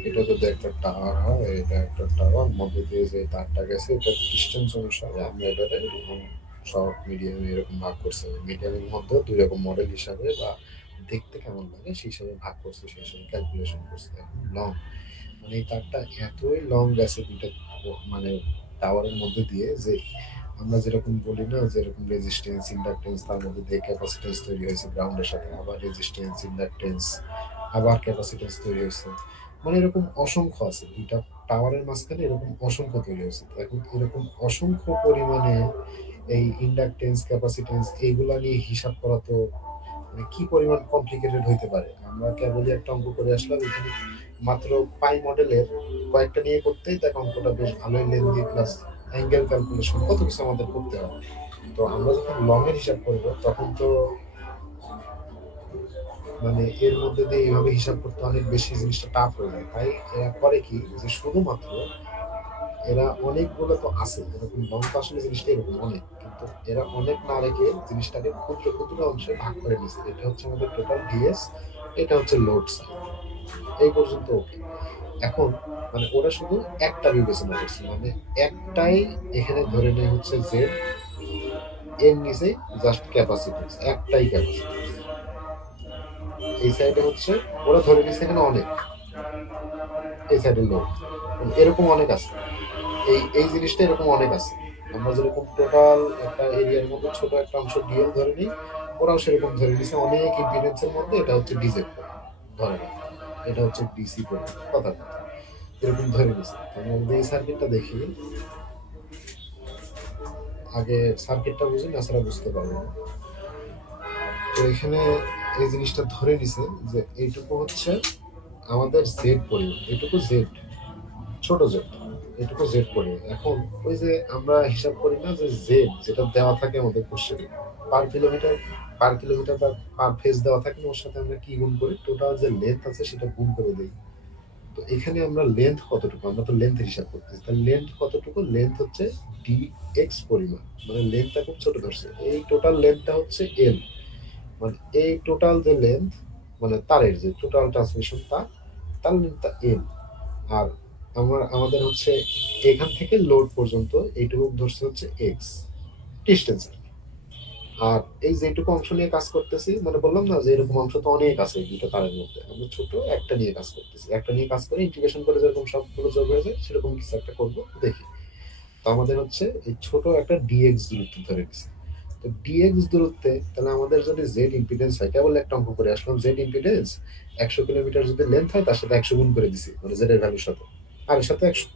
এটা যদি একটা টাওয়ার হয়, এটা একটা টাওয়ার, মধ্যে দিয়ে যে তারটা গেছে, এটা ডিস্টেন্স অনুসারে আমরা এটাকে এরকম শর্ট মিডিয়াম এরকম ভাগ করছি। মিডিয়ামের মধ্যে দুই রকম মডেল হিসাবে বা দেখতে কেমন লাগে সেই হিসাবে ভাগ করছে, সেই হিসাবে ক্যালকুলেশন করছে। এখন লং, মানে এই তারটা এতই লং গেছে দুইটা মানে টাওয়ারের মধ্যে দিয়ে, যে আমরা যেরকম বলি না, যেরকম রেজিস্ট্যান্স ইন্ডাকটেন্স, তার মধ্যে দিয়ে ক্যাপাসিটেন্স তৈরি হয়েছে গ্রাউন্ডের সাথে, আবার রেজিস্ট্যান্স ইন্ডাকটেন্স, আবার ক্যাপাসিটেন্স তৈরি হয়েছে, মানে এরকম অসংখ্য আছে দুইটা টাওয়ারের মাঝখানে, এরকম অসংখ্য তৈরি হয়েছে। তো এখন এরকম অসংখ্য পরিমাণে এই ইন্ডাকটেন্স, ক্যাপাসিটেন্স এইগুলা নিয়ে হিসাব করা তো মানে কি পরিমাণ কমপ্লিকেটেড হইতে পারে। আমরা কেবলই একটা অঙ্ক করে আসলাম, এখানে মাত্র পাই মডেলের কয়েকটা নিয়ে করতেই দেখ অঙ্কটা বেশ ভালোই লেন্দি, প্লাস অ্যাঙ্গেল ক্যালকুলেশন কত কিছু আমাদের করতে হবে। তো আমরা যখন লং এর হিসাব করবো তখন তো মানে এর মধ্যে দিয়ে এইভাবে হিসাব করতে অনেক বেশি জিনিসটা টাফ হয়ে যায়। তাই এরা করে কি যে শুধুমাত্র এরা অনেকগুলো তো আছে, এরকম লং তো আসলে জিনিসটা এরকম অনেক, কিন্তু এরা অনেক না রেখে জিনিসটাকে ক্ষুদ্র ক্ষুদ্র অংশে ভাগ করে নিচ্ছে। এটা হচ্ছে আমাদের টোটাল ডিএস, এটা হচ্ছে লোড সাইড, এই পর্যন্ত ওকে। এখন মানে ওরা শুধু একটা বিবেচনা করছে, মানে একটাই এখানে ধরে নেয় হচ্ছে জেড, এর নিচে জাস্ট ক্যাপাসিটি, একটাই ক্যাপাসিটি। এই সাইডে হচ্ছে ওরা ধরে নিচ্ছে এখানে অনেক, এই সাইডে লোড, এরকম অনেক আছে। এই এই জিনিসটা এরকম অনেক আছে। আমরা যেরকম টোটাল একটা এরিয়ার মধ্যে ছোট একটা অংশ ডিএল ধরে নিই, ওরাও সেরকম ধরে নিচ্ছে অনেক ইম্পিডেন্সের মধ্যে এটা হচ্ছে ডিজেড ধরে নেই, এটা হচ্ছে ডিসি করে কথা এরকম ধরে নিচ্ছে। আমরা যদি এই সার্কিটটা দেখি, আগে সার্কিটটা বুঝি না ছাড়া বুঝতে পারবো না। তো এখানে এই জিনিসটা ধরে নিছে যে এইটুকু হচ্ছে আমাদের জেড পরিমাণ, এইটুকু জেড, ছোট জেড, এটুকু জেড পরিমাণ। এখন ওই যে আমরা হিসাব করি না যে জেড যেটা দেওয়া থাকে আমাদের কোশ্চেনে পার কিলোমিটার, পার কিলোমিটার বা পার ফেজ দেওয়া থাকে, ওর সাথে আমরা কি গুণ করি, টোটাল যে লেন্থ আছে সেটা গুণ করে দিই। তো এখানে আমরা লেন্থ কতটুকু, আমরা তো লেন্থ হিসাব করতেছি, তাহলে লেন্থ কতটুকু, লেন্থ হচ্ছে ডি এক্স পরিমাণ, মানে লেন্থটা খুব ছোট ধরছে। এই টোটাল লেন্থটা হচ্ছে এল, মানে এই টোটাল যে লেন্থ মানে তারের যে টোটাল ট্রান্সমিশন তার লেন্থটা এল। আর আমাদের হচ্ছে এখান থেকে লোড পর্যন্ত এইটুকু ধরছে হচ্ছে এক্স ডিস্টেন্স। আর এই যেটুকু অংশ নিয়ে কাজ করতেছি, মানে বললাম না যে এরকম অংশ তো অনেক আছে এই দুটো তারের মধ্যে, আমরা ছোট একটা নিয়ে কাজ করতেছি, একটা নিয়ে কাজ করে ইন্টিগ্রেশন করে যেরকম সবগুলো যোগ হয়ে যায় সেরকম কিছু একটা করবো দেখি। তো আমাদের হচ্ছে এই ছোট একটা ডিএক্স দূরত্ব ধরে নিছি। তো ডিএক্স দূরত্বে তাহলে আমাদের যদি জেড ইম্পিডেন্স হয়, কেবল একটা অঙ্ক করে আসলাম, জেড ইম্পিডেন্স 100 কিলোমিটার যদি লেন্থ হয় তার সাথে 100 গুণ করে দিছি, মানে জেড এর ভ্যালুর সাথে, আর এর সাথে 100,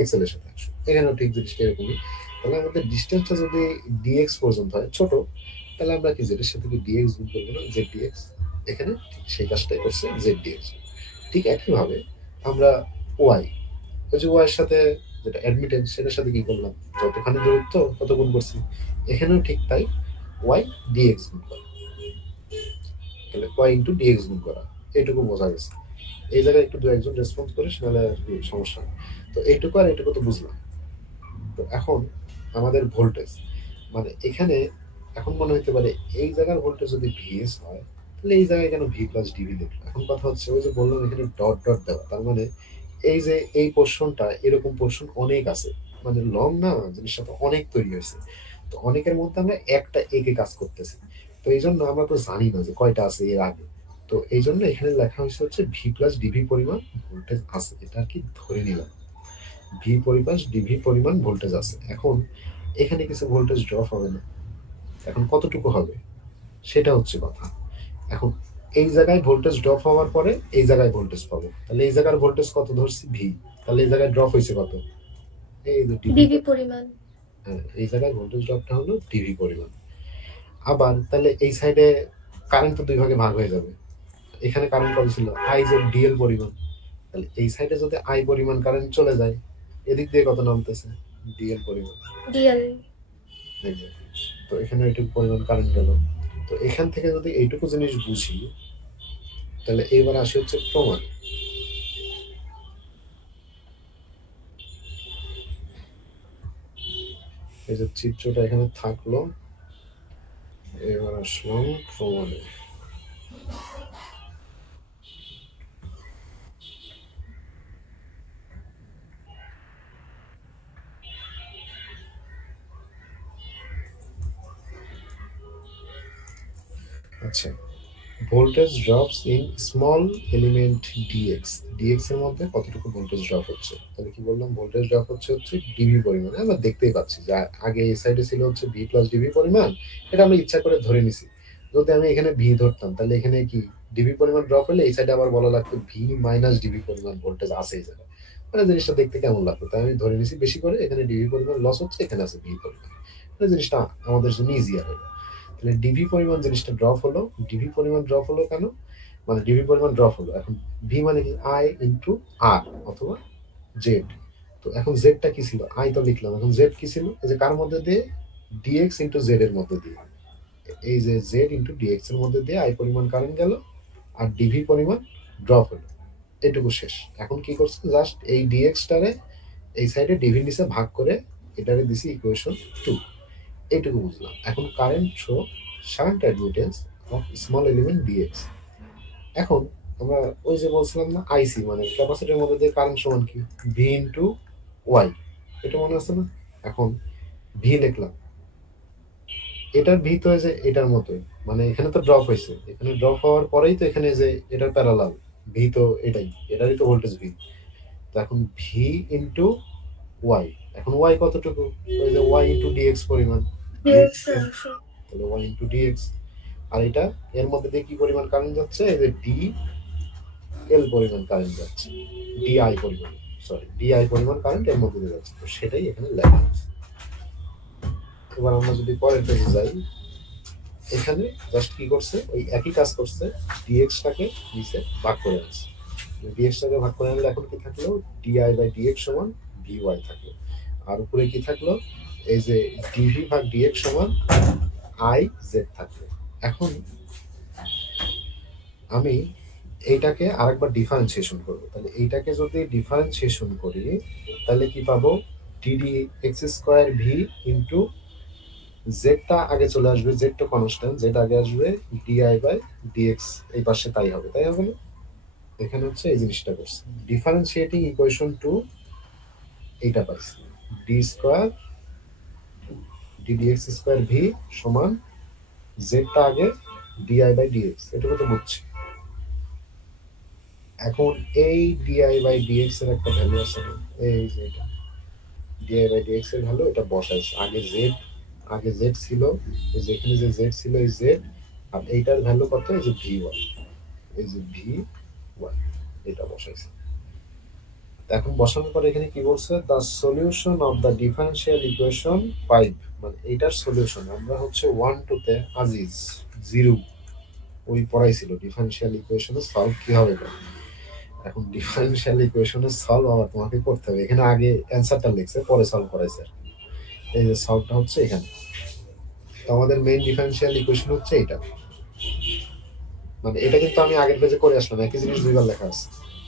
এক্সেল এর সাথে 100, এখানেও ঠিক জিনিসটা এরকমই। তাহলে আমাদের ডিস্টেন্সটা যদি ডিএক্স পর্যন্ত হয় ছোট, তাহলে আমরা কি জেড এর সাথে কি ডিএক্স গুণ করবো না, জেড ডিএক্স। এখানে সেই কাজটাই করছে জেড ডিএক্স। ঠিক একইভাবে আমরা ওয়াই, ওই যে ওয়াই এর সাথে যেটা অ্যাডমিটেন্স সেটার সাথে কি করলাম, যতখানি দূরত্ব তত গুণ করছি, এখানেও ঠিক তাই, ওয়াই ডিএক্স গুণ করা, তাহলে ওয়াই ইন্টু ডিএক্স গুণ করা, এইটুকু বোঝা গেছে। এই জায়গায় একটু দু একজন রেসপন্স করিস, নাহলে আর কি সমস্যা নেই। তো এইটুকু আর এইটুকু তো বুঝলাম। তো এখন আমাদের ভোল্টেজ, মানে এখানে এখন মনে হতে পারে এই জায়গার ভোল্টেজ যদি ভিএস হয় তাহলে এই জায়গায় কেন ভি প্লাস ডিভি লিখলো। এখন কথা হচ্ছে ওই যে বললাম এখানে ডট ডট দেওয়া, তার মানে এই যে এই পোর্শনটা এরকম পোর্শন অনেক আছে, মানে লং না জিনিসটা তো অনেক তৈরি হয়েছে। তো অনেকের মধ্যে আমরা একটা একে কাজ করতেছি, তো এই জন্য আমরা তো জানি না যে কয়টা আছে এর আগে। তো এই জন্য এখানে লেখা হয়েছে হচ্ছে ভি প্লাস ডিভি পরিমাণ ভোল্টেজ আছে, এটা আর কি ধরে নিলাম, ভি পরিমাণ ডিভি পরিমাণ ভোল্টেজ আছে। এখন এখানে কিছু ভোল্টেজ ড্রপ হবে না, এখন কতটুকু হবে সেটা হচ্ছে কথা। এখন এই জায়গায় ভোল্টেজ ড্রপ হওয়ার পরে এই জায়গায় ভোল্টেজ পাবো, তাহলে এই জায়গার ভোল্টেজ কত ধরছি ভি, তাহলে এই জায়গায় ড্রপ হয়েছে কত, এই যে ডিভি। ডিবি পরিমাণ। হ্যাঁ, এই জায়গায় ভোল্টেজ ড্রপটা হলো ডিভি পরিমাণ। আবার তাহলে এই সাইডে কারেন্ট তো দুই ভাগে ভাগ হয়ে যাবে, এখানে কারেন্ট কত ছিল আই যে ডিএল পরিমাণ, তাহলে এই সাইডে যদি আই পরিমাণ কারেন্ট চলে যায়, এদিক দিয়ে কত নামতেছে ডিএল পরিমাণ, ডিএল। এই যে। তো এখানে এইটুকু পরিমাণ কারেন্ট গেল। তো এখান থেকে যদি এইটুকু জিনিস বুঝি, তাহলে এইবার আসি হচ্ছে প্রমাণ। এই যে চিত্রটা এখানে থাকলো, এবার আসলাম প্রমাণে। আচ্ছা, voltage drops in small element DX, DX এর মধ্যে কতটুকু ভোল্টেজ ড্রপ হচ্ছে, তাহলে কি বললাম ভোল্টেজ ড্রপ হচ্ছে ডিভি পরিমাণ। আমরা দেখতেই পাচ্ছি যে আগে এই সাইডে ছিল হচ্ছে ভি প্লাস ডিভি পরিমাণ, এটা আমরা ইচ্ছা করে ধরে নিছি। যদি আমি এখানে ভি ধরতাম তাহলে এখানে কি ডিভি পরিমাণ ড্রপ হলে এই সাইডে আবার বলা লাগতো ভি মাইনাস ডিভি পরিমাণ ভোল্টেজ আছে এই জায়গায়, মানে জিনিসটা দেখতে কেমন লাগতো। তাই আমি ধরে নিছি বেশি করে এখানে ডিভি পরিমাণ লস হচ্ছে, এখানে আছে ভি পরিমাণ। এই জিনিসটা আমাদের জন্য ইজিয়ার হলো। তাহলে ডিভি পরিমাণ জিনিসটা ড্রপ হলো। ডিভি পরিমাণ ড্রপ হলো কেন? মানে ডিভি পরিমাণ ড্রপ হলো। এখন ভি মানে কি? আই ইন্টু আর অথবা জেড। তো এখন জেডটা কি ছিল? আই তো লিখলাম। এখন জেড কি ছিল? এই যে কার মধ্যে দিয়ে? ডিএক্স ইন্টু জেড এর মধ্যে দিয়ে। এই যে জেড ইন্টু ডিএক্স এর মধ্যে দিয়ে আই পরিমাণ কারেন্ট গেল আর ডিভি পরিমাণ ড্রপ হলো। এটুকু শেষ। এখন কি করছে? জাস্ট এই ডিএক্সটারে এই সাইডে ডিভি নিচে ভাগ করে এটারে দিছি ইকুয়েশন 2। এইটুকু বুঝলাম। এখন current so shunt admittance of small element DX. এখন আমরা ওই যে বলছিলাম না আইসি মানে ক্যাপাসিটির মধ্যে দিয়ে কারেন্ট সমান কি? V into Y. এটা মনে আছে না? এখন ভি লিখলাম। এটার ভি তো যে এটার মতোই, মানে এখানে তো ড্রপ হয়েছে, এখানে ড্রপ হওয়ার পরেই তো এখানে যে এটার প্যারালাল ভি তো এটারই তো ভোল্টেজ ভি। তো এখন ভি ইন্টু ওয়াই। এখন ওয়াই কতটুকু? ওই যে ওয়াই ইন্টু ডিএক্স পরিমাণ। ডিএক্স অংশ। তাহলে ওয়াই ইন্টু ডিএক্স। আর এটা এর মধ্যে দিয়ে কি পরিমাণ কারেন্ট যাচ্ছে? এই যে ডি এল পরিমাণ কারেন্ট যাচ্ছে, ডিআই পরিমাণ, সরি ডিআই পরিমাণ কারেন্ট এর মধ্যে দিয়ে যাচ্ছে। তো সেটাই এখানে লেখা আছে। এবার আমরা যদি পরের পেজে যাই, এখানে জাস্ট কি করছে? ওই একই কাজ করছে, ডিএক্সটাকে নিচে ভাগ করে আনছে। ডিএক্সটাকে ভাগ করে আনলে এখন কি থাকলো? ডিআই বাই ডিএক্স সমান ভিওয়াই থাকলো। আর উপরে কি থাকলো? এই যে ডিভি ভাগ ডিএক্স সমান আই জেড থাকলো। এখন আমি এইটাকে আরেকবার ডিফারেন্সিয়েশন করবো। তাহলে এইটাকে যদি ডিফারেন্সিয়েশন করি তাহলে কি পাবো? D D X square V into জেডটা আগে চলে আসবে, জেড তো কনস্ট্যান্ট, জেড আগে আসবে, ডিআই বাই ডিএক্স এই পাশে তাই হবে, তাই হবে না? এখানে হচ্ছে এই জিনিসটা করছে ডিফারেন্সিয়েটিং ইকুয়েশন 2। এইটা পাইছি D square DD X square V সমান জেডটা আগে ডিআই বাই ডিএক্স। এটুকু তো বুঝছি। এখন এই ডিআই বাই ডিএক্স এর একটা ভ্যালু আছে না? এই যে এটা ডিআই বাই ডিএক্স এর ভ্যালু এটা বসাইছে। আগে জেড ছিল, এই যে এখানে যে জেড ছিল এই জেড, আর এইটার ভ্যালু কত? এই যে ভি ওয়াই, এই যে ভি ওয়াই এটা বসাইছে। এখন বসানোর পরে এখানে কি বলছে? The solution of the differential equation 5, মানে এইটার সলিউশন আমরা হচ্ছে 1 2 তে আজিজ 0 ওই পড়াইছিল ডিফারেন্সিয়াল ইকুয়েশনে সলভ কিভাবে করে। এখন ডিফারেন্সিয়াল ইকুয়েশনে সলভ আবার তোমাকে করতে হবে। এখানে আগে অ্যান্সারটা লিখছে, পরে সলভ করাইছে। এই যে সলভটা হচ্ছে এখানে। তো আমাদের মেইন ডিফারেন্সিয়াল ইকুয়েশন হচ্ছে এটা। মানে এটা কিন্তু আমি আগের পেজে করে আসলাম, একই জিনিস দুইবার লেখা আছে।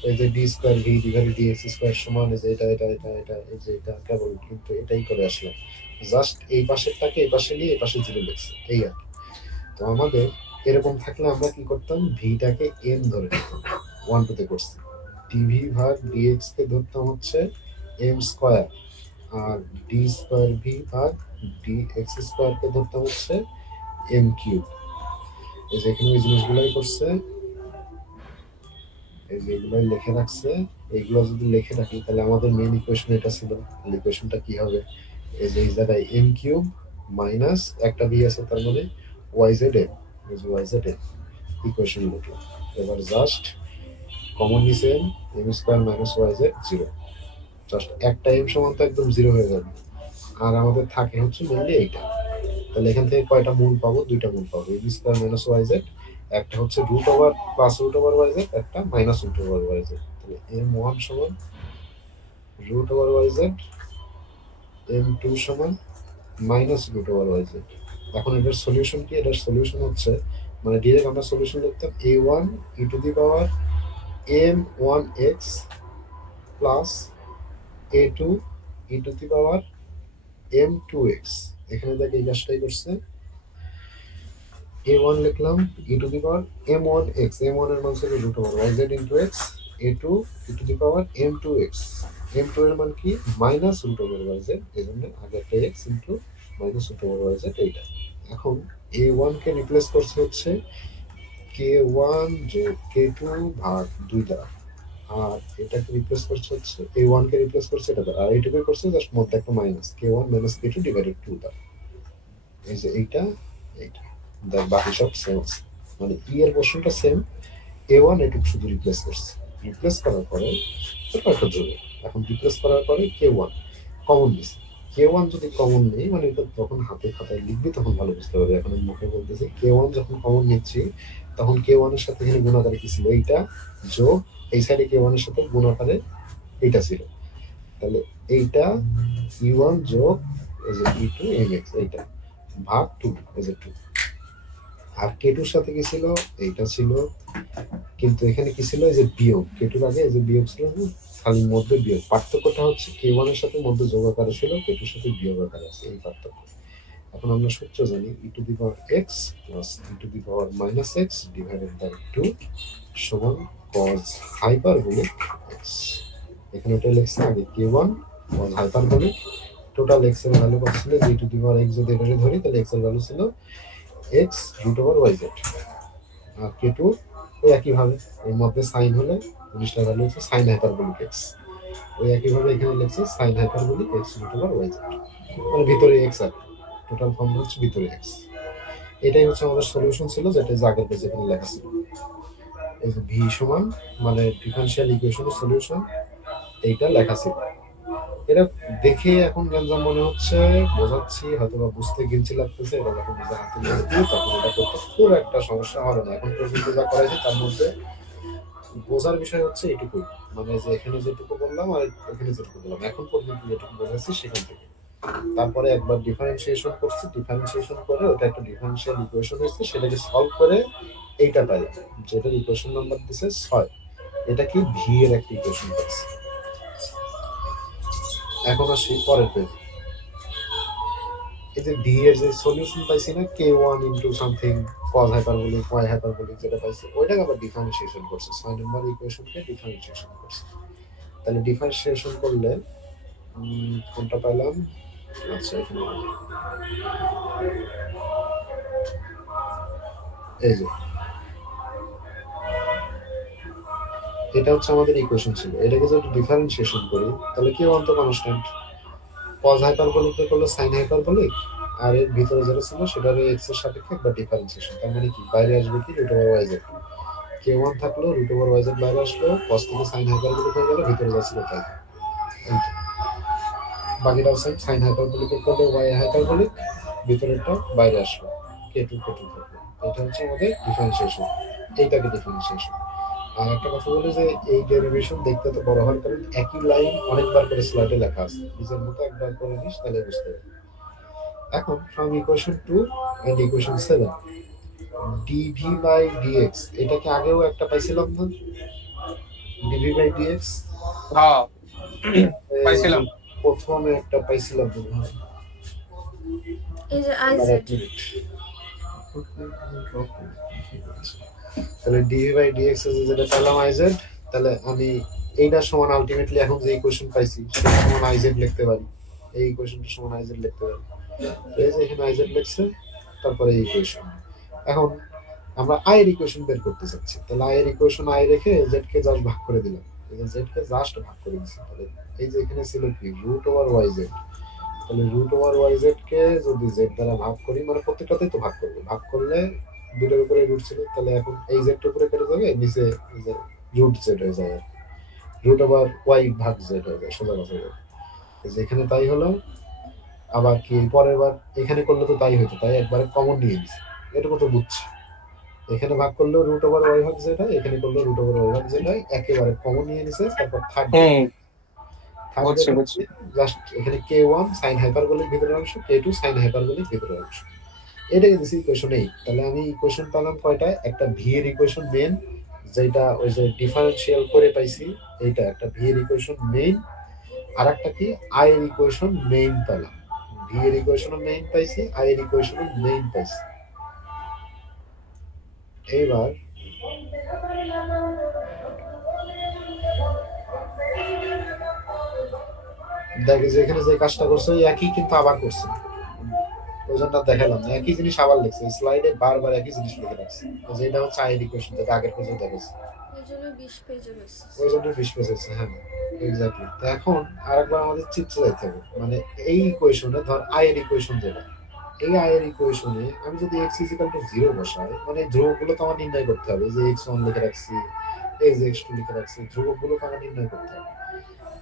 এই যে D square b divided D x square সমান এই যে এটা এটা এটা এটা এই যে এটা কেবল কিন্তু এটাই করে আসলাম। জাস্ট এই পাশেরটাকে এই পাশে নিয়ে এই পাশে জিরো লিখছে, এই আর কি। তো আমাদের এরকম থাকলে আমরা কি করতাম? ভিটাকে এন ধরে নিতাম। 1 2 তে করছি ডিভি ভাগ ডিএক্স কে ধরতাম হচ্ছে এম স্কোয়ার, আর ডি স্কোয়ার ভি ভাগ ডি এক্স স্কোয়ার কে ধরতাম হচ্ছে এম কিউব। এই যে এখানে ওই জিনিসগুলাই করছে, এই যে এগুলাই লিখে রাখছে। এইগুলো যদি লিখে রাখি তাহলে আমাদের মেইন ইকুয়েশন এটা ছিল। ইকুয়েশনটা কি হবে? এই যে এই জায়গায় এম কিউব মাইনাস একটা বি আছে, তার মানে ওয়াই জেড এম, এই যে ওয়াই জেড এম ইকুয়েশন লিখলাম। এবার জাস্ট কমন নিচে M square minus Y Z zero. Just একটা এম সমান তো একদম জিরো হয়ে যাবে। আর আমাদের থাকে হচ্ছে মেনলি এইটা। তাহলে এখান থেকে কয়টা মূল পাবো? দুইটা মূল পাবো, M square minus Y Z. একটা হচ্ছে root over plus root over Y Z, একটা minus root over Y Z. তাহলে এম ওয়ান সমান root over Y Z, M two সমান minus root over Y Z. এখন এটার সলিউশন কি? এটার সলিউশন হচ্ছে মানে ডিরেক্ট আমরা সলিউশন লিখতাম A one E to the power M one X plus A two E to the power M two X. এখানে দেখ এই কাজটাই করছে। a1 লিখলাম e to the power m1x, m1 এর মান ছিল root over yz into x, a2 e to the power m2x, m2 এর মান কি? মাইনাস রুট ওভার yz, এজন্য আগে একটা x into minus root over yz এইটা। এখন a1 কে রিপ্লেস করছে হচ্ছে k1 যোগ k2 ভাগ 2 দ্বারা, আর এটাকে রিপ্লেস করছে হচ্ছে a1 কে রিপ্লেস করছে এটা দ্বারা, আর এইটুকু করছে জাস্ট মধ্যে একটা minus k1 minus k2 divided 2 দ্বারা। এই যে এইটা এইটা বাকি সব সেম আছে, মানে ই এর পোর্শনটা সেম। এ ওয়ান এটুকু শুধু রিপ্লেস করছে। রিপ্লেস করার পরে একটা যোগ, এখন রিপ্লেস করার পরে কে ওয়ান কমন দিছে, কে ওয়ান যদি কমন নেই মানে এটা তখন হাতে খাতায় লিখবি তখন ভালো বুঝতে পারবে। এখন আমি মুখে বলতেছি কে ওয়ান যখন কমন নিচ্ছি তখন কে ওয়ানের সাথে এখানে গুণ আকারে কি ছিল এইটা, যোগ এই সাইডে কে ওয়ানের সাথে গুণ আকারে এইটা ছিল, তাহলে এইটা ই ওয়ান যোগ এই যে ই টু এম এক্স এইটা ভাগ টু এই যে টু। আর কে টুর সাথে কি ছিল এইটা ছিল, কিন্তু এখানে কি ছিল এই যে বিয়োগ, কে টুর আগে এই যে বিয়োগ ছিল না, খালি মধ্যে বিয়োগ। পার্থক্যটা হচ্ছে কে ওয়ানের সাথে মধ্যে যোগ আকারে ছিল, কে টুর সাথে বিয়োগ আকারে আছে, এই পার্থক্য। এখন আমরা সূত্র জানি E to the power X plus E to the power minus X divided by two সমান কজ হাইপারবোলিক এক্স। এখানে ওটা লিখছে আগে K one cos hyperbolic, total X এর ভ্যালু কত ছিল, ই টু দি পাওয়ার এক্স যদি এটাকে ধরি তাহলে এক্স এর ভ্যালু ছিল X root over Y Z. আর কে টু ওই একইভাবে এর মধ্যে সাইন হলে জিনিসটার ভ্যালু হচ্ছে সাইন হাইপারবোলিক এক্স, ওই একইভাবে এখানে লিখছে sine hyperbolic X root over Y Z, মানে ভিতরে এক্স আর টোটাল ফর্ম হচ্ছে ভিতরে এক্স। এটাই হচ্ছে আমাদের সলিউশন ছিল, যেটা যে আগের পেজে এখানে লেখা ছিল। এই যে ভি সমান মানে ডিফারেনশিয়াল ইকুয়েশনের সলিউশন এইটা লেখা ছিল। এটা দেখে এখন গ্যাঞ্জাম মনে হচ্ছে, বোঝাচ্ছি হয়তো বা বুঝতে গিলছি লাগতেছে, এটা যখন নিজের হাতে নিয়ে দিই তখন এটা করতে খুব একটা সমস্যা হবে না। এখন পর্যন্ত যা করেছে তার মধ্যে বোঝার বিষয় হচ্ছে এটুকুই, মানে যে এখানে যেটুকু বললাম আর এখানে যেটুকু বললাম এখন পর্যন্ত যেটুকু বোঝাচ্ছি সেখান থেকে। তারপরে একবার ডিফারেন্সিয়েশন করছি, ডিফারেন্সিয়েশন করে ওটা একটা ডিফারেন্সিয়াল ইকুয়েশন হচ্ছে, সেটাকে সলভ করে এইটা পাই, যেটার ইকুয়েশন নাম্বার দিছে 6, এটা কি ভি এর একটা ইকুয়েশন পাইছি। এখন আসি পরের পেজ, এই যে ভি এর যে সলিউশন পাইছি না K one into something cos hyperbolic Y hyperbolic যেটা পাইছি ওইটাকে আবার ডিফারেন্সিয়েশন করছে, 6 নম্বর ইকুয়েশনকে ডিফারেন্সিয়েশন করছে। তাহলে ডিফারেন্সিয়েশন করলে কোনটা পাইলাম, আচ্ছা এখানে এই যে এটা হচ্ছে আমাদের ইকুয়েশন ছিল, এটাকে যদি ডিফারেন্সিয়েশন করি তাহলে কি ওয়ান তো কনস্ট্যান্ট, কজ হাইপারবোলিক করলে সাইন হাইপারবোলিক, আর এর ভিতরে যেটা ছিল সেটার এক্স এর সাপেক্ষে একবার ডিফারেন্সিয়েশন, তার মানে কি বাইরে আসবে কি রুট ওভার ওয়াই জেড, কে ওয়ান থাকলো রুট ওভার ওয়াই জেড বাইরে আসলো, কজ থেকে সাইন হাইপারবোলিক হয়ে গেল, ভিতরে যা ছিল তাই। বাকিটাও সেম, সাইন হাইপারবোলিক করলে ওয়াই হাইপারবোলিক, ভিতরেরটা বাইরে আসলো, কে টু থাকলো। এটা হচ্ছে আমাদের ডিফারেন্সিয়েশন, এইটাকে ডিফারেন্সিয়েশন। আর একটা কথা বলে যে এই ডেরিভেশন দেখতে তো বড় হওয়ার কারণ একই লাইন অনেকবার করে স্লাইডে লেখা আছে, নিজের মতো একবার করে নিস তাহলে বুঝতে পারবি। এখন from equation 2 and equation 7 DV by DX, এটাকে আগেও একটা পাইছিলাম না, ডিভি বাই ডিএক্স হ্যাঁ পাইছিলাম। প্রথমে একটা পাইছিলাম মনে হয়, এই যে আইজেড। তাহলে ডিভি বাই ডিএক্স এর যেটা পেলাম আইজেড, তাহলে আমি এইটার সমান আলটিমেটলি এখন যে ইকুয়েশন পাইছি সেটা সমান আইজেড লিখতে পারি, এই ইকুয়েশনটার সমান আইজেড লিখতে পারি। তো এই যে এখানে আইজেড লিখছে, তারপরে এই ইকুয়েশন। এখন আমরা আই এর ইকুয়েশন বের করতে চাচ্ছি, তাহলে আই এর ইকুয়েশন আই রেখে জেড কে জাস্ট ভাগ করে দিলাম, এই যে জেড কে জাস্ট ভাগ করে দিচ্ছি। তাহলে এই যে এখানে ছিল কি রুট ওভার ওয়াই জেড, তাহলে রুট ওভার ওয়াই জেড কে যদি জেড দ্বারা ভাগ করি, মানে প্রত্যেকটাতেই তো ভাগ করবো, ভাগ করলে দুটোর উপরে রুট ছিল, তাহলে এখন এই জেড উপরে কেটে যাবে, নিচে এই যে রুট জেড হয়ে যাবে, রুট ওভার ওয়াই ভাগ জেড হয়ে যায়, সোজা কথা বলে। এই যে এখানে তাই হলো, আবার কি পরের বার এখানে করলে তো তাই হতো, তাই একবারে কমন নিয়ে নিছি, এটুকু তো বুঝছি। এখানে ভাগ করলেও রুট ওভার ওয়াই ভাগ জেড হয়, এখানে করলেও রুট ওভার ওয়াই ভাগ জেড হয়, একেবারে কমন নিয়ে নিছে। তারপর থার্ড বুঝছি। জাস্ট এখানে কে ওয়ান সাইন হাইপারবোলিক ভিতরের অংশ, কে টু সাইন হাইপারবোলিক ভিতরের অংশ, এটাকে দিছি ইকুয়েশন 8। তাহলে আমি ইকুয়েশন পেলাম কয়টা, একটা ভি এর ইকুয়েশন মেইন যেটা ওই যে ডিফারেন্সিয়াল করে পাইছি, এইটা একটা ভি এর ইকুয়েশন মেইন, আর একটা কি আই এর ইকুয়েশন মেইন পেলাম, ভি এর ইকুয়েশন মেইন পাইছি, আই এর ইকুয়েশন মেইন পাইছি। এইবার দেখে যে এখানে যে কাজটা করছে একই কিন্তু আবার করছে, ওই জন্য দেখালাম না, একই জিনিস আবার লিখছে স্লাইডে, বারবার একই জিনিস লিখে রাখছে, যে এটা হচ্ছে আই এর ইকুয়েশন, যেটা আগের পেজে দেখেছি, এর জন্য 20 পেজে হয়েছে। ওই জন্য 20 পেজ হচ্ছে। হ্যাঁ এক্স্যাক্টলি। তো এখন আরেকবার আমাদের চিত্র দেখতে হবে, মানে এই ইকুয়েশনে ধর আই এর ইকুয়েশন যেটা, এই আই এর ইকুয়েশনে আমি যদি x ইকুয়াল টু 0 বসাই, মানে ধ্রুবকগুলো তো আমার নির্ণয় করতে হবে, যে x1 লিখে রাখছি, এই যে x2 লিখে রাখছি, ধ্রুবকগুলো তো আমার নির্ণয় করতে হবে।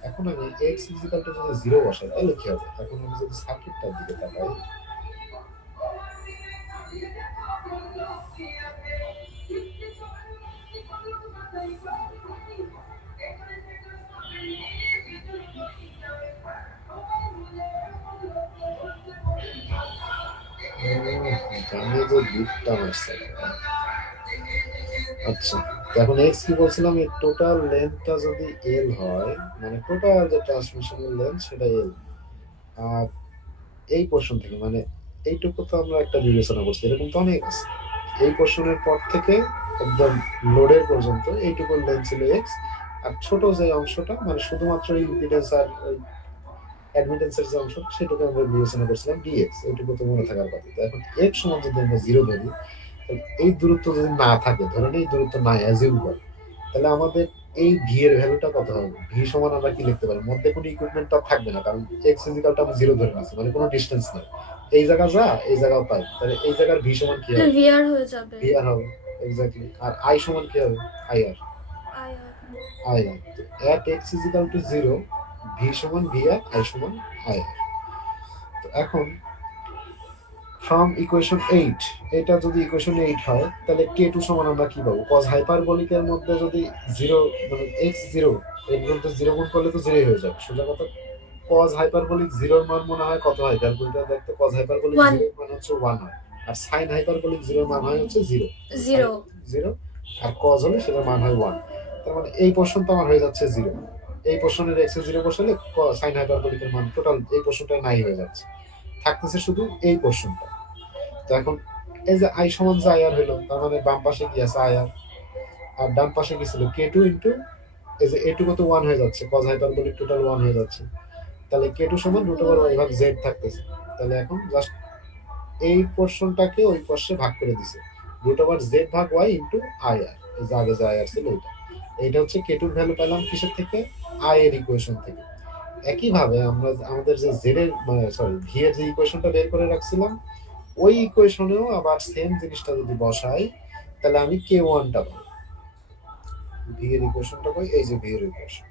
এখন এখন আমি এক্স ইজিক্যাল টু যদি জিরো বসাই তাহলে কি হবে? এখন আমি যদি সার্কিটটার দিকে তাকাই, জানি যে বিটটা আসছে। আচ্ছা, তো এখন এক্স কি বলছিলাম, এই টোটাল লেন্থটা যদি এল হয়, মানে টোটাল যে ট্রান্সমিশনের লেন্থ সেটা এল, আর এই পোর্শন থেকে মানে এইটুকু তো আমরা একটা বিবেচনা করছি, এরকম তো অনেক আছে। এই পোর্শনের পর থেকে একদম লোডের পর্যন্ত এইটুকুর লেন্থ ছিল এক্স, আর ছোট যে অংশটা মানে শুধুমাত্র ইম্পিডেন্স আর অ্যাডমিটেন্সের যে অংশ সেটাকে আমরা বিবেচনা করছিলাম ডিএক্স, এইটুকু তো মনে থাকার কথা। তো এখন এক্স সমান যদি আমরা জিরো ধরি, তাহলে এই দূরত্ব যদি না থাকে, ধরেন এই দূরত্ব নাই অ্যাজিউম করি, তাহলে আমাদের এই ভি এর ভ্যালুটা কত হবে? ভি সমান আমরা কি লিখতে পারি? মধ্যে কোনো ইকুইপমেন্ট তো থাকবে না, কারণ এক্স ইজিক্যালটা আমি জিরো ধরে নিচ্ছি, মানে কোনো ডিস্টেন্স নেই। এই জায়গা যা এই জায়গাও তাই, তাহলে এই জায়গার ভি সমান কি হবে? ভিআর হয়ে যাবে। ভি আর হবে, এক্স্যাক্টলি। আর আই সমান কি হবে? I R. I R I R তো at X equal to zero, V সমান ভি আর, আই সমান আই আর। তো এখন ফ্রম ইকুয়েশন 8, এটা যদি ইকুয়েশন 8 হয় তাহলে k2 সমান আমরা কি পাবো? cos হাইপারবোলিকের মধ্যে যদি 0 মানে x 0 এগুলো তো 0 গুণ করলে তো 0 হয়ে যাবে সোজা কথা। cos হাইপারবোলিক 0 এর মান মনে হয় কত হয়? ক্যালকুলেটর দেখতে cos হাইপারবোলিক 0 এর মান হচ্ছে 1 হয়, আর sin হাইপারবোলিক 0 এর মান হয় হচ্ছে 0 জিরো। আর cos হলে সেটার মান হয় 1। তার মানে এই পোরশন তো আমার হয়ে যাচ্ছে 0। এই পোরশনের x এ 0 বসালে sin হাইপারবোলিকের মান টোটাল এই পোরশনটা নাই হয়ে যাচ্ছে, থাকতেছে শুধু এই পোরশনটা। তো এখন এই যে আই সমান যে আই আর হলো, তার মানে বাম পাশে কি আছে? আই আর, আর ডান পাশে কি ছিল? কে টু ইন্টু এই যে এটুকু তো 1 হয়ে যাচ্ছে, কজ হাইপারবোলিক টোটাল 1 হয়ে যাচ্ছে, তাহলে কে টু সমান রুট ওভার ওয়াই ভাগ জেড থাকতেছে। তাহলে এখন জাস্ট এই পোর্শনটাকে ওই পাশে ভাগ করে দিছে, রুট ওভার জেড ভাগ ওয়াই ইন্টু আই আর, এই যে আগে যে আই আর ছিল ওইটা। এইটা হচ্ছে কে টুর ভ্যালু পেলাম কিসের থেকে? আই এর ইকুয়েশন থেকে। একইভাবে আমরা আমাদের যে জেড এর মানে সরি ভি এর যে ইকুয়েশনটা বের করে রাখছিলাম, ওই ইকুয়েশনেও আবার সেম জিনিসটা যদি বসাই তাহলে আমি কে ওয়ানটা পাবো। ভি এর ইকুয়েশনটা কই? এই যে ভি এর ইকুয়েশন।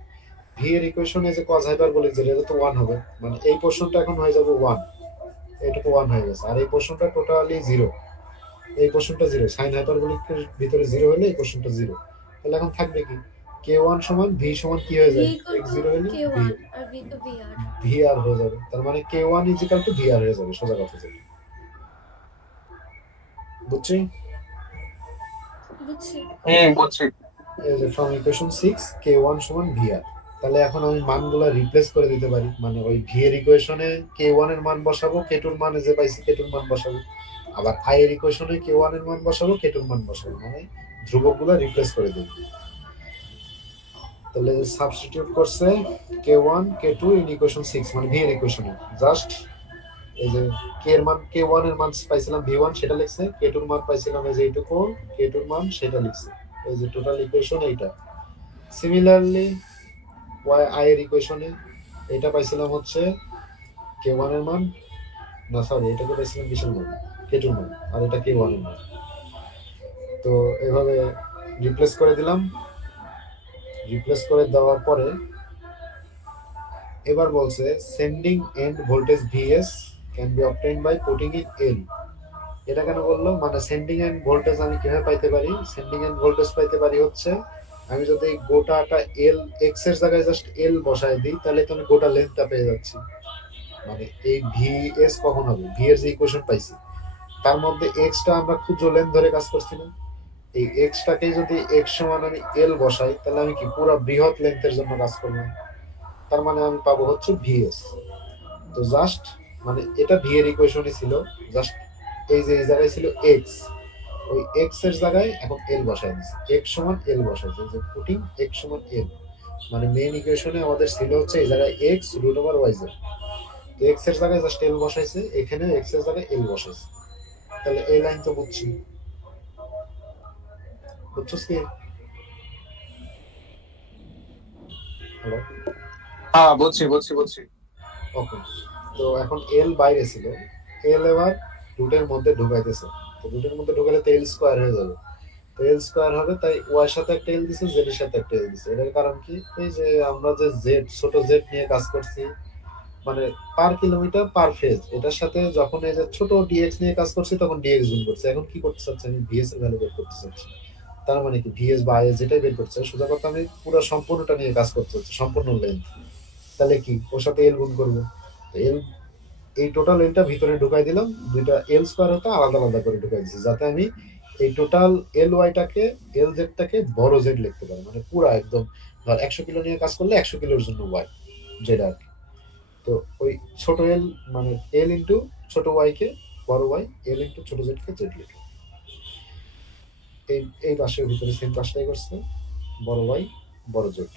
ভি এর ইকুয়েশনে যে কজ হাইপারবোলিক যে এটা তো 1 হবে, মানে এই পোরশনটা এখন হয়ে যাবে 1, এইটুকু 1 হয়ে গেছে, আর এই পোরশনটা টোটালি 0, এই পোরশনটা 0, সাইন হাইপারবোলিকের ভিতরে 0 হলে এই পোরশনটা 0। তাহলে এখন থাকবে কি? কে ওয়ান সমান ভি সমান কি হয়ে ভি যায়? ইকুয়াল এক্স টু 0 হলে কে ওয়ান আর V to VR. V R হয়ে যাবে, তার মানে K one equal to V R হয়ে যাবে সোজা কথা যেটা। বুঝছি? বুঝছি। বুঝছি। এই যে ফ্রম ইকুয়েশন 6 k1 সমান vr, তাহলে এখন আমি মানগুলো রিপ্লেস করে দিতে পারি, মানে ওই v এর ইকুয়েশনে k1 এর মান বসাবো, k2 এর মান যে পাইছি k2 এর মান বসাবো, আবার i এর ইকুয়েশনে k1 এর মান বসাবো, k2 এর মান বসাবো, মানে ধ্রুবকগুলো রিপ্লেস করে দিই। তাহলে সাবস্টিটিউট করছে k1 k2 ইন ইকুয়েশন 6 মানে v এর ইকুয়েশনে, জাস্ট এই যে k এর মান k1 এর মান পাইছিলাম v1 সেটা লিখছে, k2 এর মান পাইছিলাম এই যে এইটুকু k2 এর মান সেটা লিখছে, এই যে টোটাল ইকুয়েশন এইটা। সিমিলারলি ওয়াই আই এর ইকুয়েশনে এটা পাইছিলাম হচ্ছে k1 এর মান, না সরি এটাকে পাইছিলাম কিসের মান? k2 এর মান, আর এটা k1 এর মান। তো এভাবে রিপ্লেস করে দিলাম। রিপ্লেস করে দেওয়ার পরে এবার বলছে sending end voltage VS can be obtained by putting in L. এটা কেন বললো? মানে সেন্ডিং এন্ড ভোল্টেজ আমি কিভাবে পাইতে পারি? সেন্ডিং এন্ড ভোল্টেজ পাইতে পারি হচ্ছে আমি যদি গোটাটা এল এক্স এর জায়গায় জাস্ট এল বসায় দিই তাহলে তো আমি গোটা লেন্থটা পেয়ে যাচ্ছি। মানে এই ভি এস কখন হবে? ভি এর যে ইকুয়েশন পাইছি তার মধ্যে এক্সটা আমরা ক্ষুদ্র লেন্থ ধরে কাজ করছি না, এই এক্সটাকে যদি এক্স সমান আমি এল বসাই তাহলে আমি কি পুরো বৃহৎ লেন্থের জন্য কাজ করবো, তার মানে আমি পাবো হচ্ছে ভিএস। তো জাস্ট মানে এটা ভি এর ইকুয়েশনই ছিল, জাস্ট এই যে এই জায়গায় ছিল এক্স, ওই এক্স এর জায়গায় এখন এল বসাই দিচ্ছি, এক্স সমান এল বসাইছে, যে পুটিং এক্স সমান এল, মানে মেইন ইকুয়েশনে আমাদের ছিল হচ্ছে এই জায়গায় X root over Y Z, তো এক্স এর জায়গায় জাস্ট এল বসাইছে, এখানে এক্স এর জায়গায় এল বসাইছে। তাহলে এই লাইন তো বুঝছি, বুঝছস কি? হ্যালো, হ্যাঁ বুঝছি বুঝছি বুঝছি। ওকে। তো এখন এল বাইরে ছিল, এল এবার রুটের মধ্যে ঢুকাইতেছে, তো রুটের মধ্যে ঢুকালে তো এল স্কোয়ার হয়ে যাবে, তো এল স্কোয়ার হবে, তাই ওয়াই এর সাথে একটা এল দিছে, জেড এর সাথে একটা এল দিছে। এটার কারণ কি, এই যে আমরা যে জেড, ছোট জেড নিয়ে কাজ করছি, মানে পার কিলোমিটার পার ফেজ, এটার সাথে যখন এই যে ছোট ডিএক্স নিয়ে কাজ করছি তখন ডিএক্স গুণ করছি। এখন কি করতে চাচ্ছি, আমি ভিএস এর ভ্যালু বের করতে চাচ্ছি। তার মানে কি, ভিএস বা আইএস যেটাই বের করছে, সোজা কথা আমি পুরো সম্পূর্ণটা নিয়ে কাজ করতে হচ্ছে, সম্পূর্ণ লেন্থ। তাহলে কি, ওর সাথে এল গুণ করবো। এল, এই টোটাল এলটা ভিতরে ঢুকাই দিলাম, দুইটা এল স্কোয়ার হতে আলাদা আলাদা করে ঢুকাই দিচ্ছি, যাতে আমি এই টোটাল এল ওয়াইটাকে, এল জেডটাকে বড় জেড লিখতে পারি, মানে পুরা একদম। ধর 100 কিলো নিয়ে কাজ করলে 100 কিলোর জন্য ওয়াই জেড আর কি। তো ওই ছোট এল, মানে এল ইন্টু ছোট ওয়াই কে বড় ওয়াই, এল ইন্টু ছোট জেড কে জেড লিখে, এই এই পাশের ভিতরে সেম কাজটাই করছে, বড় ওয়াই বড় জেড।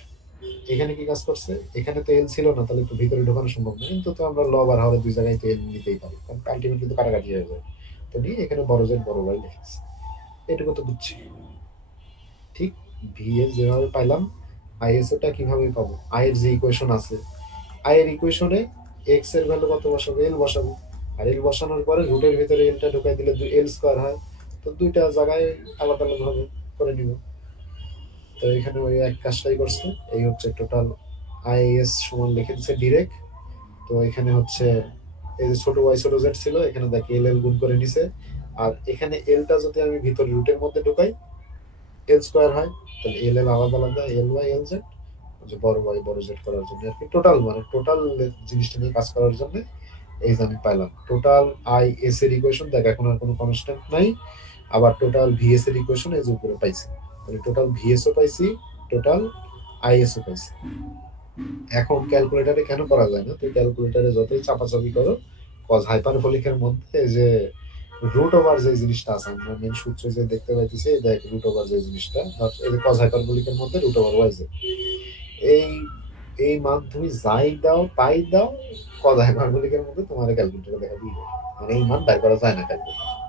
এখানে কি কাজ করছে, এখানে তো এল ছিল না, তাহলে একটু ভিতরে ঢোকানো সম্ভব না, কিন্তু তো আমরা লব আর হরে দুই জায়গায় তো এল নিতেই পারি, কারণ আলটিমেটলি তো কাটাকাটি হয়ে যায়। তো নিয়ে এখানে বড় জেড বড় ওয়াই লিখেছি, এটুকু তো বুঝছি। ঠিক, ভিএস যেভাবে পাইলাম, আইএসও টা কিভাবে পাবো, আই এর যে ইকুয়েশন আছে, আই এর ইকুয়েশনে এক্স এর ভ্যালু কত বসাবো, এল বসাবো। আর এল বসানোর পরে রুটের ভিতরে এলটা ঢুকাই দিলে এল স্কোয়ার হয়। তো দুইটা জায়গায় আলাদা আলাদা ভাবে করে নিব। তো এখানে ওই এক কাজটাই করছে। এই হচ্ছে টোটাল আইএস সমান লিখে দিচ্ছে ডিরেক্ট। তো এখানে হচ্ছে এই যে ছোট ওয়াই ছোট জেড ছিল, এখানে দেখ এল এল গুণ করে নিছে। আর এখানে এলটা যদি আমি ভিতরে রুটের মধ্যে ঢুকাই, এল স্কোয়ার হয়। তাহলে এল এল আলাদা আলাদা, এল ওয়াই এল জেড, যে বড় ওয়াই বড় জেড করার জন্য আর কি, টোটাল মানে টোটাল জিনিসটা নিয়ে কাজ করার জন্য এই যে আমি পাইলাম টোটাল আই এস এর ইকুয়েশন। দেখ এখন আর কোনো কনস্ট্যান্ট নাই। আবার টোটাল ভিএস এর ইকুয়েশন এই যে উপরে পাইছি, মানে টোটাল ভিএস ও পাইছি, টোটাল আইএস ও পাইছি। এখন ক্যালকুলেটারে কেন করা যায় না, তুই ক্যালকুলেটারে যতই চাপাচাপি করো, কজ হাইপারবোলিকের মধ্যে যে রুট ওভার যে জিনিসটা আছে, আমরা মেন সূত্রে যে দেখতে পাইতেছি, দেখ রুট ওভার যে জিনিসটা, এই যে কজ হাইপারবোলিকের মধ্যে রুট ওভার ওয়াই যে, এই এই মান তুমি যাই দাও তাই দাও, কজ হাইপারবোলিকের মধ্যে তোমার ক্যালকুলেটরে দেখা দিবে, মানে এই মান বের করা যায় না ক্যালকুলেটর।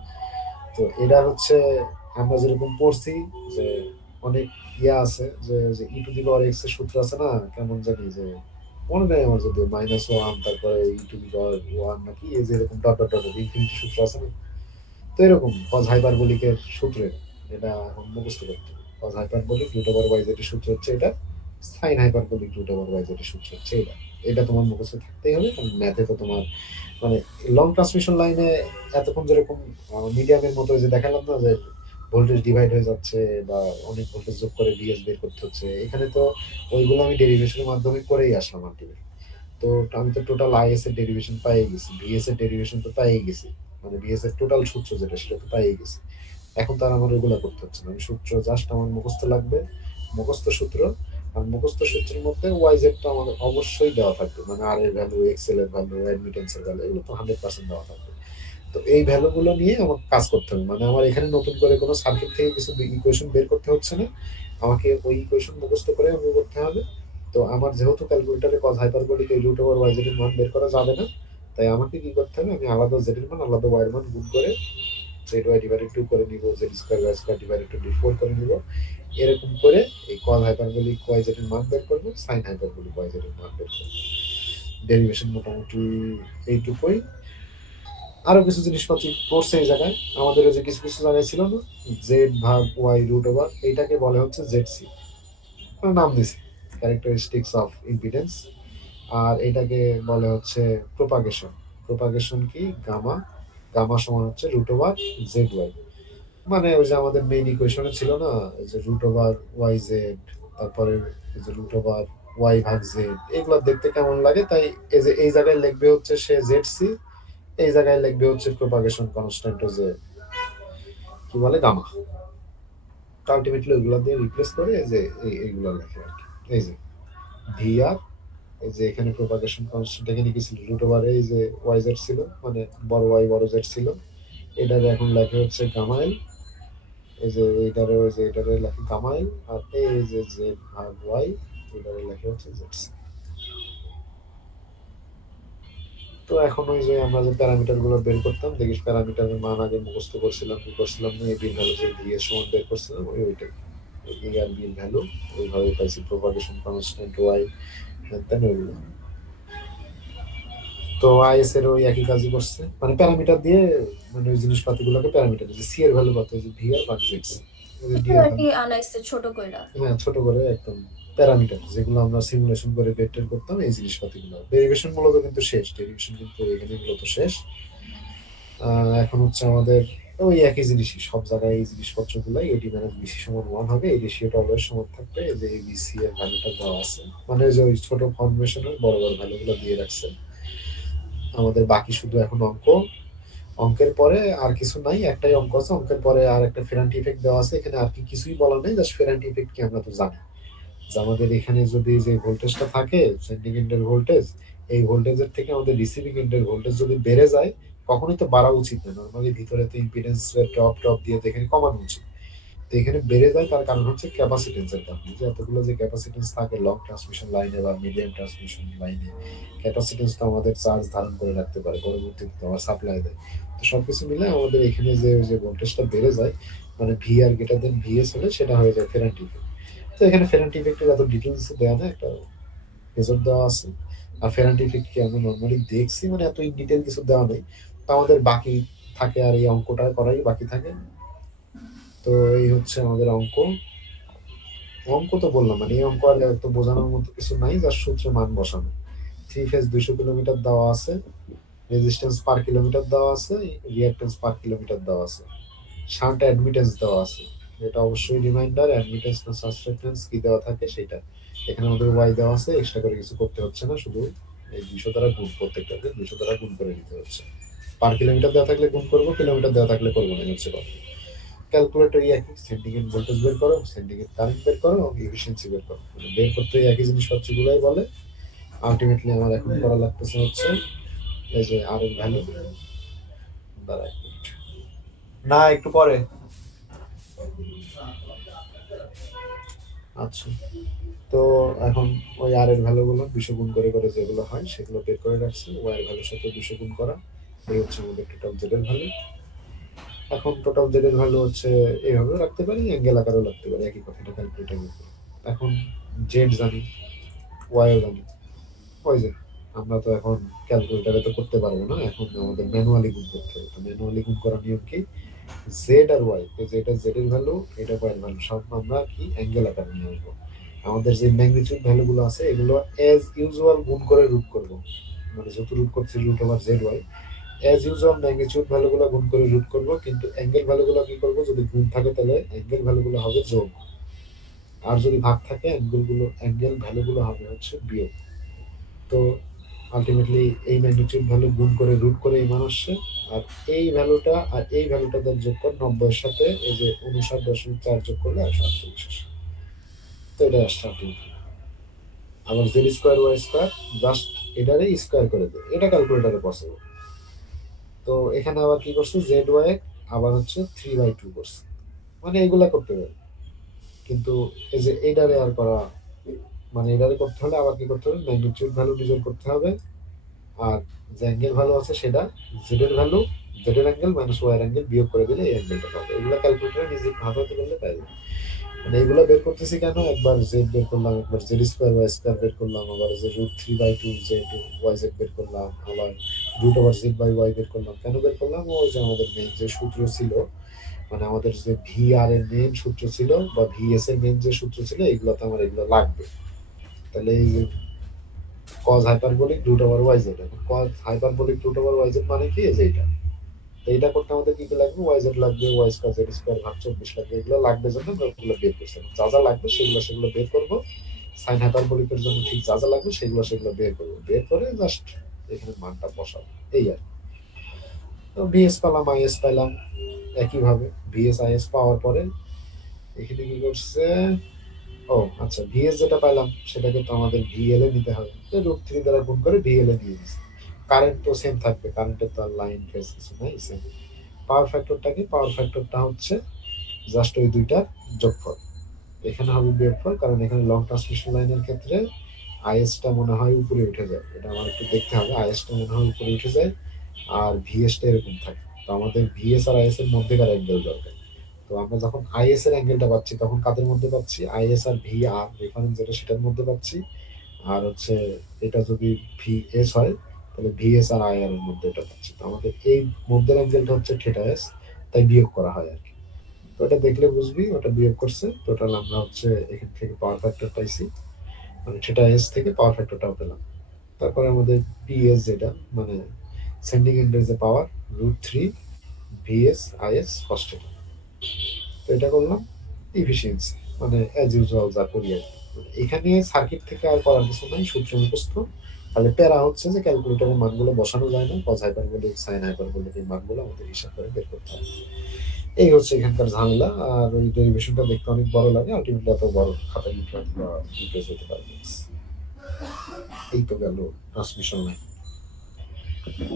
তো এটা হচ্ছে আমরা যেরকম পড়ছি যে অনেক ইয়া আছে, যে যে ই টু দি পাওয়ার এক্স এর সূত্র আছে না, কেমন জানি, যে মনে নেই আমার, যদি -1 তারপরে ই টু দি পাওয়ার 1 নাকি, এই যে এরকম ডট ডট ডট ইনফিনিটি সূত্র আছে না। তো এরকম কজ হাইপারবোলিকের সূত্রে এটা এখন মুখস্থ করতে হবে। Cos hyperbolic root over Y Z এর সূত্র হচ্ছে এটা, sine hyperbolic root over Y Z এর সূত্র হচ্ছে এটা। এটা তোমার মুখস্থ থাকতেই হবে, কারণ ম্যাথে তো তোমার মানে লং ট্রান্সমিশন লাইনে এতক্ষণ যেরকম মিডিয়ামের মতো যে দেখালাম না, যে ভোল্টেজ ডিভাইড হয়ে যাচ্ছে বা অনেক ভোল্টেজ যোগ করে ভিএস বের করতে হচ্ছে, এখানে তো ওইগুলো আমি ডেরিভেশনের মাধ্যমে করেই আসলাম আলটিমেটলি। তো আমি তো টোটাল আইএস এর ডেরিভেশন পেয়ে গেছি, ভিএস এর ডেরিভেশন তো পেয়ে গেছি, মানে ভিএস এর টোটাল সূত্র যেটা সেটা তো পেয়ে গেছি। এখন তো আর আমার ওইগুলো করতে হচ্ছে না, আমি সূত্র জাস্ট আমার মুখস্থ লাগবে, মুখস্থ সূত্র। আর মুখস্থ সূত্রের মধ্যে ওয়াই জেড তো আমাদের অবশ্যই দেওয়া থাকবে, মানে আর এর ভ্যালু, এক্সেল এর ভ্যালু, অ্যাডমিটেন্স এর ভ্যালু, এগুলো তো 100% দেওয়া থাকবে। তো এই ভ্যালুগুলো নিয়ে আমার কাজ করতে হবে, মানে আমার এখানে নতুন করে কোনো সার্কিট থেকে কিছু ইকুয়েশন বের করতে হচ্ছে না, আমাকে ওই ইকুয়েশন মুখস্থ করে আমি করতে হবে। তো আমার যেহেতু ক্যালকুলেটরে কজ হাইপারবোলিক এই রুট ওভার ওয়াই জেড এর মান বের করা যাবে না, তাই আমাকে কি করতে হবে, আমি আলাদা জেড এর মান আলাদা ওয়াই এর মান গুণ করে জেড ওয়াই ডিভাইডেড 2 করে নিব, Z square Y square divided 4 করে নিব। এরকম করে এই কজ হাইপারবোলিক ওয়াই জেড এর মান বের করব, সাইন হাইপারবোলিক ওয়াই জেড এর মান বের করব। ডেরিভেশন মোটামুটি এইটুকুই। আরো কিছু জিনিসপাতি পড়ছে এই জায়গায়, আমাদের ওই যে কিছু কিছু জায়গায় ছিল না, জেড ভাগ ওয়াই রুট ওভার, এইটাকে বলে হচ্ছে জেড সি, নাম দিছে ক্যারেক্টারিস্টিক্স অফ ইম্পিডেন্স। আর এটাকে বলে হচ্ছে প্রোপাগেশন। প্রোপাগেশন কি, গামা, গামা সমান হচ্ছে রুট ওভার জেড ওয়াই। মানে ওই যে আমাদের মেইন ইকুয়েশনে ছিল না, এই যে রুট ওভার ওয়াই জেড, তারপরে এই যে রুট ওভার ওয়াই ভাগ জেড, এগুলো দেখতে কেমন লাগে, তাই এই যে এই জায়গায় লিখবে হচ্ছে সে জেড সি, এই জায়গায় লিখবে হচ্ছে প্রোপাগেশন কনস্ট্যান্ট, যে কি বলে গামা। আলটিমেটলি ওইগুলো দিয়ে রিপ্লেস করে এই যে এইগুলো লেখে আর কি। এই যে ভি আর, এই যে এখানে প্রোপাগেশন কনস্ট্যান্ট এখানে কি ছিল, রুট ওভার এই যে ওয়াই জেড ছিল, মানে বড় ওয়াই বড় জেড ছিল, এটারে এখন লেখা হচ্ছে গামা এল। এই যে এইটারে, ওই যে এটারে লেখে গামা এল। আর এই যে জেড ভাগ ওয়াই, এটারে লেখা হচ্ছে জেড সি। তো এখন ওই যে আমরা যে প্যারামিটার গুলো বের করতাম, দেখিস প্যারামিটারের মান আগে মুখস্থ করছিলাম কি করছিলাম না, এই বির ভ্যালু যে ভি এর সমান বের করছিলাম, ওইটাই এ আর বির ভ্যালু ওইভাবে পাইছি, প্রোপাগেশন কনস্ট্যান্ট ওয়াই, দেন ওইগুলো। তো আইএস এর ওই একই কাজই করছে, মানে প্যারামিটার দিয়ে, মানে ওই জিনিসপাতি গুলোকে প্যারামিটার, যে সি এর ভ্যালু কত, যে ভি আর ভাগ জেড সি, একটু আর কি আনাইছে ছোট কইরা। হ্যাঁ, ছোট করে একদম প্যারামিটার যেগুলো আমরা সিমুলেশন করে বের টের করতাম, এই জিনিসপাতিগুলো। ডেরিভেশন মূলত কিন্তু শেষ, ডেরিভেশন কিন্তু এখানে মূলত শেষ। এখন হচ্ছে আমাদের ওই একই জিনিসই সব জায়গায়, এই জিনিসপত্রগুলাই এডি মাইনাস বিসি সমান 1 হবে, এই রেশিওটা অলওয়েজ সমান থাকবে। এই যে এবিসি এর ভ্যালুটা দেওয়া আছে, মানে যে ওই ছোট ফর্মেশনের বড় বড় ভ্যালুগুলো দিয়ে রাখছে। আমাদের বাকি শুধু এখন অঙ্কের পরে আর কিছু নাই, একটাই অঙ্ক আছে, অঙ্কের পরে আর একটা ফেরান্টি ইফেক্ট দেওয়া আছে। এখানে আর কি কিছুই বলা নেই, জাস্ট ফেরান্টি ইফেক্ট কি আমরা তো জানি যে আমাদের এখানে যদি যে ভোল্টেজটা থাকে সেন্ডিং এন্ডের ভোল্টেজ, এই ভোল্টেজের থেকে আমাদের রিসিভিং এন্ডের ভোল্টেজ যদি বেড়ে যায়, কখনোই তো বাড়া উচিত না। নর্মালি ভিতরে তো ইম্পিডেন্সের ড্রপ দিয়ে তো এখানে কমানো উচিত, তো এখানে বেড়ে যায়। তার কারণ হচ্ছে ক্যাপাসিটেন্সের কারণে, যে এতগুলো যে ক্যাপাসিটেন্স থাকে লং ট্রান্সমিশন লাইনে বা মিডিয়াম ট্রান্সমিশন লাইনে, ক্যাপাসিটেন্স তো আমাদের চার্জ ধারণ করে রাখতে পারে, পরবর্তীতে তো আবার সাপ্লাই দেয়। তো সবকিছু মিলে আমাদের এখানে যে যে ভোল্টেজটা বেড়ে যায়, মানে ভি আর গ্রেটার দেন ভিএস হলে সেটা হয়ে যায় ফেরান্টি ইফেক্ট। তো এখানে ফেরান্টি ইফেক্টের এত ডিটেলস দেওয়া না, একটা মেজর দেওয়া আছে। আর ফেরান্টি ইফেক্ট কি আমরা নর্মালি দেখছি, মানে এত ইন ডিটেল কিছু দেওয়া নেই। তো আমাদের বাকি থাকে আর এই অঙ্কটা করাই বাকি থাকে। তো এই হচ্ছে আমাদের অঙ্ক। অঙ্ক তো বললাম, মানে এই অঙ্ক আর তো বোঝানোর মতো কিছু নাই, যার সূত্রে মান বসানো। থ্রি ফেজ 200 কিলোমিটার দেওয়া আছে, রেজিস্ট্যান্স পার কিলোমিটার দেওয়া আছে, রিঅ্যাক্ট্যান্স পার কিলোমিটার দেওয়া আছে, শান্ট অ্যাডমিটেন্স দেওয়া আছে। এটা অবশ্যই রিমাইন্ডার, অ্যাডমিটেন্স না সাসপেক্টেন্স কি দেওয়া থাকে সেটা। এখানে আমাদের ওয়াই দেওয়া আছে, এক্সট্রা করে কিছু করতে হচ্ছে না, শুধু এই 200 দ্বারা গুণ, প্রত্যেকটাকে 200 দ্বারা গুণ করে দিতে হচ্ছে। পার কিলোমিটার দেওয়া থাকলে গুণ করবো, কিলোমিটার দেওয়া থাকলে করবো না, এই হচ্ছে কথা। ক্যালকুলেটর একই, সেন্ডিং এন্ড ভোল্টেজ বের করো, সেন্ডিং এন্ড কারেন্ট বের করো, এফিসিয়েন্সি বের করো, মানে বের করতে একই জিনিসপত্রগুলোই বলে। আলটিমেটলি আমার এখন করা লাগতেছে হচ্ছে এই যে আর এর ভ্যালু, দাঁড়া এক মিনিট, না একটু পরে। আচ্ছা, তো এখন ওই আর এর ভ্যালুগুলো 200 গুণ করে করে যেগুলো হয় সেগুলো বের করে রাখছি, ওয়াই এর ভ্যালুর সাথে 200 গুণ করা। এই হচ্ছে আমাদের টোটাল জেড এর ভ্যালু। এখন টোটাল জেড এর ভ্যালু হচ্ছে এইভাবে রাখতে পারি, অ্যাঙ্গেল আকারেও রাখতে পারি, একই কথা, এটা ক্যালকুলেটর করতে। এখন জেড জানি, ওয়াইও জানি, ওই যে আমরা তো এখন ক্যালকুলেটারে তো করতে পারবো না, এখন আমাদের ম্যানুয়ালি গুণ করতে হবে। তো ম্যানুয়ালি গুণ করার নিয়ম কি, জেড আর ওয়াই, যে এটা জেড এর ভ্যালু, এটা ওয়াই এর ভ্যালু, সব আমরা কি অ্যাঙ্গেল আকারে নিয়ে আসবো। আমাদের যে ম্যাগনিটিউড ভ্যালুগুলো আছে এগুলো অ্যাজ ইউজুয়াল গুণ করে রুট করব, মানে যত রুট করছি root over Z Y, as usual magnitude ভ্যালুগুলো গুণ করে রুট করব। কিন্তু অ্যাঙ্গেল ভ্যালুগুলো কি করব, যদি গুণ থাকে তাহলে অ্যাঙ্গেল ভ্যালুগুলো হবে যোগ, আর যদি ভাগ থাকে অ্যাঙ্গেল ভ্যালুগুলো হবে হচ্ছে বিয়োগ। তো আলটিমেটলি এই ম্যাগনিটিউড ভ্যালু গুণ করে রুট করে এই মান আসছে, আর এই ভ্যালুটা আর এই ভ্যালুটা যোগ করে 90 এর সাথে এই যে 59.4 যোগ করলে 148 আসে। তো এটা আসছে আলটিমেটলি। আবার Z square Y square, just এটারে স্কোয়ার করে দেয়, এটা ক্যালকুলেটারে পসিবল। তো এখানে আবার কি করছে, জেড ওয়াই আবার হচ্ছে 3/2 করছে, মানে এইগুলা করতে পারে। কিন্তু এই যে এইটারে আর করা, মানে এটারে করতে হলে আবার কি করতে হবে, ম্যাগনিটিউড ভ্যালু নিজের করতে হবে, আর যে অ্যাঙ্গেল ভ্যালু আছে সেটা জেড এর ভ্যালু, জেড এর অ্যাঙ্গেল মাইনাস ওয়াই এর অ্যাঙ্গেল বিয়োগ করে দিলে এই অ্যাঙ্গেলটা পাবে। এগুলো ক্যালকুলেটরে নিজে হাতে হাতে করলে পাই যাবে। মানে এগুলো বের করতেছি কেন, একবার জেড বের করলাম, একবার জেড স্কোয়ার ওয়াই স্কোয়ার বের করলাম, আবার যে √3/2 জেড ওয়াই জেড বের করলাম, আবার √z/y বের করলাম। কেন বের করলাম, ওই যে আমাদের মেইন যে সূত্র ছিল, মানে আমাদের যে ভি আর এর মেইন সূত্র ছিল বা ভিএস এর মেইন যে সূত্র ছিল, এগুলোতে আমার এগুলো লাগবে। তাহলে এই যে cos হাইপারবোলিক √y/z, এখন cos হাইপারবোলিক √y/z মানে কি, এই যে এটা, তো এটা করতে আমাদের কি কি লাগবে, y/z লাগবে, y স্কয়ার z স্কয়ার ভাগ 24 লাগবে, এগুলো লাগবে জন্য আমরা ওগুলো বের করছি। যা যা লাগবে সেগুলো বের করব, সাইন হাইপারবোলিকের জন্য ঠিক যা যা লাগবে সেগুলো বের করব, বের করে জাস্ট এখানে মানটা বসাবো, এই আর। তো ভিএস পেলাম, আইএস পেলাম, একইভাবে ভিএস আইএস পাওয়ার পরে এখানে কি করছে, ও আচ্ছা, ভিএস যেটা পাইলাম সেটাকে তো আমাদের ভিএল এ নিতে হবে, তো √3 দ্বারা গুণ করে ভিএল এ নিয়ে নিচ্ছি। কারেন্ট তো সেম থাকবে, কারেন্টের তো আর লাইন ফেজ কিছু নাই, সেম। পাওয়ার ফ্যাক্টরটা কি, পাওয়ার ফ্যাক্টরটা হচ্ছে জাস্ট ওই দুইটার যোগফল, এখানে হবে বিয়োগফল, কারণ এখানে লং ট্রান্সমিশন লাইনের ক্ষেত্রে আইএসটা মনে হয় উপরে উঠে যায়, এটা আমার একটু দেখতে হবে, আইএসটা মনে হয় উপরে উঠে যায় আর ভিএসটা এরকম থাকে। তো আমাদের ভিএস আর আইএস এর মধ্যেকার অ্যাঙ্গেল দরকার। তো আমরা যখন আইএস এর অ্যাঙ্গেলটা পাচ্ছি তখন কাদের মধ্যে পাচ্ছি, আইএস আর ভি আর রেফারেন্স যেটা সেটার মধ্যে পাচ্ছি। আর হচ্ছে এটা যদি ভিএস হয় তাহলে ভিএস আর আই আর এর মধ্যে এটা পাচ্ছি। তো আমাদের এই মধ্যের অ্যাঙ্গেলটা হচ্ছে থিটা এস, তাই বিয়োগ করা হয় আর কি। তো ওটা দেখলে বুঝবি ওটা বিয়োগ করছে। টোটাল আমরা হচ্ছে এখান থেকে পাওয়ার ফ্যাক্টর পাইছি, মানে সেটা এস থেকে পাওয়ার ফ্যাক্টরটাও পেলাম। তারপরে আমাদের পিএস যেটা মানে সেন্ডিং এন্ডের যে পাওয়ার √3 ভিএস আইএস কষ্ট। তো এটা করলাম ইফিসিয়েন্সি, মানে অ্যাজ ইউজুয়াল যা করি আর কি। মানে এখানে সার্কিট থেকে আর করার কিছু নাই, সূত্র মুখস্থ। তাহলে প্যারা হচ্ছে যে ক্যালকুলেটরের মানগুলো বসানো যায় না, কজ হাইপারবোলিক সাইন হাইপারবোলিক এই মানগুলো আমাদের হিসাব করে বের করতে হবে। এই হচ্ছে এখানকার ঝামেলা। আর ওই ডেরিভেশনটা দেখতে অনেক বড় লাগে, আলটিমেটলি এত বড় খাতায় লিখে বা লিখে যেতে পারবে। এই তো গেল ট্রান্সমিশন লাইন।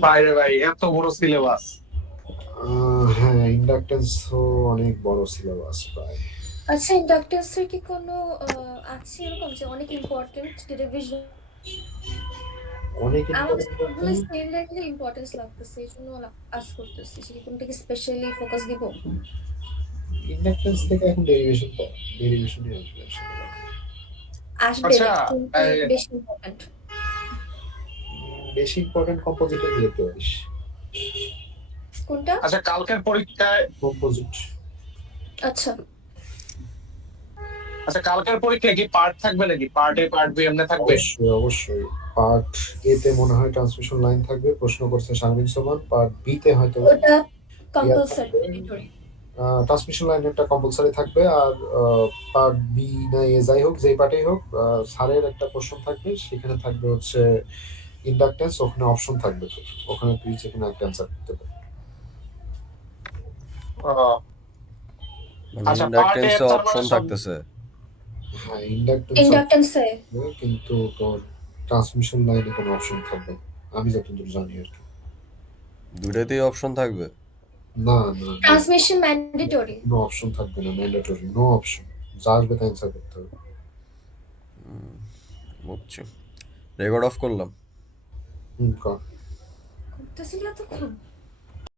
বাইরে ভাই এত বড় সিলেবাস। হ্যাঁ, ইন্ডাকটেন্সও অনেক বড় সিলেবাস প্রায়। আচ্ছা, ইন্ডাকটেন্সের কি কোনো আছে এরকম যে অনেক ইম্পর্টেন্ট ডেরিভেশন? অনেক আমার ইম্পর্টেন্ট সবগুলো সেম লেভেলে ইম্পর্টেন্স লাগতেছে, এই জন্য আজ করতেছি যে কোনটাকে স্পেশালি ফোকাস দিব। ইন্ডাকটেন্স থেকে এখন ডেরিভেশন পড়া, ডেরিভেশনই আসবে আসলে। আসবে আচ্ছা, না, কিন্তু এই- বেশি ইম্পর্টেন্ট। বেশি ইম্পর্টেন্ট কম্পোজিটের লিখতে পারিস। কোনটা? আচ্ছা কালকের পরীক্ষায় কম্পোজিট। আচ্ছা, আচ্ছা কালকের পরীক্ষায় কি পার্ট থাকবে নাকি? পার্ট এ পার্ট বি এমনি থাকবে? অবশ্যই অবশ্যই। পার্ট এ তে মনে হয় ট্রান্সমিশন লাইন থাকবে, প্রশ্ন করছে শারমিন সোমান। পার্ট বি তে হয়তো ওটা কম্পালসারি ম্যান্ডেটরি। ট্রান্সমিশন লাইন একটা কম্পালসারি থাকবে। আর পার্ট বি না এ যাই হোক, যেই পার্টেই হোক, স্যারের একটা প্রশ্ন থাকবে, সেখানে থাকবে হচ্ছে ইন্ডাকটেন্স। ওখানে অপশন থাকবে, তো ওখানে তুই যেকোনো একটা অ্যান্সার করতে পারবি। আহ, মানে আচ্ছা, part A ইন্ডাকটেন্সে তার মানে অপশন সব- থাকতেছে। হ্যাঁ, ইন্ডাকটেন্স ইন্ডাকটেন্সে কিন্তু তোর ট্রান্সমিশন লাইনে কোনো অপশন থাকবে না, আমি যতদূর জানি আর কি। দুইটাতেই অপশন থাকবে। না না, ট্রান্সমিশন ম্যান্ডেটরি। কোনো অপশন থাকবে না, ম্যান্ডেটরি, নো অপশন। যা আসবে তা অ্যান্সার করতে হবে। বুঝছি। রেকর্ড অফ করলাম। কর। করতেছিল তখন।